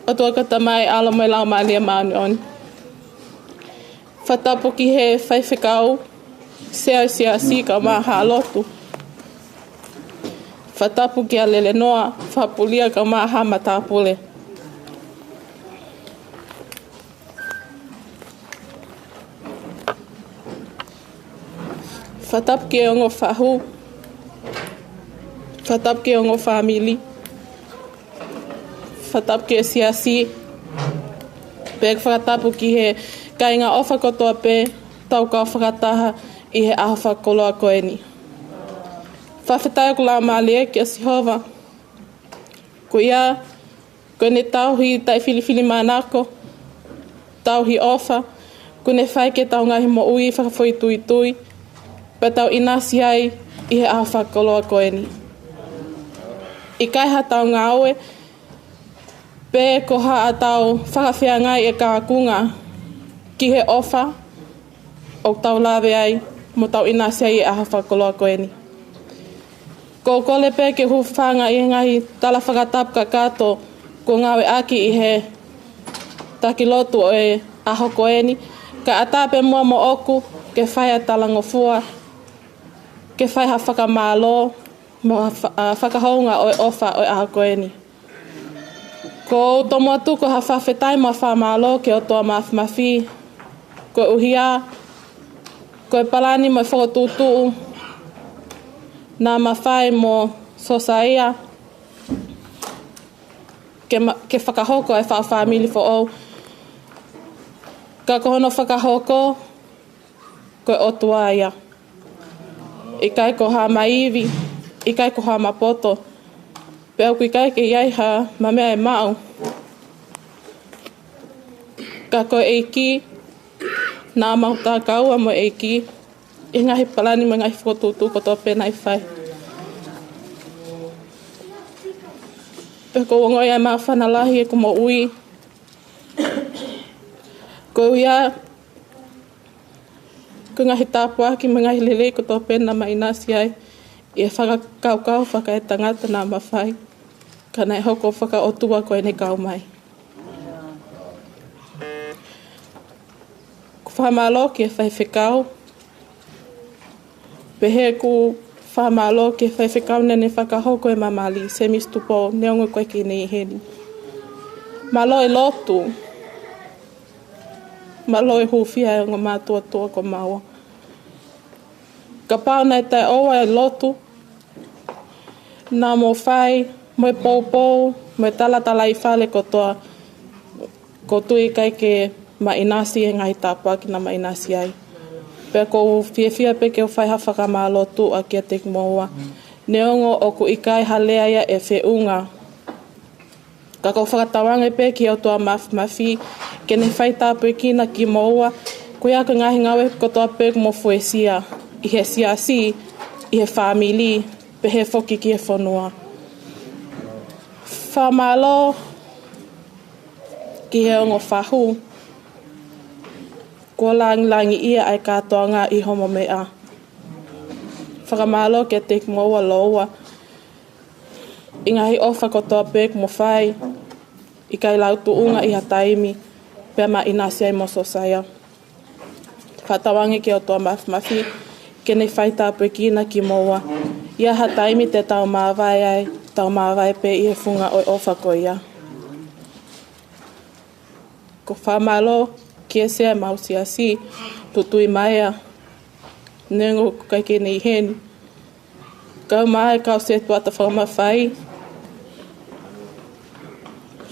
O tua ka tamai ala mai lau maali e maani oni. Whatapu ki he whaiwhikau, sea si ka maha lotu. Whatapu ki a lele noa, whapulia ka maha matapule. Whatap ke ongo whahu. Whatap ke ongo family. Whatap ke siasi. Pek whakatapu ki he kainga ofa kotoa pe tau ka whakataha i he aho whakoloa koe ni. Whawhetai ko la maale ki a Sihova. Ko ia, ko ne tauhi tai whiliwhili manako. Tauhi ofa. Ko ne whai ke tau ngahi mo ui whakawhoi tui tui. Pa tau inasi ai i he aho whakoloa koe ni. I kai ha tau ngā oe, pe ko ha a tau whakawhia ngai e kākunga ki he ofa o tau lawe ai mo tau inasi ai i aho whakoloa koe ni. Ko kole pe ke hufanga i ngahi tala whakatap ka kato ko ngawe aki i he takilotu o e aho koe ni, ka atape mua mo oku ke whai a talangofua, ke whai ha whakamālo, mo whakahounga o e ofa o e aha koe ni. Ko tomo atu ko ha whawhetai mo whamālo ke o toa mawhimafi, ko e uhia, ko e palani mo e whakatutu, nā mawhai mo sosaia, ke whakahoko e whawhamili fo au. Ka kohono whakahoko, ko e otua ia. I kai ko ha maiwi, i kai ko ha mapoto. Pea kui kai ke iai ha mamea e mau. Ka ko e ki, nā mahuta kaua mo e ki, i ngahi palani mo ngahi whakotutu ko tō pēnai whai. Pe ko ngoi ai ma whanalahi e ko mo ui. Ko ia, ko ngahi tāpua ki mga hilele ko tō pēna mai nasi ai. I e whakakau whaka e tangata nā mawhai. Ka nei hoko whaka o tua ko e ne kau mai. Ko whamalo ki e whaiwhekau. Pehe ku whamalo ki e whaiwhekau nene whakahoko e mamali. Se mistupo neongo koe ki nei heni. Malo e lotu. Malo e hufia e ngā mātua toa ko maua. Ka pāu nei tai oa e lotu. Nā mō whai, mo e pou, mo e tala i whale ko toa. Ko tui kai ke mainasi e ngai tāpua ki na mainasi ai. Pea ko whiawhia pe ke o whai hawhaka mā lotu a kia te moua. Neongo o ku ikai halea ia e whiunga. Ka ko whakatawange pe ki o toa mafi, ke ne whai tāpua ki na ki moua, ko ia ka ngahi ngawe ko toa pe mo fuesia. I he siasi, i he whamili, pe he whoki ki e whanua. Whamalo, ki he ongo whahu, ko langi ia ai katoa ngā i homo mea. Whakamalo ke te moua loua, i ngahi ofa ko toa pek mo whai, i kai lautu unga i hataimi, pe ma inasi ai mo sosaya. Whatawangi ki o toa mafi, ke nei whai tāpue ki na ki moua. Ia hataimi te tau māwai ai, tau māwai pe i he whunga o ofa ko ia. Ko whamalo, ki e sea mausi asi, tutui maia, nengo kai ke nei heni. Kau mai kau se tuata whamawhai.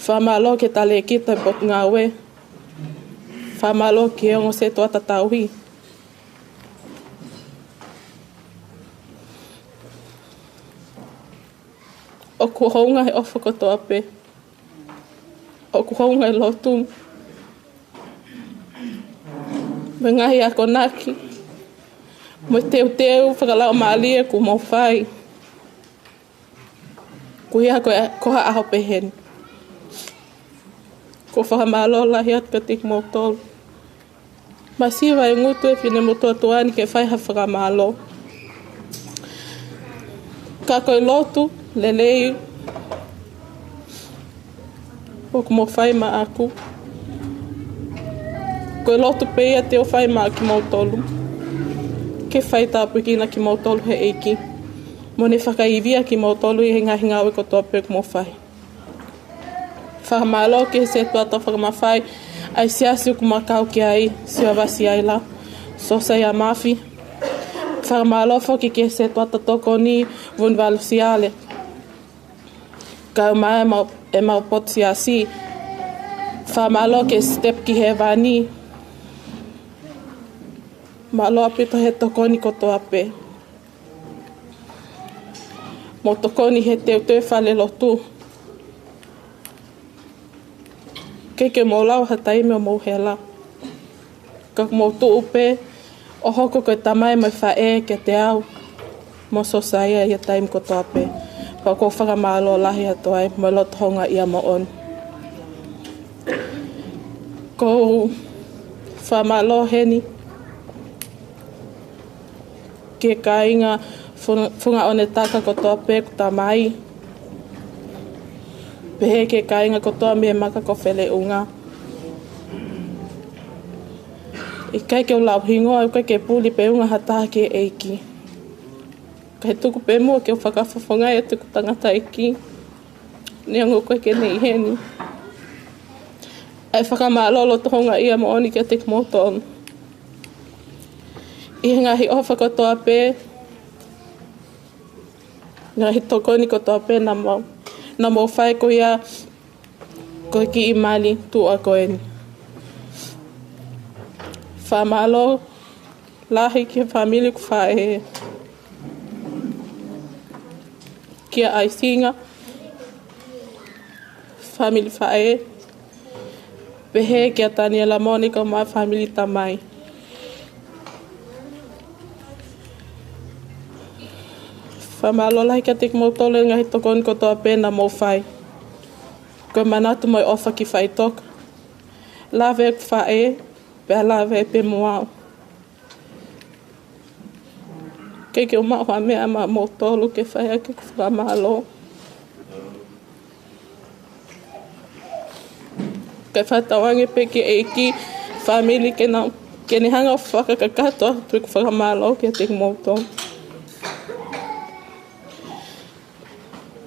Whamalo ke tale kita pot ngawe. Whamalo ki ongo se tuata tauhi. O ku hounga he ofa ko toa pe. O ku hounga he lotu. Me ngahi a konaki. Mo teu whakalao maalia ku mo whai. Ku hia koha aho pehen. Ko whakamalo lahi at ka tik mo tolu. Masiwa e ngutu e whine mo tuatuani ke whai ha whakamalo. Ka koe lotu. Lelei o ku mo whai ma aku. Koe lotu peia te o whai ma ki mau tolu. Ke whai tāpu ki na ki mau tolu he eiki. Mo ne whakaivia ki mau tolu i he ngahi ngawe ko toa pe ku mo whai. Whakamalo ke se tuata whakamawhai. Ai siasi ku makau ki ai, siwa wasi ai la. Sosa ia mafi. Whakamalo whoki ke se tuata toko ni vunvalu siale. Kau mai e mau poti asi. Whamalo ke step ki he vani. Malo apito he tokoni ko toa pe. Mo tokoni he teu whale lotu. Keke mo lau hatai me o mo hela. Ka mo tu upe. O hoko koe tamai mai whae ke te au. Mo sosaya i a taim ko toa pe. Pa ko whakamalo lahi atoai, mo loto honga ia mo on. Ko whamalo heni. Ke kainga whunga one taka ko toa pe ko ta mai. Pehe ke kainga ko toa me maka ko whele unga. I kai ke o lau hingo au kai ke puli pe unga hata ke eiki. Kai tuku pe mua ke o whakawhawhangai e tuku tangata eki. Neongo koe ke nei heni. Ai whakamālolo tohonga ia mo oni ke te kmoton. I ngahi ofa ko toa pe. Ngahi tokoni ko toa pe na mau. Na mau whai ko ia. Koe ki i mali tu a koe ni. Whamalo. Lahi ki famili ku whae. Kia ai singa. Family whae. Pehe kia Tania la Monica mai family tamai. Whamalo lai kia tik mautole ngahi tokon ko toa pena mo whai. Ko manatu mai ofa ki whai toka. Lawe ku whae, pe lawe pe moao. Kei ke o mao ha mea ma mo tolu ke whai ake ku whamalo. Ke whatawange pe ke eiki, family ke na, ke ni hanga whakakakato tu ku whamalo ke te moto.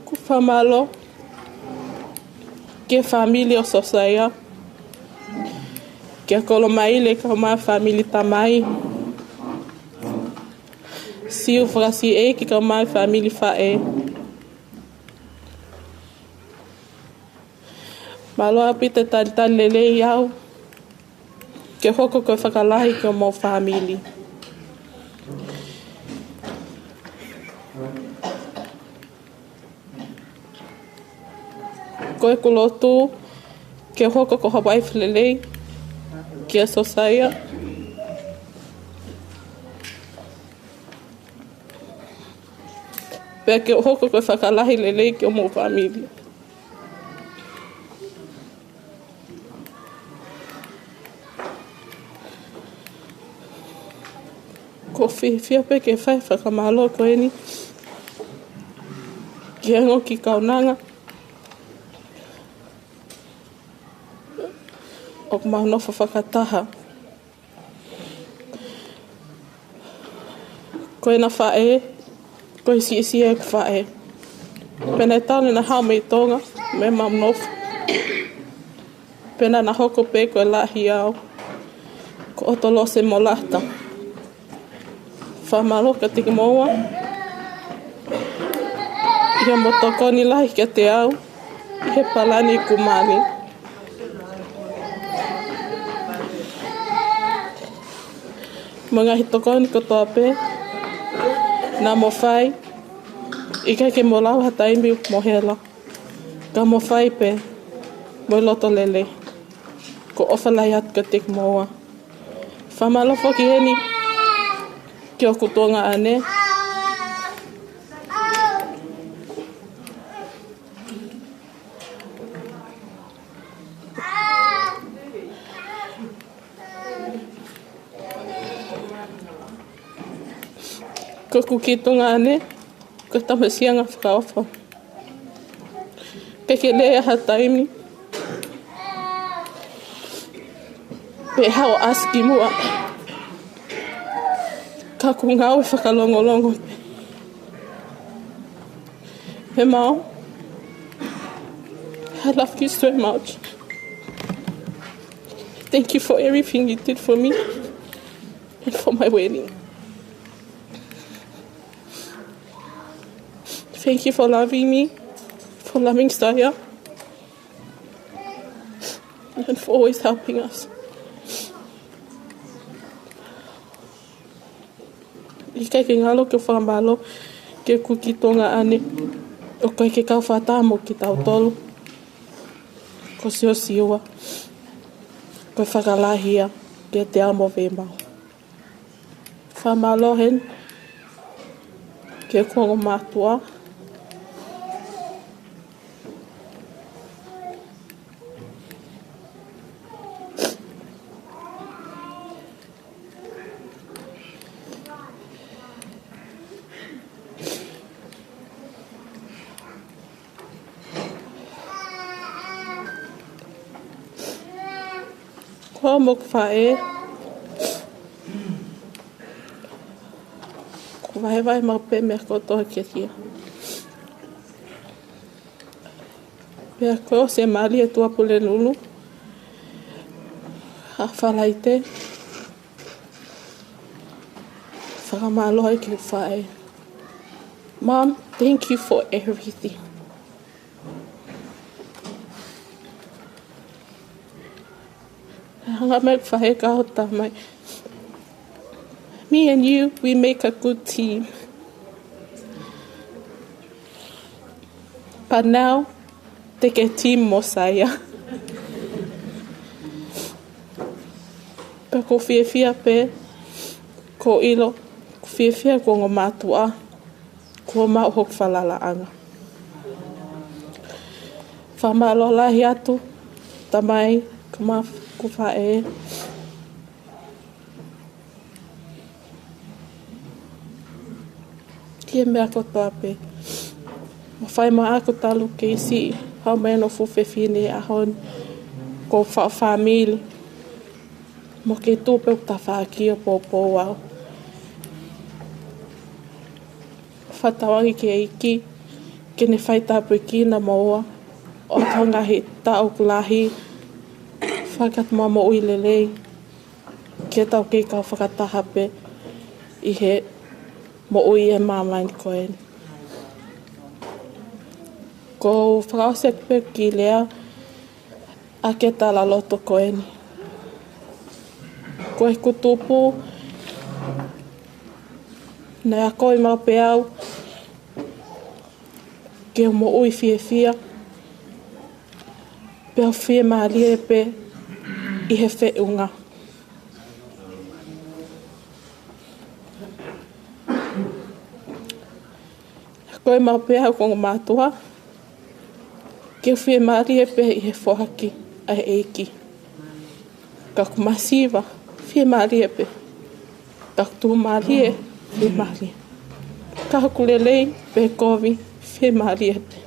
Ku whamalo, ke family o Sosaya, ke kolo mai le ka ma family tamai. Siu frasi e ki ka ma family fae. Malo api te tan lele iau, ke hoko koe whakalahi ko mo family. Koe kulotu, ke hoko ko Hawaii Lelei, ke Sosaya. Pea ke hoko ko whakalahi Lelei ke o mo family. Ko whiwhia pe ke whai whakamalo ko eni. Ki ango ki kaunanga. O maunofa whakataha. Koe na whae, koe si e ku whae. Pena taone na hao mei tonga, me maunofa. Pena na hoko pe koe lahi au. Ko otolo se mo lahta. Whamaloka tiki moa. Ia motokoni lahi kia te au. He palani kumani. Mga hitokoni kotoa pe, na mo whai, ika ke mo lau hataimi mo hela. Ka mo whai pe, mo loto lele, ko ofalai atu ka tik moa. Whamalofo ki heni, ki o kutonga ane. Ko kukitonga ane, ko tamasianga whakaofa. Peke lea hataimi. Pe hao aski mua. Ka kungau e whakalongolongo. Pe mao, I love you so much. Thank you for everything you did for me and for my wedding. Thank you for loving me, for loving Saya, and for always helping us. Ika ke ngalo ke whamalo, ke kukitonga ane, o kai ke kau whatamo ki tau tolu. Ko sio siua, ko whakalahia, ke te amo wemau. Whamalo hen, ke kongo matua, ko mo whae, ko vai mau pe mea kotoa ke kia. Pea ko se mali e tua pule lulu, a whalaite, whakamaloha ke whae. Mom, thank you for everything. Hanga mai whahe ka hota mai. Me and you, we make a good team. But now, take a team Mosiah. Pe ko whiawhia pe, ko ilo, ko whiawhia ko ngā mātua, ko mau hok whalalaanga. whamalola atu, tamai, kama kufae. Kia mea kotoa pe. Ma whai ma ako talu ke isi, hau mea no fuwhewhine ahon, ko whamili. Mo ke tūpe o ta whākia pōpō au. Whatawangi ke iki, ke ne whai tāpui ki na moa, o tangahi tau kulahi, whakat mua mo ui lelei, ke tau ke kau whakatahape, i he mo ui e māmain koen. Ko whakaosekpe ki lea, a ke tala loto koeni. Ko e kutupu, nei a koe mau pe au, ke mo ui fia, pe au fia maalie pe, i he whiunga. Koe mau pe au kongo mātua, ke au fia maalie pe i he whahaki, a he eiki. Ka kumasiva, fia maalie pe. Ka tu maalie, fia maalie. Ka hakulelei, pe kovi, fia maalie pe.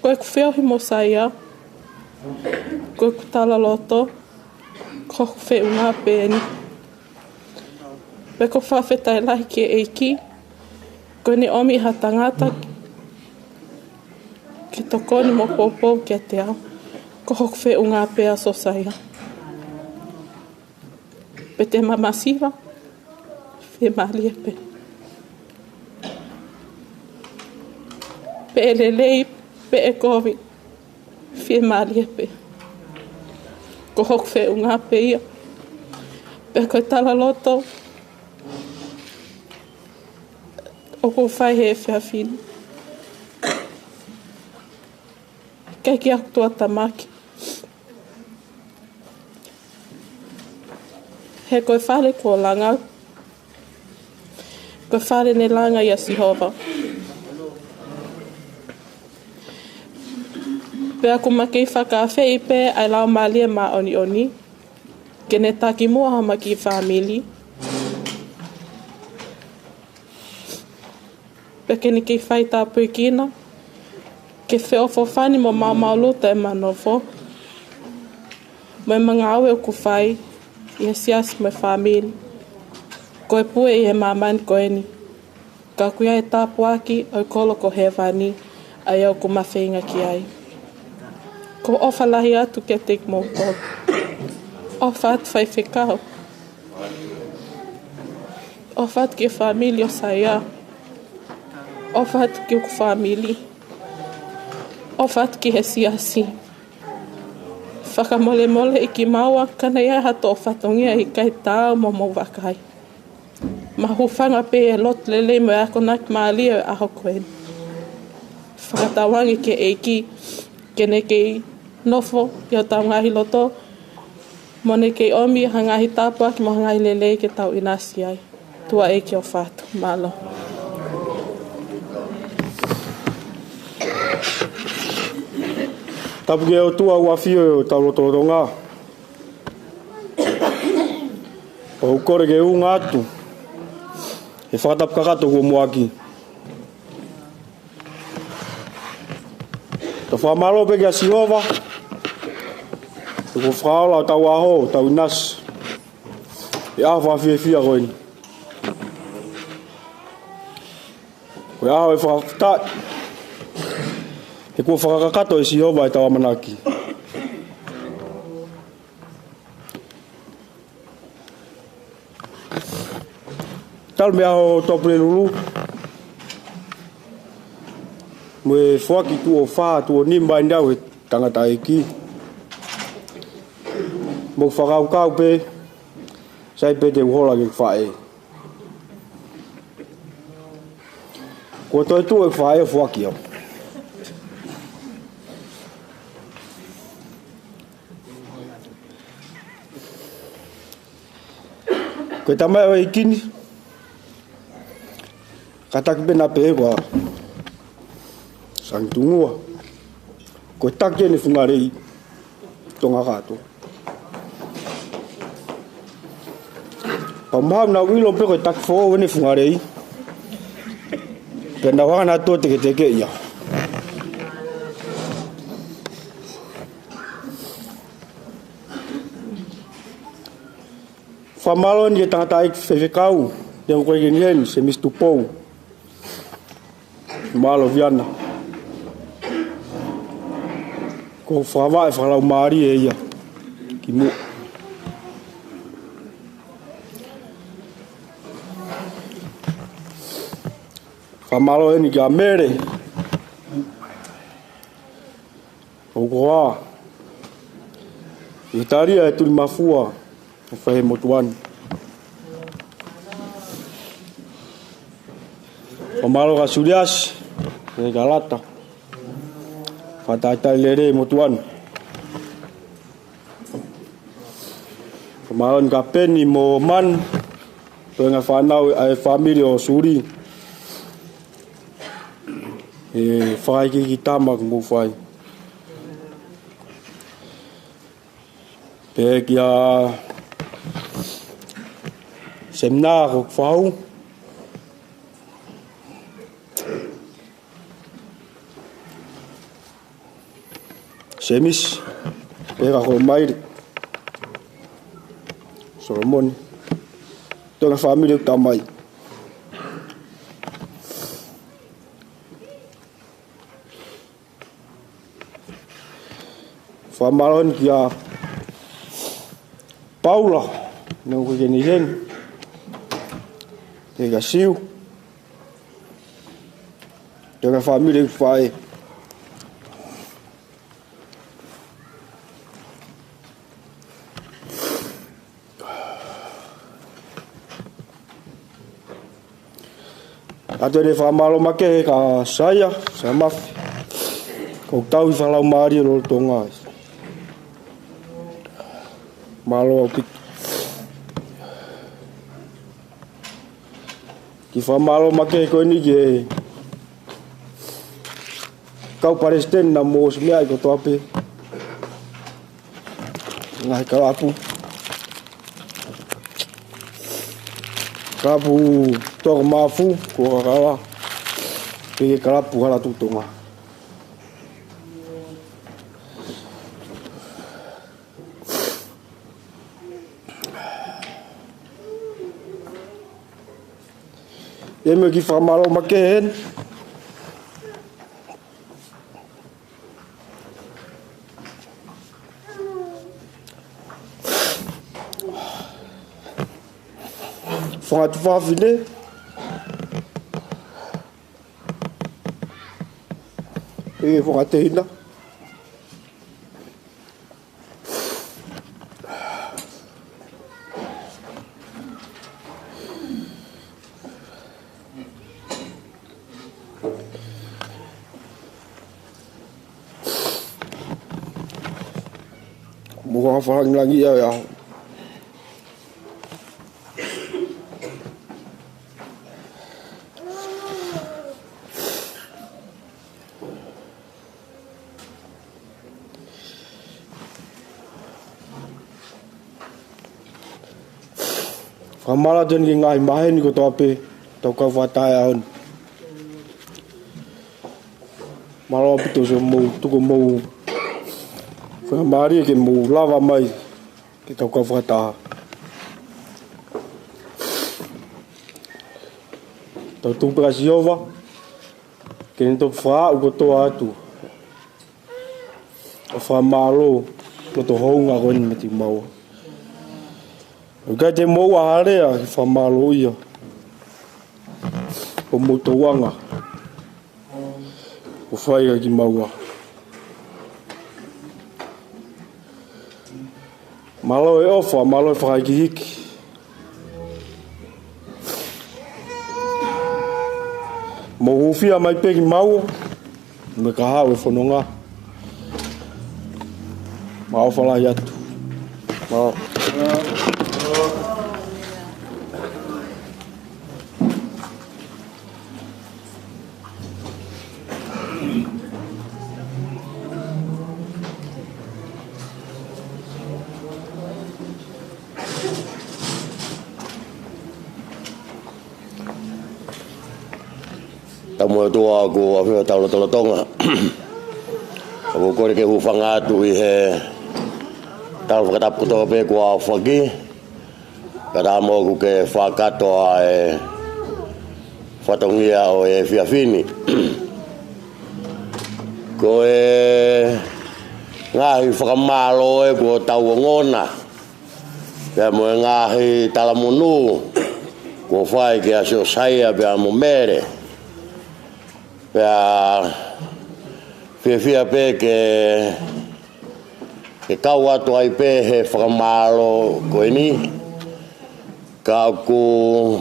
Koe ku whiohi mo saia, koe ku tala loto, ko ku whiunga pēni. Pe ko whawhetai lahi ke eiki, koe ne omi ha tangata, ke tokoni mo pōpō kia te au, ko hoku whiunga pēa so saia. Pe te mamasiva, whi maalie pe. Pe e lelei, pe e kovi, whi maalie pe. Ko hoku whiunga pe ia. Pe koe tala loto, o ko whai he whiawhini. Kei ki aku tua tamaki. He koe whare kua langa. Koe whare ne langa i a Sihova. Pe aku maki whakawhei pe ai lau maalia ma oni oni. Ke ne taki mua hama ki whamili. Pe ke ni ki whai tāpui kina. Ke whiofo whani mo mauluta e manofo. Mo e mga aue o ku whai. I he siasi mo e whamili. Ko e pue i he mamani koeni. Ka kuia e tāpu aki o kolo ko he wani. Ai au ku mawhinga ki ai. Ko ofa lahi atu ke te mo ko. Ofa atu whai whekau. Ofa atu ki whamili o saia. Ofa atu ki ku whamili. Ofa atu ki he siasi. Whakamole mole i ki maua kana ia hato o whatongia i kai tāu mo mo wakai. Ma hufanga pe e lot lele mo e ako naki maalia e aho koen. Whakatawangi ke eiki, ke ne kei nofo i o tau ngahi loto, mo ne kei omi hangahi tāpua ki mo hangahi lele ke tau inasi ai. Tua eiki o whātu, malo. Tapu ke o tua ua whio o tau roto ronga. O ukore ke unga atu. E whakatapu kakato kua muaki. Ta whamalo pe kia Sihova. Tuko whaola tau aho, tau inas. E aho whawhiawhia koeni. Koe aho e whakatai. E kua whakakato e Sihova e tawa manaki. Tal mea o topure lulu. Mwe whaki tu o wha, tu o nimba indau e tangata e ki. Mo whakau kau pe, sai pe te uhola ke whae. Ko toi tu e whae o whaki au. Koe tamai o i kini. Katak bena pe wa. Sang tungua. Ko tak ni fungare tonga kato. Pamham na wilo pe ko tak fo ni fungare. Pena wana to teke ya. Famalon ye tanga taik fevekau yang ko yen se mistupo. Malo viana. Ko fava e fala mari e ia. Kimu. Famalo ni ga mere. Ogoa. Italia e tuli mafua. Fai motuan. Famalo ga Surias. E galata. Fata lere motuan. Famalo ga peni mo man. Penga fanau ai family o Suri. Fai ki tamak mo fai. Pek ya semna ko fau. Semis peka ko mai. Solomon. Tona family tamai. Famalon kia Paula nang ko genihen tega siu tega family fai ato de famalo make ka saya sama ko tau falau mari lo tonga malo ki fa malo make ko ni ge kau paresten na mo smia ko tope ngai kapu to mafu ko kala ke kapu hala tutonga Eme ki famalo maken. Fonga tu fa fine. E fonga teina. Bukan faham lagi ya. Famala jen ki ngai mahen ko tope to ka fataya on. Malo pito so mo tu ko mo. Famari ke mo lava mai ke to ka fata. To tu Brasiova ke to fa ko to atu. Fa malo ko to honga ko ni meti mau. Ga te mo wa harea fa malo ia. O mo to wanga. O fai ki maua. Malo e ofa, malo e whakaiki hiki. Mo hufia mai peki mau, me ka hau e whanonga. Ma o whalai atu. Ma mo tua ko afio talo tonga o ko ke ufanga tu I he tal kata puto pe ko afagi kada mo ko ke fakato e fatongia o e fiafini ko e ngahi whakamalo e ko tau ngona pia mo ngahi talamunu ko whai ke asio saia pia mo mere pia fia pe ke kau atu ai pe he whakamalo ko ini ka ku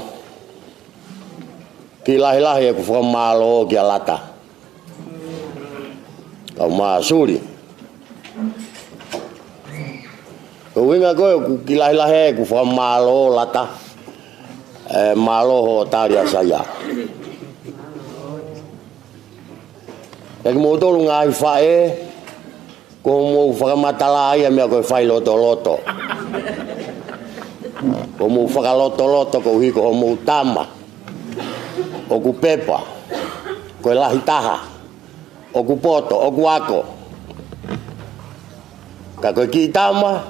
ki lahi-lahi e ku whakamalo ki alata kau maasuri ko winga ko ki lahi-lahi ku whakamalo lata malo ho taria saya e mo tolu ngai fae ko mo whakamatala ia mea koe whai loto-loto ko mo whakaloto-loto ko hiko ho mo tama o ku pepa koe lahi taha o ku poto o ku ako ka koe ki tama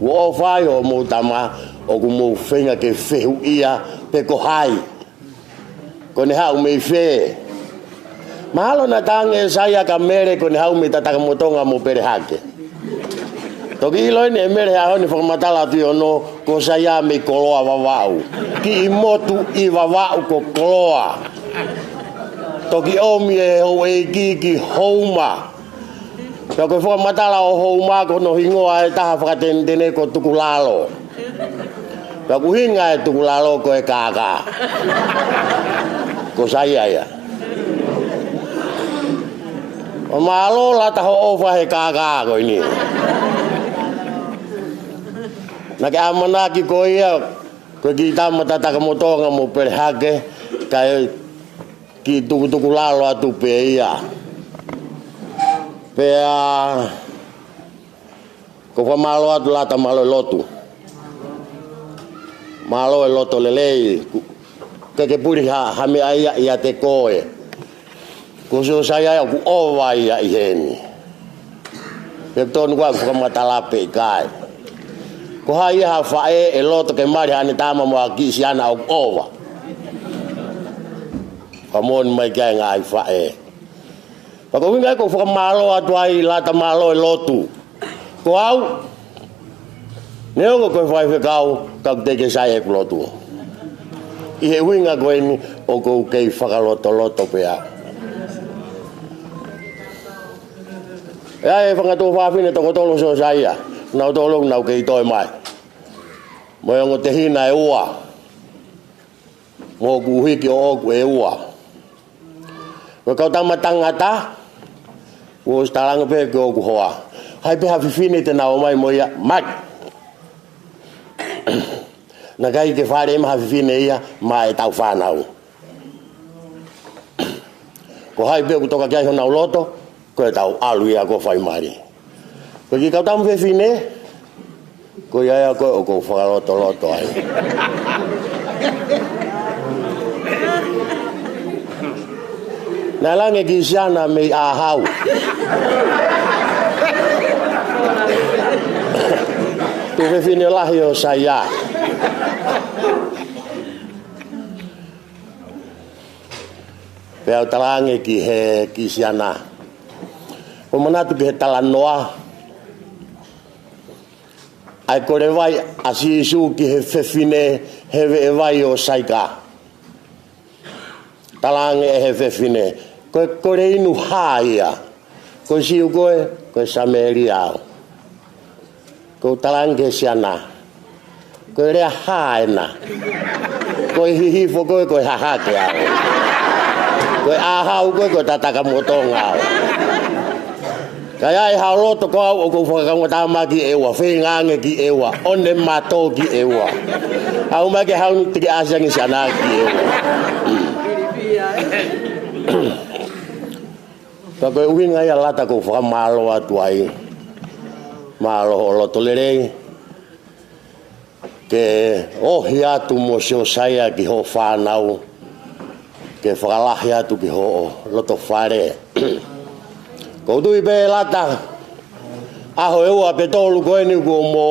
ku o whai o mo tama o ku mo whenga ke whehu ia pe ko hai ko ne hau mei whe mahalo na tange saya ka mere ko ne hau me tataka motonga mo pere hake toki ilo ne mere ha honi whakamatala tu ono ko saya me koloa wawau ki imotu I wawau ko koloa toki omi e ho e ki houma toki whakamatala o houma ko no hingoa e taha whakatentene ko tukulalo toki hinga e tukulalo ko e kaka ko saya ya o malo la taho ofa he kaka ko ini na ke amana ki ko ia ko ki tama tataka motonga mo perhake kai ki tuku lalo atu pe ia pe ko fa malo atu lata malo lotu malo e loto lelei ke puri ha me ai ia te koe ko so saya ku owa ia iheni peton kwa ku matalape kai ko hai ha fae e loto ke mari ane tama mo aki siana o owa kamon mai kai ngai fae pa ko winga ko malo atuai lata malo e lotu ko au neo ko fai fe kau ka te ke sai ku lotu I he winga ko ni o ko ke whakaloto pea e whangatu whawhine toko tolo so saia nau tolo nau kei toi mai mo yongo te hina e ua mo ku hiki o oku e ua ko kau tamatangata o staranga pe ko ku hoa hai pe hawhine te nau mai mo ia mai na kai ke whare ma hawhine ia mai tau whanau ko hai pe ku toka kia hona loto ko tau alu ia ko fai mari ko ki kau tam fine ko ia ko whakaloto ai na lange ki siana me ahau tu fine lahi o saya pe talange ki he ki siana o manatu ke talanoa ai kore vai asi su ki he fefine he vai o saika talange he fefine ko kore inu haia ko siu ko sameria ko talange siana ko re haena ko hihi fo ko hahake ko ahau ko tataka motonga kaya e halo to ko o ko whakanga tama ki ewa whengange ki ewa one mato ki ewa au mage haunu tiki asangi sana ki ewa Tako uhinga ya lata ko whakamalo atu ai malo lo tolere ke ohi atu mo sio saia ki ho whanau ke ke whakalahi atu ki ho'o loto whare. Ko tui pe lata aho e ua pe tolu koe ni ko mo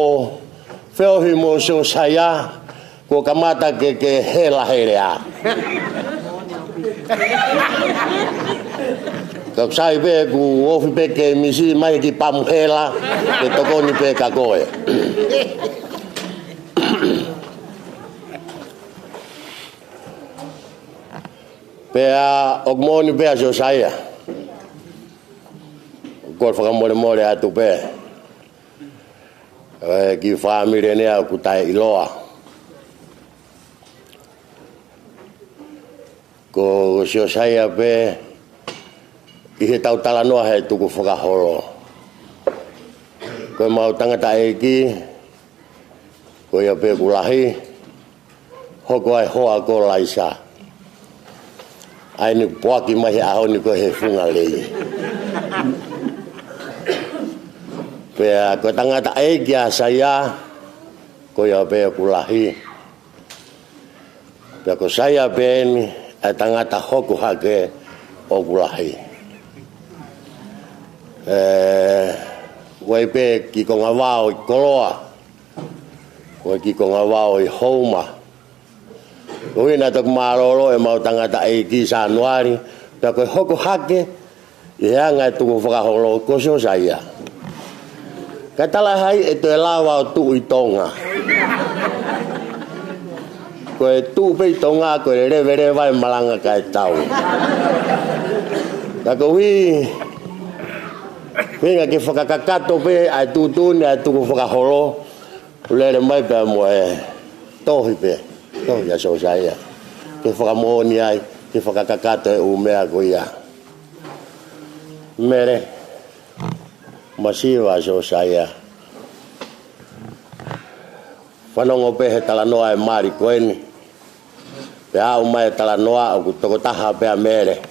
whiohi mo so saya ko kamata ke hela herea. Kau sai pe ku ofi pe ke misi mai ki pamuhela ke tokoni pe ka koe. Pea okmoni pea so saya. Kor whakamore atu pe. Ki whamire nea ku tai iloa. Ko so saya pe I he tau tala noa he tuku whakahoro. Koe mau tangata eki, koe ia pe kulahi, hoko ai hoa ko laisa. Ai ni poaki mahi aho ni koe he funga lei. Pea koe tangata eki a saya, koe ia pe kulahi. Pea ko saya pe ni, ai tangata hoko hake o kulahi. Wai pe ki konga wao I koloa. Wai ki konga wao I houma. Ui na tok maroro e mau tangata e ki sa anuari. Ta koe hoko hake. I hanga e tuku whakaholo koso saia. Ka tala hai e to e lawa o tu I tonga. Koe tu pe I tonga koe revere vai malanga ka e tau. Ta koe hui Pinga ke whakakakato pe ai tūtūni ai tuku whakaholo. Ulere mai pe mo e tohi pe. Tohi a so saia. Ke whakamohoni ai ke whakakakato e umea ko ia. Mere. Masiwa so saia. Whanongo pe he talanoa e mari koeni. Pe au mai talanoa o ku toko taha pe a mere.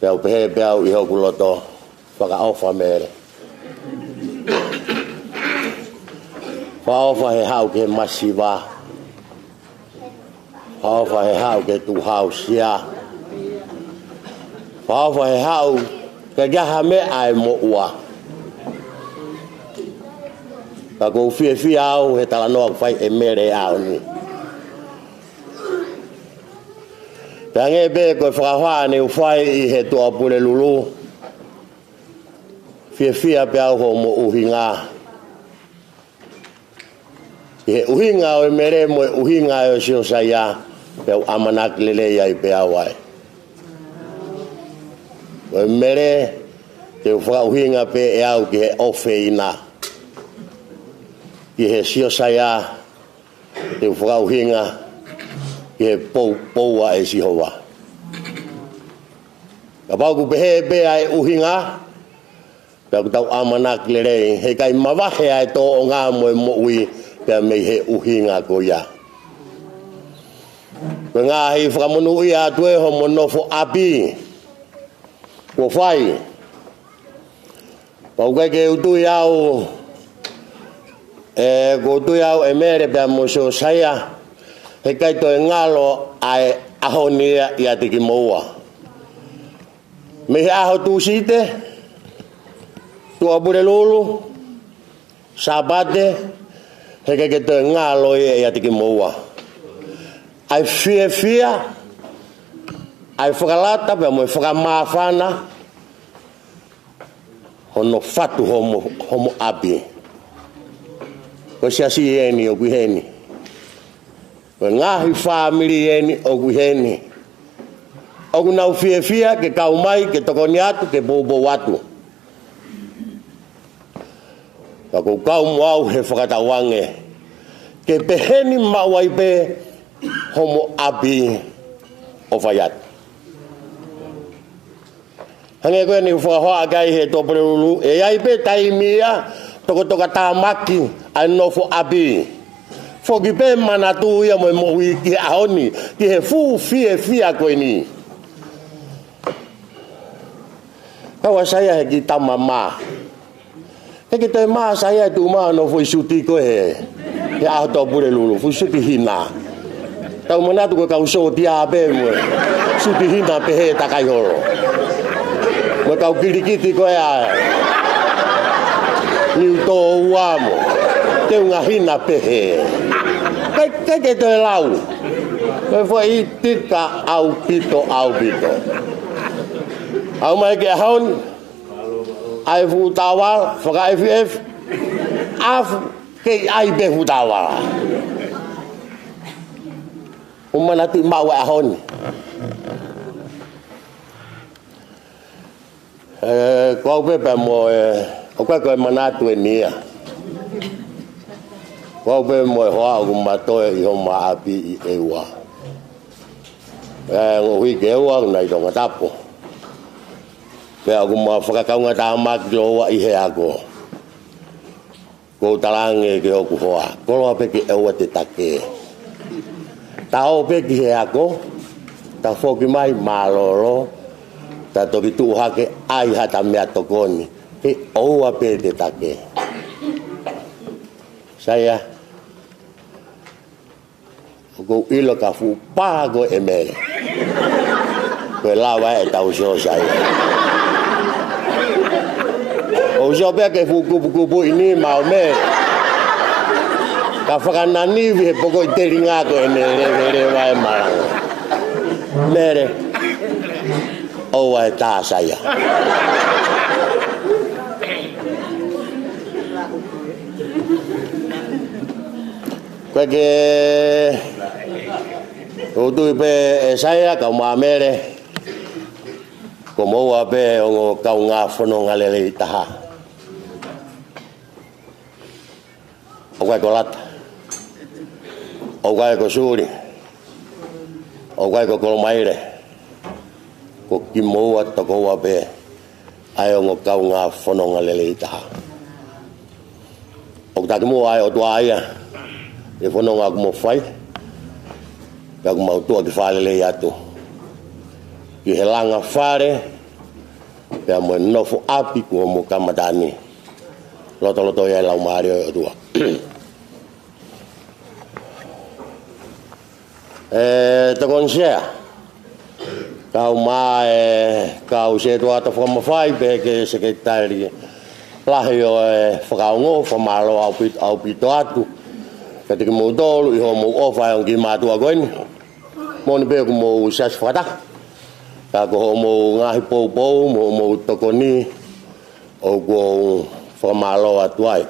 Pe au pehe pe au iho kuloto. Whaka ofa mere. Whaofa he hau ke masiwa. Whaofa he hau ke tu hau sia. Whaofa he hau ke gaha me ai mo ua. Ka kou fie au he talanoa whai e mere au ni. Tange be koe whakawhane u whai I he tua pule lulu. Fia pe au ho mo uhinga. E uhinga o mere mo uhinga o sio saya pe amanak lele ia pe awai. O mere te ufa uhinga pe e au ke ofeina. Ki he sio saya te ufa uhinga ke poua e si hoa. Ka pau ku pe ai uhinga Pea kutau amanak lerei, he kai mawahe ai tō o ngā moe mo ui, pea mei he uhinga ko ia. Pea ngā hei whakamonu i atu e ho monofo api, ko whai. Pau kai ke utui au, ko utui au e mere pea mo so saia, he kai to e ngalo ai aho nia I atiki moua. Me he aho tu site, Tua pure lulu, sabate, he ke te ngalo I atiki moua. Ai fia, ai whakalata, pea mo whakamawhana, hono fatu homo api. Ko siasi eni o kuheni. Ko ngahi family eni o kuheni. O kunau fia, ke kaumai, ke tokoni atu, ke bobo watu. Kako kau mau he whakatawange. Ke peheni mawai pe homo api o whaiat. Hange koe ni whakahoa kai he tōpere ulu. E ai pe taimia toko toka tāmaki ai nofo api. Whoki pe manatu ia mo moui ki ahoni. Ki he fu fia koe ni. Kawa saya he ki tamama. Heke te maa saya tu maa no foi suti ko he. Ya auto pure lulu, foi suti hina. Tau manatu ko kau so dia be mo. Sutihina pehe takai holo. Mo kau kirikiti koe ae. Niu tō uamo. Te unga hina pehe. Kai ke te lau. Koe fo i tika au pito. Au mai ke haun. Ai fu tawal. Whaka FF. Afu ke ai be fu tawal. Umanati mawa ahon. Kau pepe mo koe manatu nia. Kau pepe mo hoa o matoe I ho maapi I ewa. Ngui ke ewa nai tonga tapo. Pe aku ma whakakaunga tamak loa I he ako. Ko talange ke oku hoa. Koloa peki ewa te take. Tao peki he ako. Ta foki mai malolo. Ta toki tu hake ai hata mea tokoni. Ke oua pe te take. Saya. Ko ilo ka fu pago e mele. Ko lawa e tau so saya. O so pe ke fu kupu ini mau me. Ka whakanani vi he poko I teringa ko e mele vai maranga. Mere. Oua e tā saya. Koe ke utui pe e saya kau mamere. Ko moua pe ongo kau ngā whanonga lele I taha. O koe ko lata. O koe ko suri. O koe ko kolomaire. Ko ki moua tokoa pe. Ai ongo kau ngā whanonga lele I taha. O taki mua ai o tua aia. E whanonga aku mo whai. Ka aku mau tua ki whalele I atu. Ki he langa whare. Pea mo nofo api kua mo kamatani. Loto ia lau maari o tua. Takon sea. Kau mai kau se tua ta whamawhai pe ke sekretari. Lahi o whakaungo, whamalo au pito atu. Ka tiki mou tolu I ho mou ofa o ki mātua koeni. Moni pe ku mou sas whakata. Ka ko ho mou ngahi pou, mou tokoni. O ko whamalo atu ai.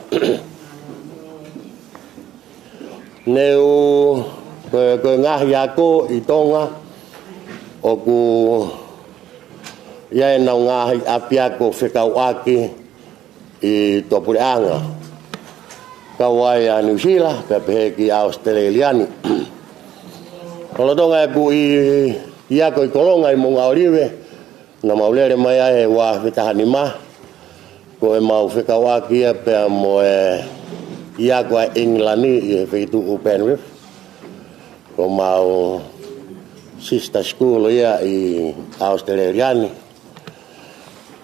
Neu koe ngahi ako I tonga. O ku iai nau ngahi api ako whekau aki I Topureanga. Kawai a New Zealand, ka pehe ki Australiani. Kolo tonga e ku I ako I kolonga I monga oriwe. Na maulere mai ai wa whetahani ma. Ko e mau whekau aki a pea mo I ako a Englani I whekitu u Penrith. Ko mau sister school ia I Australiani.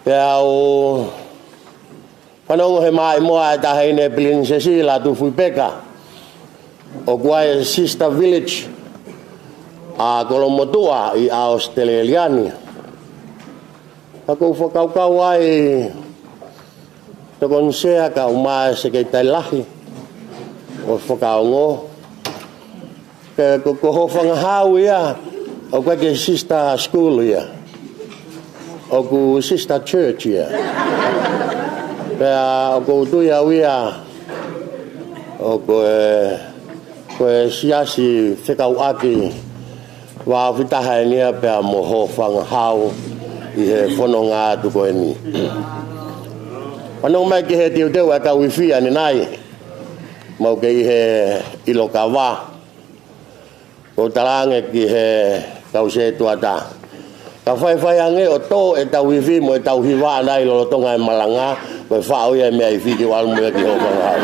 Pea o Whanongo he mai moa e taha ine Princesi la tu fui peka. O kuai sister village. A kolomotua I Australiani. Ako whakaukau ai. Tokon sea ka umai se kei tai lahi. O whakaungo. Ke ko whanga hau ia. O koe ke sister school ia. O ku sister church ia. Pea o ko tui au ia. O koe siasi whekau aki. Wa whitaha e nia pea mo ho whanga hau. I he whanonga atu koe ni. Whanonga mai ki he tiu teu e ka wiwhia ni nai. Mau ke I he ilo ka wā. Ko tarange ki he kau se tuata. Ka whai ange o tō e tau hiwi mo e tau hiwa nai lolotonga e malanga. Koe whao ia mea I whiki walmu e ki ho whangahau.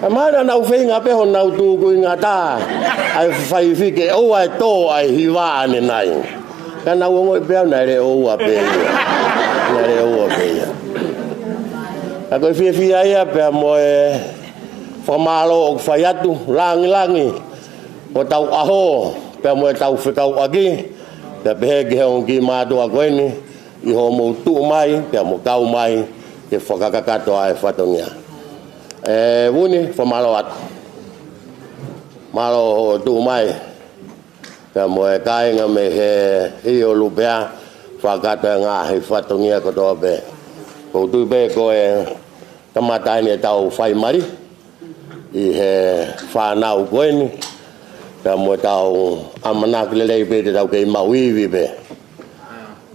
Ka mana nau whinga peho nau tūku I ngā tā. Ai whai whiki o ai tō ai hiwa ane nai. Ka nau ongo I pēo nai re oua pēia. Nai re oua pēia. Ka koe whia ia pēa mo e whamalo o whai atu. Langi. O tau aho. Pēa mo e tau whikau aki. Te pehe ke hong ki mātua koe ni, I ho mo tu mai, pe mo kau mai, ke whakakakato ai whatongia. Wuni, whamalo atu. Malo ho tu mai, pe mo e kainga me he hio lupea, whakato e ngā he whatongia kotoa pe. Ko tu pe ko e tamatai ni tau whai mari, I he whanau koe ni, pe mo tau amanak lelei pe te tau kei mauiwi pe.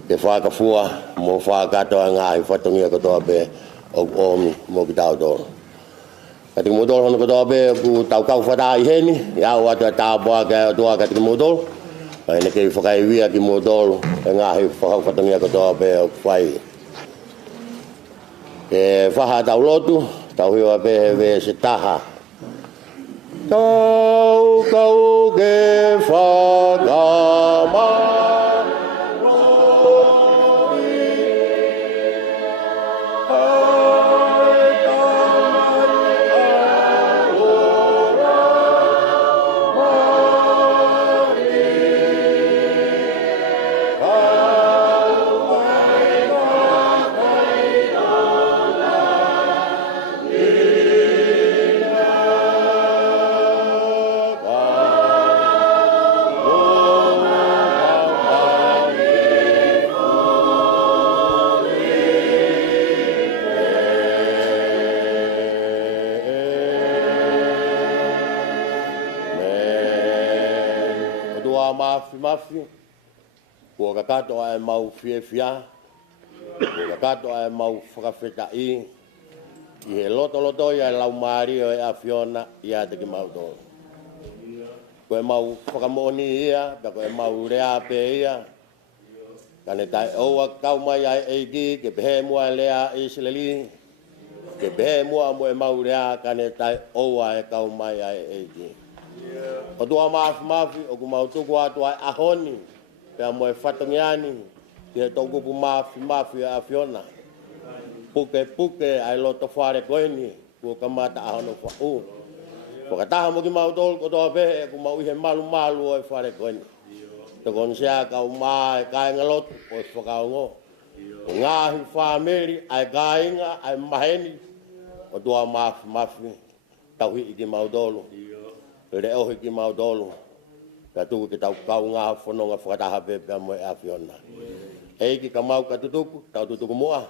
Ke whakafua, mo whakato a ngā I whatongia kotoa pe o omi mo ki tau tōru. Kati ki motoro hono kotoa pe ku tau kau whata I heni, I au atu a tāpua ke o tua kati ki motoro. Ene kei whakaiwia ki motoro, e ngā hi whatongia kotoa pe o whai. Ke whaha tau lotu, tau hiwa pe he we se taha. Tau kau ke whakama. Mafi, kua kakato ai mau fia, kua kakato ai mau whakawhetai, I he loto I lau maari o e a Fiona I a te ki mau tō. Ko e mau whakamoni ia, ka ko e mau rea pe ia, ka ne tai oua kau mai ai eiki, ke pehe mua lea Isileli, ke pehe mua mo e mau rea, ka ne tai oua e kau mai ai eiki. O tua mafi, o ku mau tuku atu ai ahoni, pea mo e whatongiani, ki he tau kupu mafi a Fiona. Puke ai loto whare koeni, kua kamata ahono whau. Whakataha mo ki mau tolu kotoa pehe, ku mau ihe malu o e whare koeni. Tokon sea kau maa e kainga lotu, o e whakaongo. O ngahi whameri, ai kainga, ai maheni, o tua mafi, tau hi ki mau tolu. Re ohi ki mau tolu, ka tuku ki tau kau ngā whanonga whakataha pepe mo e a Fiona. Eiki ka mau ka tutuku, tau tutuku mua.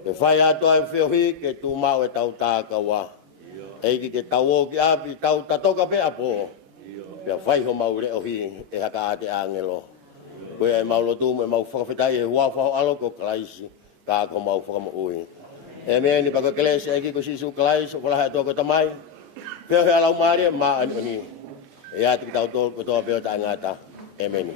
Ke whai ato ai whiohi, ke tu mau e tau tākawa. Eiki ke tau o ki api, tau tatoka pe apo. Pea whai ho mau re ohi, e haka ate angelo. Koe ai mau lotu, e mau whakawhetai e huawhaho alo ko kalaisi, ka ako mau whakamoui. E mea ni pako kelesi eiki ko sisu kalaisi, o whalaha ato ko tamai. Pea hea lau maari maa anu ni. E ati ki tau tō kotoa peo ta ngata. Amen.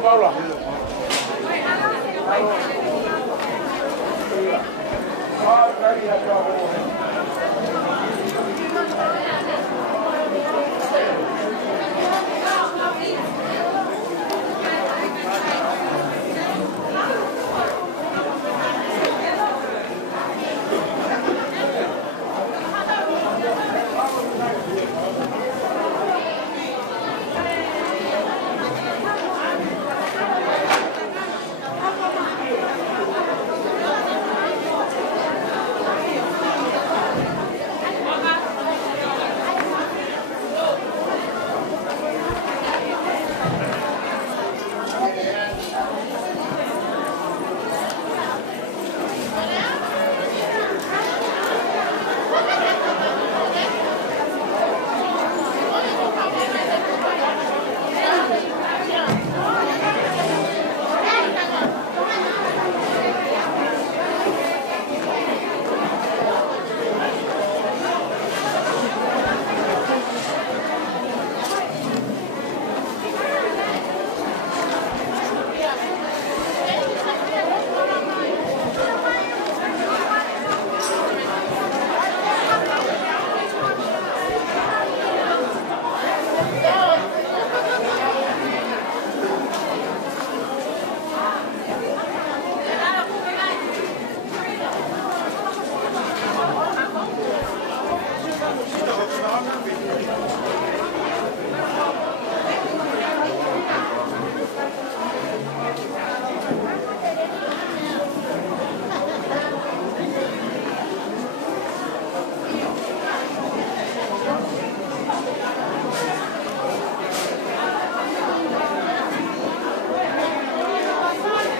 Paulo, Paulo. Ah,